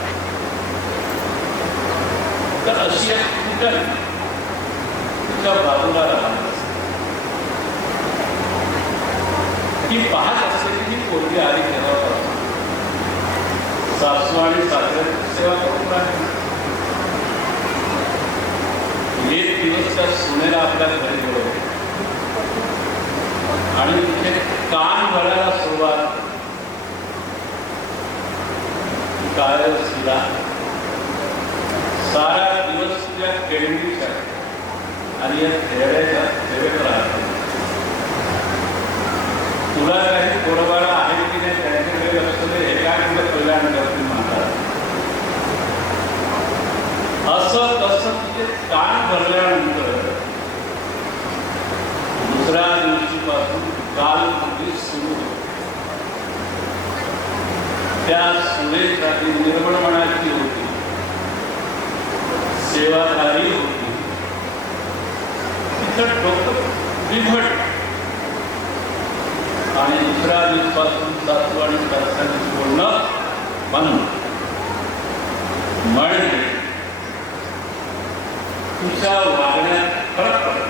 तर अशी एक कुटल तिच्या बाजूला राहत असते. ती पाहत असते की ही पोरगी आली केव्हा सासू आणि सासऱ्याची सेवा करून राहिली. एक दिवस त्या सुनेला आपल्या घरी बोलवले आणि तिथे कान भरायला सुरुवात. काय तिला सारा दिवस त्या केंडीच्या आणि या खेळाच्या सेवेत राहते. तुला काही पोरबाळा आहे की नाही त्यांच्याकडे लक्ष दे, हे काय तुला कल्याण करतील म्हणतात. असं तसं तिथे कान भरल्यानंतर दुसऱ्या दिवशीपासून काल पूर्वी सुरू होती. त्या सुनेसाठी निर्मळपणाची होती, सेवाधारी होती. तिथं डोकं बिघड आणि दुसऱ्या दिवसापासून सासू आणि सासऱ्यांची बोलणं बंद. म्हणजे तुझ्या वागण्यात फरक पडतो.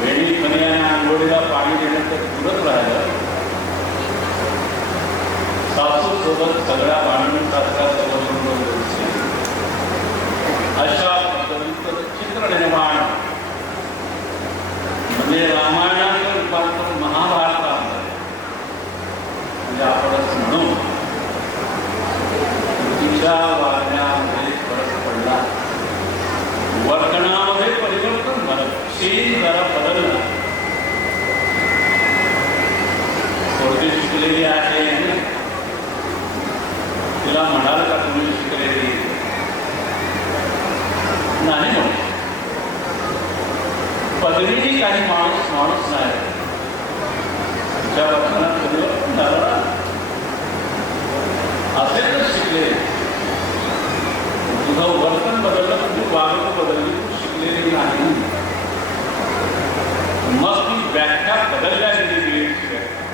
वेणी खनियाने आंघोळीला पाणी देणं तर पुरत राहिलं, सासू सोबत सगळ्या भांडण सासऱ्यासोबत अशा पद्धतीचं चित्र निर्माण म्हणजे रामायणाचं रूपांतर महाभारतात म्हणजे आपणच म्हणू. तिच्या वागण्यामध्ये फरक पडला, वर्तनामध्ये परिवर्तन झालं, चेंज जरा बदलला. थोडी शिकलेली आहे, तिला म्हणाल का तुम्ही शिकलेली नाही म्हणून. पदवीने काही माणूस माणूस नाही, तिच्या वर्तनात परिवर्तन झालं. असेच शिकले, तुझं वर्तन बदललं, तुझी वागणूक बदलली, तू शिकलेली नाही. मग ती व्याख्या बदलल्या गेली बीएडची व्याख्या.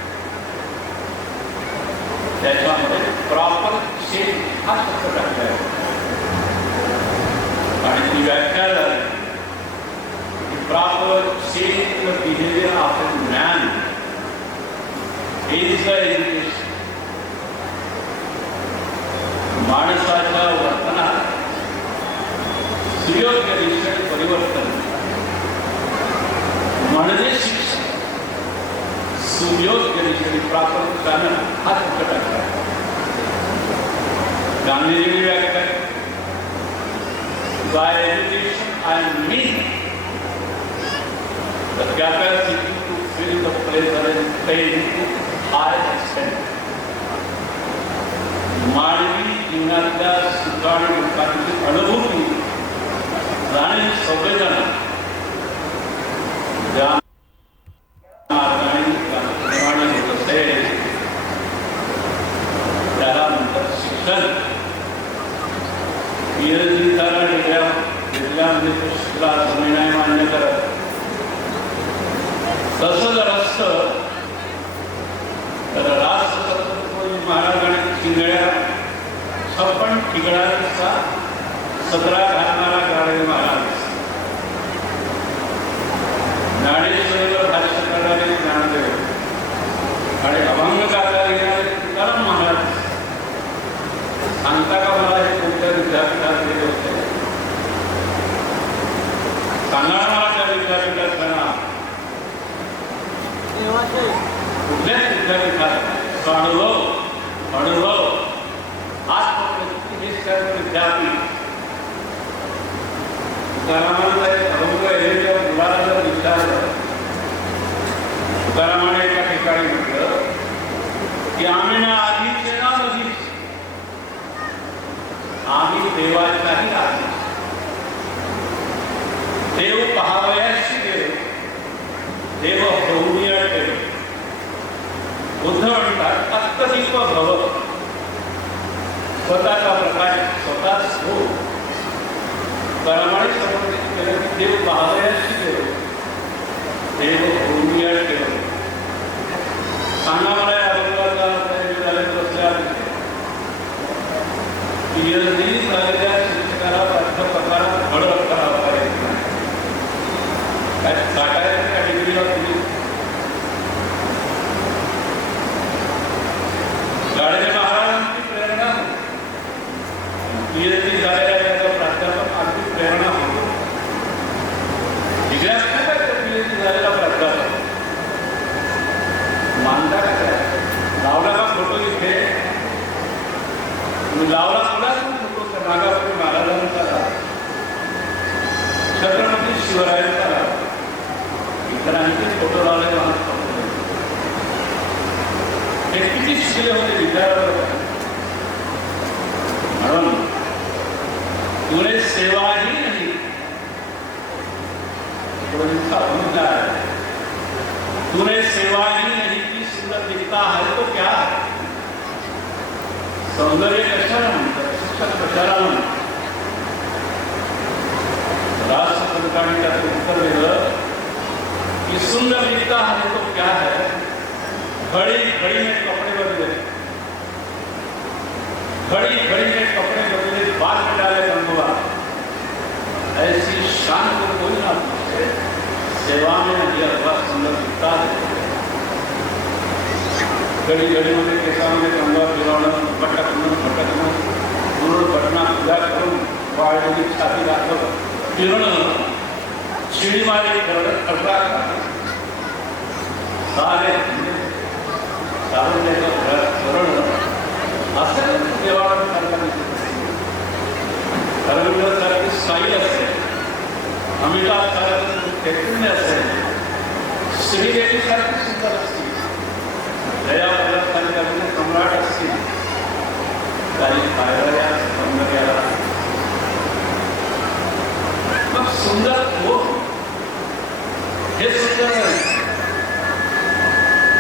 त्याच्यामध्ये प्रॉपर चेंज हा शब्द टाकला आहे आणि ती व्याख्या झाली proper change in the behavior of a man is the education. माणसाच्या वर्तनात सुयोग्य दिशेने परिवर्तन म्हणजे शिक्षण. सुयोग्य दिशेने प्राप्त करणं हा शब्द टाकला. गांधीजींनी व्याख्या by education I mean the capacity to fill the pleasure and pain to high extent. मानवी जीवनातल्या सुख आणि दुःखाची अनुभूती जाणीव संवेदना ज्या मार्गाने होत असेल त्याला म्हणतात शिक्षण. पीएचडी झाला डिग्र्या म्हणजे तो शिकला असं मी नाही मान्य करत. तसं जर असतं तर राजछत्रपती महाराज आणि शिंगड्या 56 ठिकाणांचा 17 घालणारा गाडगे महाराज, ज्ञानेश्वरीवर भाष्य करणारे ज्ञानदेव आणि अभंग गाता येणारे तुकाराम महाराज सांगता का मला हे कोणत्या विद्यापीठात गेले होते? सांगा मला त्या विद्यापीठात जाणार कुठल्याच विद्यापीठात अनुभव विद्यापीठ तुकारामांचा एक अभंग आहे. त्या मुलाला जर विचारलं, तुकारामाने एका ठिकाणी म्हटलं की आम्ही ना आधीचे ना नदीचे, आम्ही देवाच्याही आधी. देव पहावयाशी देव, देव होऊनिया ठेव. बुद्ध म्हणतात अत्तदीप भव, स्वतःचा प्रकाश स्वतःच हो. परमाणिक समर्पित केलं की देव पहावयाशी देव, देव होऊनिया ठेव. सांगा मला या अभंगाचा PhD झालेल्या शिक्षकाला प्राध्यापकाला घडवत करावं पाहिजे नाही. काय टाकायचं त्या डिग्रीला तुम्ही? गाडगे महाराजांची प्रेरणा, PhD झालेल्या त्याचा प्राध्यापक अगदी प्रेरणा होतो. डिग्री असते काय PhD झालेला प्राध्यापक मानता का काय? लावला का फोटो इथे? तुम्ही लावला कोणाच फोटो? तर नागापूर महाराजांचा लावा, छत्रपती शिवरायांचा लावा, इतरांचे फोटो लावले महाराज. हे किती शिकले होते विचारावर. म्हणून तुने सेवाही नाही तूने सेवा ही नहीं की, सुंदर दिखता है तो क्या है? सौंदर्य कशाला म्हणतात? शिक्षक कशाला म्हणतात? राष्ट्रपतींनी त्याचं उत्तर दिलं की सुंदर दिखता है तो क्या है? घड़ी घड़ी में कपड़े बदले, घड़ी घड़ी में कपड़े बदले, बाल में डाले गंगवा, ऐसी शान को कोई ना पूछे. सेवा में नहीं अथवा सुंदर दिखता है. घडी घडीमध्ये केसामध्ये कंगवा फिरवणं, भटकणं, गुरुळ घटना पूजा करून वाळलेली छाती दाखवत फिरणं, शिडी मारी करत खडका सारे सारून त्याचं घरात करणं, असं देवाला करताना अरविंदासारखी स्टाईल असेल, अमिताभ सारखं टेक्निक असेल, श्रीदेवी सारखी सुंदर असतील, दया सारखे सम्राट असतील, काही पायऱ्या सौंदर्याला मग सुंदर हो हे सुंदर नाही.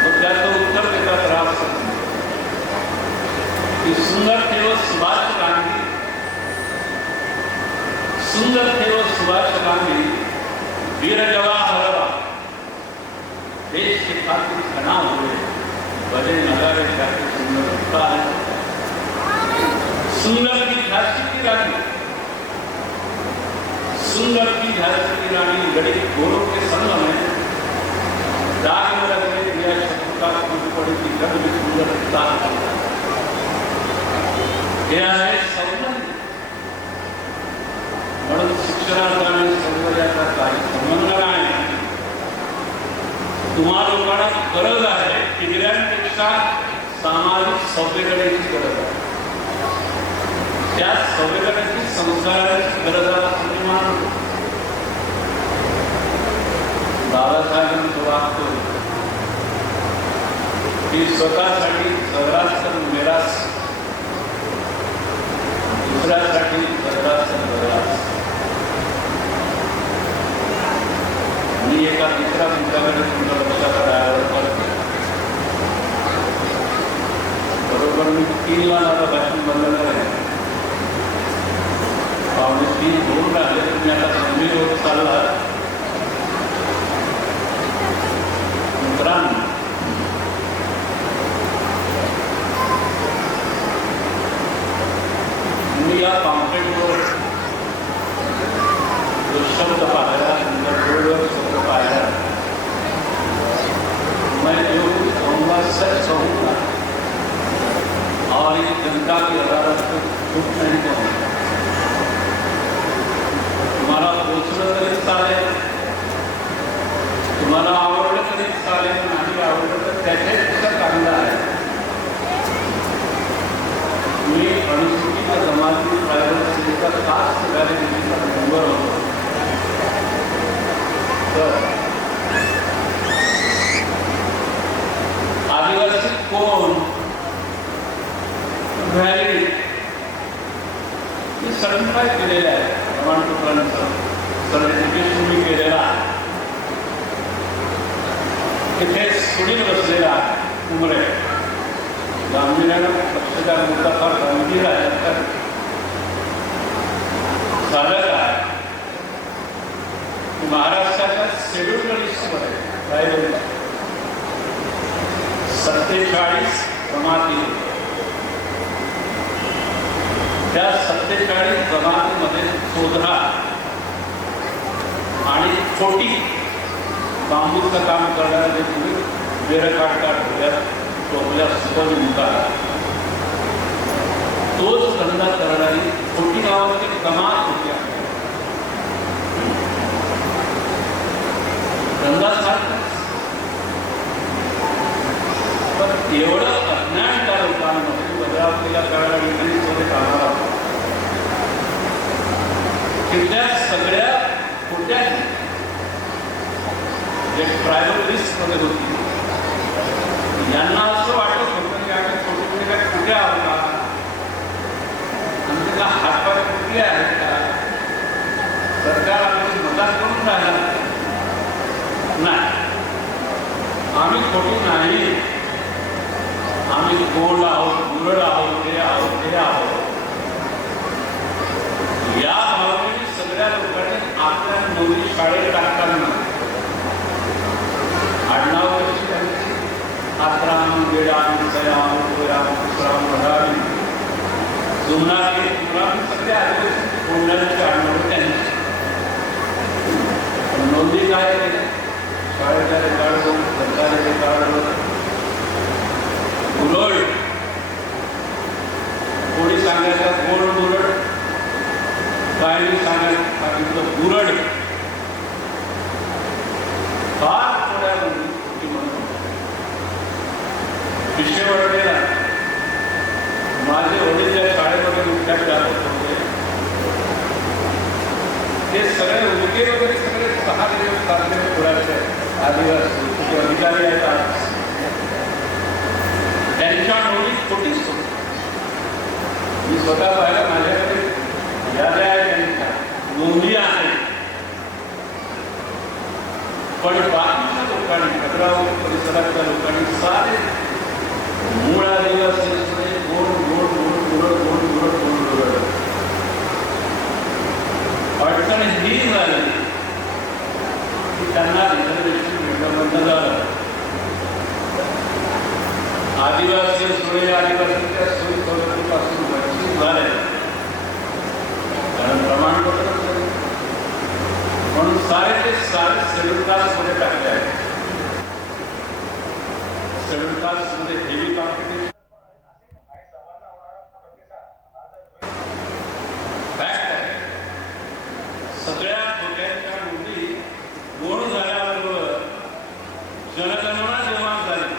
मग त्याचं उत्तर देतात राज की सुंदर ठेव सुभाष गांधी, सुंदर ठेव सुभाष गांधी, वीर जवाहर, देश के खातिर खड़ा हुए, बड़े नगारे जाके सुंदर दिखता है. सुंदर की झांसी की रानी, सुंदर की झांसी की रानी लड़ी घोड़ों के संग में दाग में लगने दिया शत्रुता की पड़ी की जब भी सुंदर दिखता है. यह है सौंदर्य. म्हणून शिक्षणाचा आणि सौंदर्याचा काही संबंध नाही. तुम्हा लोकांना गरज आहे डिग्र्यांपेक्षा सामाजिक सौभ्यतेची गरज आहे. त्या सौभ्यतेची संस्काराची गरज आहे. दादासाहेबांचं वाक्य की स्वतःसाठी सर्रास तर मेरास, दुसऱ्यासाठी सर्रास तर बरास. मी एका तिसऱ्या मुद्द्याकडे तुमच्या लक्षात करते. बरोबर मी 3 ला माझं भाषण बंद करेन. 3:45 राहिले तुम्ही आता गंभीर होत चालला. मित्रांनो, मी या पॉम्पलेटवर जो शब्द पाहिला, बोर्डवर शब्द पाहिला, मैं जो कहूँगा सच कहूँगा और इस जनता की अदालत को झूठ नहीं कहूँगा. तुम्हाला पोचलं तरी चालेल, तुम्हाला आवडलं तरी चालेल, नाही आवडलं तर त्याच्यापेक्षा चांगलं आहे. मी अनुसूचित जमाती ट्रायबल सेनेचा कास्ट व्हॅलिडिटीचा मेंबर होतो. तर आदिवासी कोण व्हॅलिडिटी सर्टिफाय केलेलं आहे. प्रमाणपत्रांचं सर्टिफिकेशन मी केलेलं आहे. तिथे सुनील बसलेला आहे उमरे. गांभीर्यानं पक्षाचा मुद्दा फार गंभीर आहे. झालं काय, महाराष्ट्राच्या शेड्यूल्ड लिस्टमध्ये राहिलेले 47 जमाती. त्या 47 जमातीमध्ये शोधरा आणि खोटी बांबूचं काम करणारे जे बेरं काढतात, टोपल्या सुपल मुलगा, तोच धंदा करणारी खोटी गावाची कमाल होती. धंदा सारखा, पण एवढं अज्ञान त्या लोकांमध्ये बदलावलेल्या काळाला इंग्रजीमध्ये कामाला तिथल्या सगळ्या खोट्या जे ट्रायबल लिस्टमध्ये होती, यांना असं वाटत होतं की आम्ही छोटे काय कुठे आहोत का, आमचे का हातपाय कुठले आहेत का, सरकार आम्ही मदत करून राहिला नाही. आम्ही खोटी नाही, आम्ही गोड आहोत, गुरड आहोत, ते आहोत, ते आहोत. या भावनेने सगळ्या लोकांनी आपल्या मुली शाळेत टाकताना आडनाव कशी त्यांची आत्राम, गेडाम, सयाम, गोयाम, कुसराम, मधारी, जुमनारी, कुराम, सगळे आदिवासी बोलणाऱ्यांची आडनाव त्यांची. नोंदी काय केली, शाळेच्या रेकॉर्डवर, सरकारी रेकॉर्डवर गुरड, कोणी सांगायचं गोड गुरड, काही सांगायचं गुरड. फार थोड्या गोष्टी म्हणून विषयवाडीला माझे वडील ज्या शाळेमध्ये मुख्याध्यापक होते, ते सगळे उलके वगैरे सगळे 6 दिवस 7 दिवस पुरायचे आदिवासी जे अधिकारी आहेत, त्यांच्या नोंदी खोटीच होती. मी स्वतः पाहिलं, माझ्याकडे याद्या आहेत, त्यांच्या नोंदी आहेत. पण बाकीच्या लोकांनी, भद्रावती परिसरातल्या लोकांनी सारे मूळ आदिवासी गोड गोड गोड गोड गोड गोड गोड गोड. अडचण ही झाली की त्यांना रिझर्वेशन मिळणं बंद झालं. आदिवासी सोयी आदिवासीच्या सोयी सवलतीपासून वंचित झाले, कारण प्रमाणपत्र म्हणून सारे ते सारे शेड्यूल कास्टमध्ये टाकले आहेत. शेड्यूल कास्टमध्ये हेवी कॉम्पिटिशन सगळ्या खोट्यांच्या नोंदी गोड झाल्याबरोबर जनगणना जेव्हा झाली,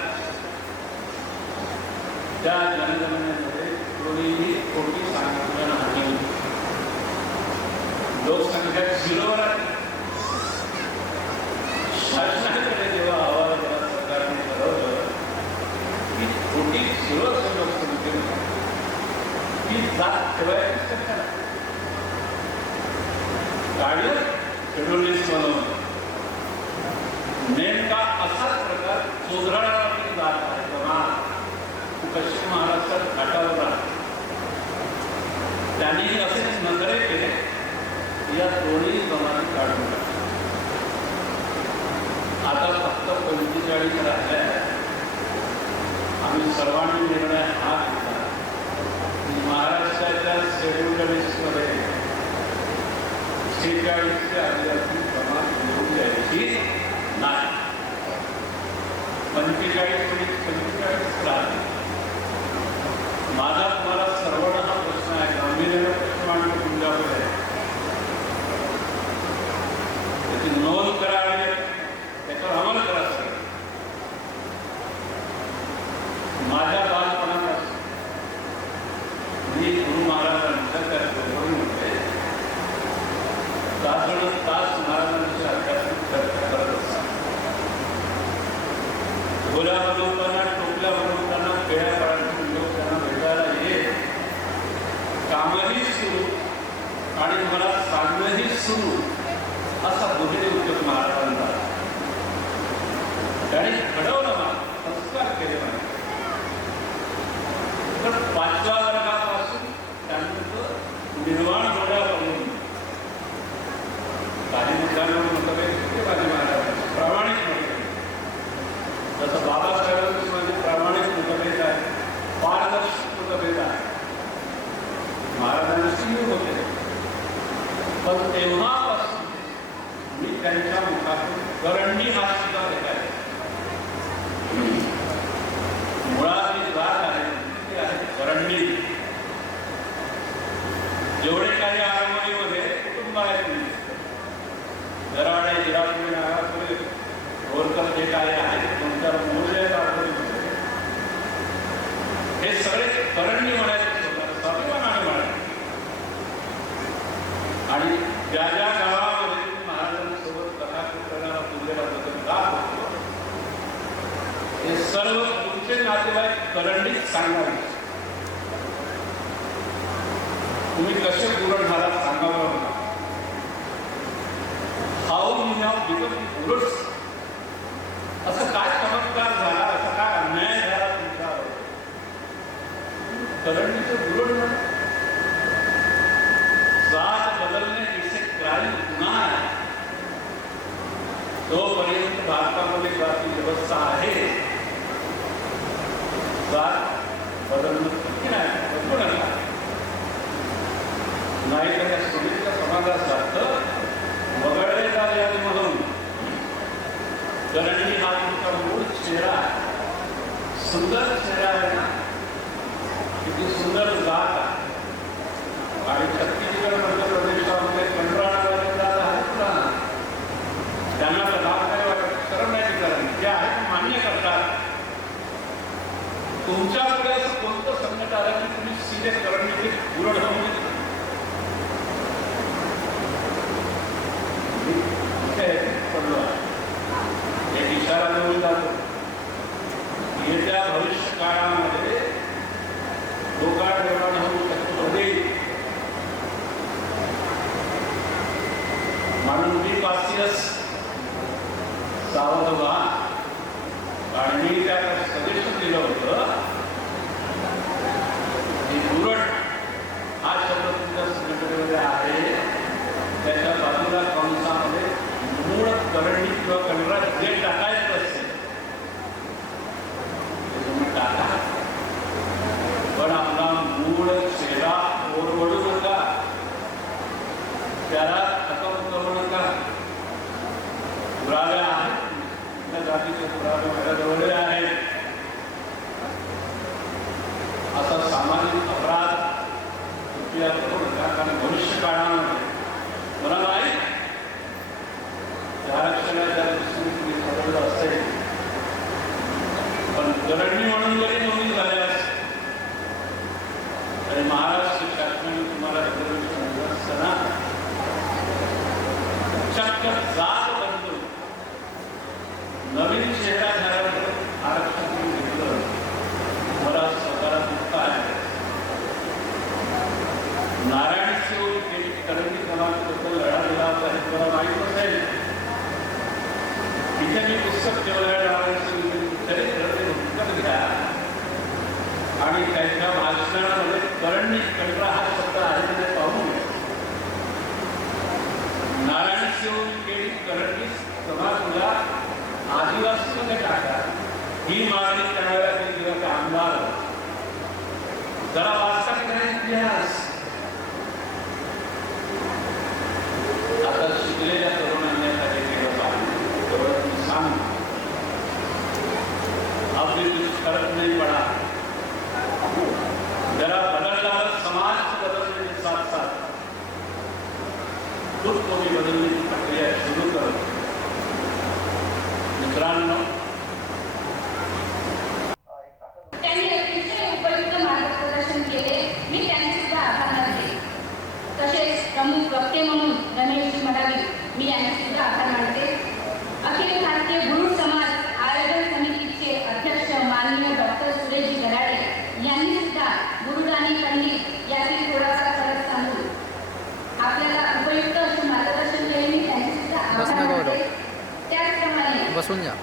त्या जनगणनेमध्ये कोणीही खोटी सांगितलं नाही. लोकसंख्या 0वर आली. शासनाकडे जेव्हा अहवाल केला, सरकारने ठरवलं की खोटी 0 समिती ही जात ठेवायची सरकार काढलं, शेड्यूल लिस्ट बनवलं. नेमका असाच प्रकार चोदराळावरती जात आहे. पश्चिम महाराष्ट्रात घाटावर राहत, त्यांनी असेच नजरे केले. या दोन्ही जमाती काढून टाकल्या. आता फक्त 45 राहिल्या. आम्ही सर्वांनी निर्णय हा घेतला की महाराष्ट्राच्या शेड्यूल्ड लिस्टमध्ये 46चे आदिवासी जमात घेऊन द्यायची नाही. 45 राहिले. माझा तुम्हाला सर्वांना हा प्रश्न आहे, गांभीर्याने प्रश्न मांडतो तुमच्याकडे आहे. त्याची नोंद करा आणि त्याच्यावर अंमल करा. माझ्या बालपणापासून मी गुरु महाराजांच्या त्या चौकटीमध्ये तास महाराजांची आध्यात्मिक चर्चा करत असतात. गोळ्या बनवताना, टोपल्या बनवताना, पेढ्या पाण्याचे लोक त्यांना भेटायला येत. कामही सुरू आणि मला सांगणंही सुरू असा दोन्ही उद्योग महाराजांना. त्याने घडवलं मला, संस्कार केले मला. तर 5व्या वर्गापासून त्यांचं निर्वाण होण्यापासून काही मुद्द्यांवर मतभेद होते माझे महाराजांचे, प्रामाणिक मतभेद. जसं बाबासाहेबांचे माझे प्रामाणिक मतभेद आहे, पारदर्शक मतभेद आहे. महाराजांशी होते, पण तेव्हापासून मी त्यांच्या मुखातून करंडी हा सुद्धा देखायला. मुळात ही जात आहे करंडी. जेवढे काही आरमोरीमध्ये कुटुंब आहेत, दराडे, जिरापुरी, नागापुरी, होरकर जे काही आहेत, तुमच्या मूळ आरमोरीमध्ये हे सगळे करंडी म्हणायचे, स्वाभिमानाने म्हणायचे. आणि ज्या ज्या गावामध्ये महाराजांसोबत कथा कीर्तनाला पूजेला बदल जात होतो, हे सर्व तुमचे नातेवाईक करंडीत सांगावे. तुम्ही कसे गुरु महाराज सांगावं. How you have become gurus. असं काय चमत्कार झाला, असा काय अन्याय झाला तुमच्यावर. करंडीचे गुरु जात बदलणे इसे क्राईम गुन्हा आहे. जोपर्यंत भारतामध्ये जाती व्यवस्था आहे, जात बदलणं कठीण आहे, बदलू नका. नाही तर या सुनीलच्या समाजासारखं वगळले झाले आणि म्हणून करंडी हा तुमचा मूळ चेहरा आहे, सुंदर चेहरा आहे ना, किती सुंदर जात आहे. आणि छत्तीसगड मध्य प्रदेशामध्ये कंत्राटामध्ये जात आहेत ना, त्यांना तर लाभ काय वाटत, शरम नाही करत, जे आहे ते मान्य करतात. तुमच्या पुढे असं कोणतं संकट आलं की तुम्ही सीधे करंडीचे उलट होऊन पडलो आहे. एक इशारा देऊन जातो, येत्या भविष्य काळामध्ये लोकांना निर्माण होऊ शकतो. म्हणून मी पासियस सावध व्हा. आणि मी त्याला सजेशन दिलं होतं की गुरड हा शब्द तुमच्या संघटनेमध्ये आहे, त्याच्या बाजूला कंसामध्ये मूळ करंडी किंवा कंडरा जे टाकायचं असेल ते तुम्ही टाका. पण आपला मूळ चेहरा ओरवडू नका, त्याला खतम करू नका. पुरावे आहेत, त्या जातीचे पुरावे माझ्याजवळ आहेत. असा सामाजिक अपराध कृपया करू नका, कारण भविष्य काळामध्ये मला नाही आरक्षणाच्या दृष्टीने ठरवलं असेल, पण करंडी म्हणून जरी नोंदणी झाल्यास आणि महाराष्ट्र शासनाने तुम्हाला रिझर्वेशन दिलं असताना चक्क जात बदलून नवीन चेहरा झाल्यावर आरक्षण घेतलं. मला स्वतःला दुःख आहे. नारायण शिव करंडी समाजाबद्दल लढा दिला होता हे तुम्हाला माहीत असेल. इथे मी पुस्तक ठेवलं नारायण शिव चरित्र घ्या आणि त्यांच्या भाषणामध्ये करंडी कंडरा हा शब्द आहे ते पाहून घ्या. की करंटी समाजाला आदिवासी टाका ही मागणी करणाऱ्या दिवस आमदार जरा वाचता नाही इतिहास. आता शिकलेल्या तरुणांसाठी केलं पाहिजे एवढं मी सांगतो. आपली फरक नाही पडा. जरा बदलल्यावर समाज बदलने के साथ साथ खुद को भी बदलने की प्रक्रिया शुरू करो. मित्रांनो, त्यांनी अतिशय उपयुक्त मार्गदर्शन केले. मी त्यांचे सुद्धा आभार मानते. तसेच प्रमुख वक्ते म्हणून रमेशजी मडावी मी यांचे सुद्धा आभार मानते. अखिल भारतीय गुरु समाज आयोजन समितीचे अध्यक्ष माननीय डॉक्टर सुरेशजी गराडे यांनी सुद्धा गुरुदानी पंडित यातील थोडासा फरक सांगून आपल्याला उपयुक्त असे मार्गदर्शन केले. मी त्यांचे सुद्धा आभार मानते. त्याचप्रमाणे बसून जा.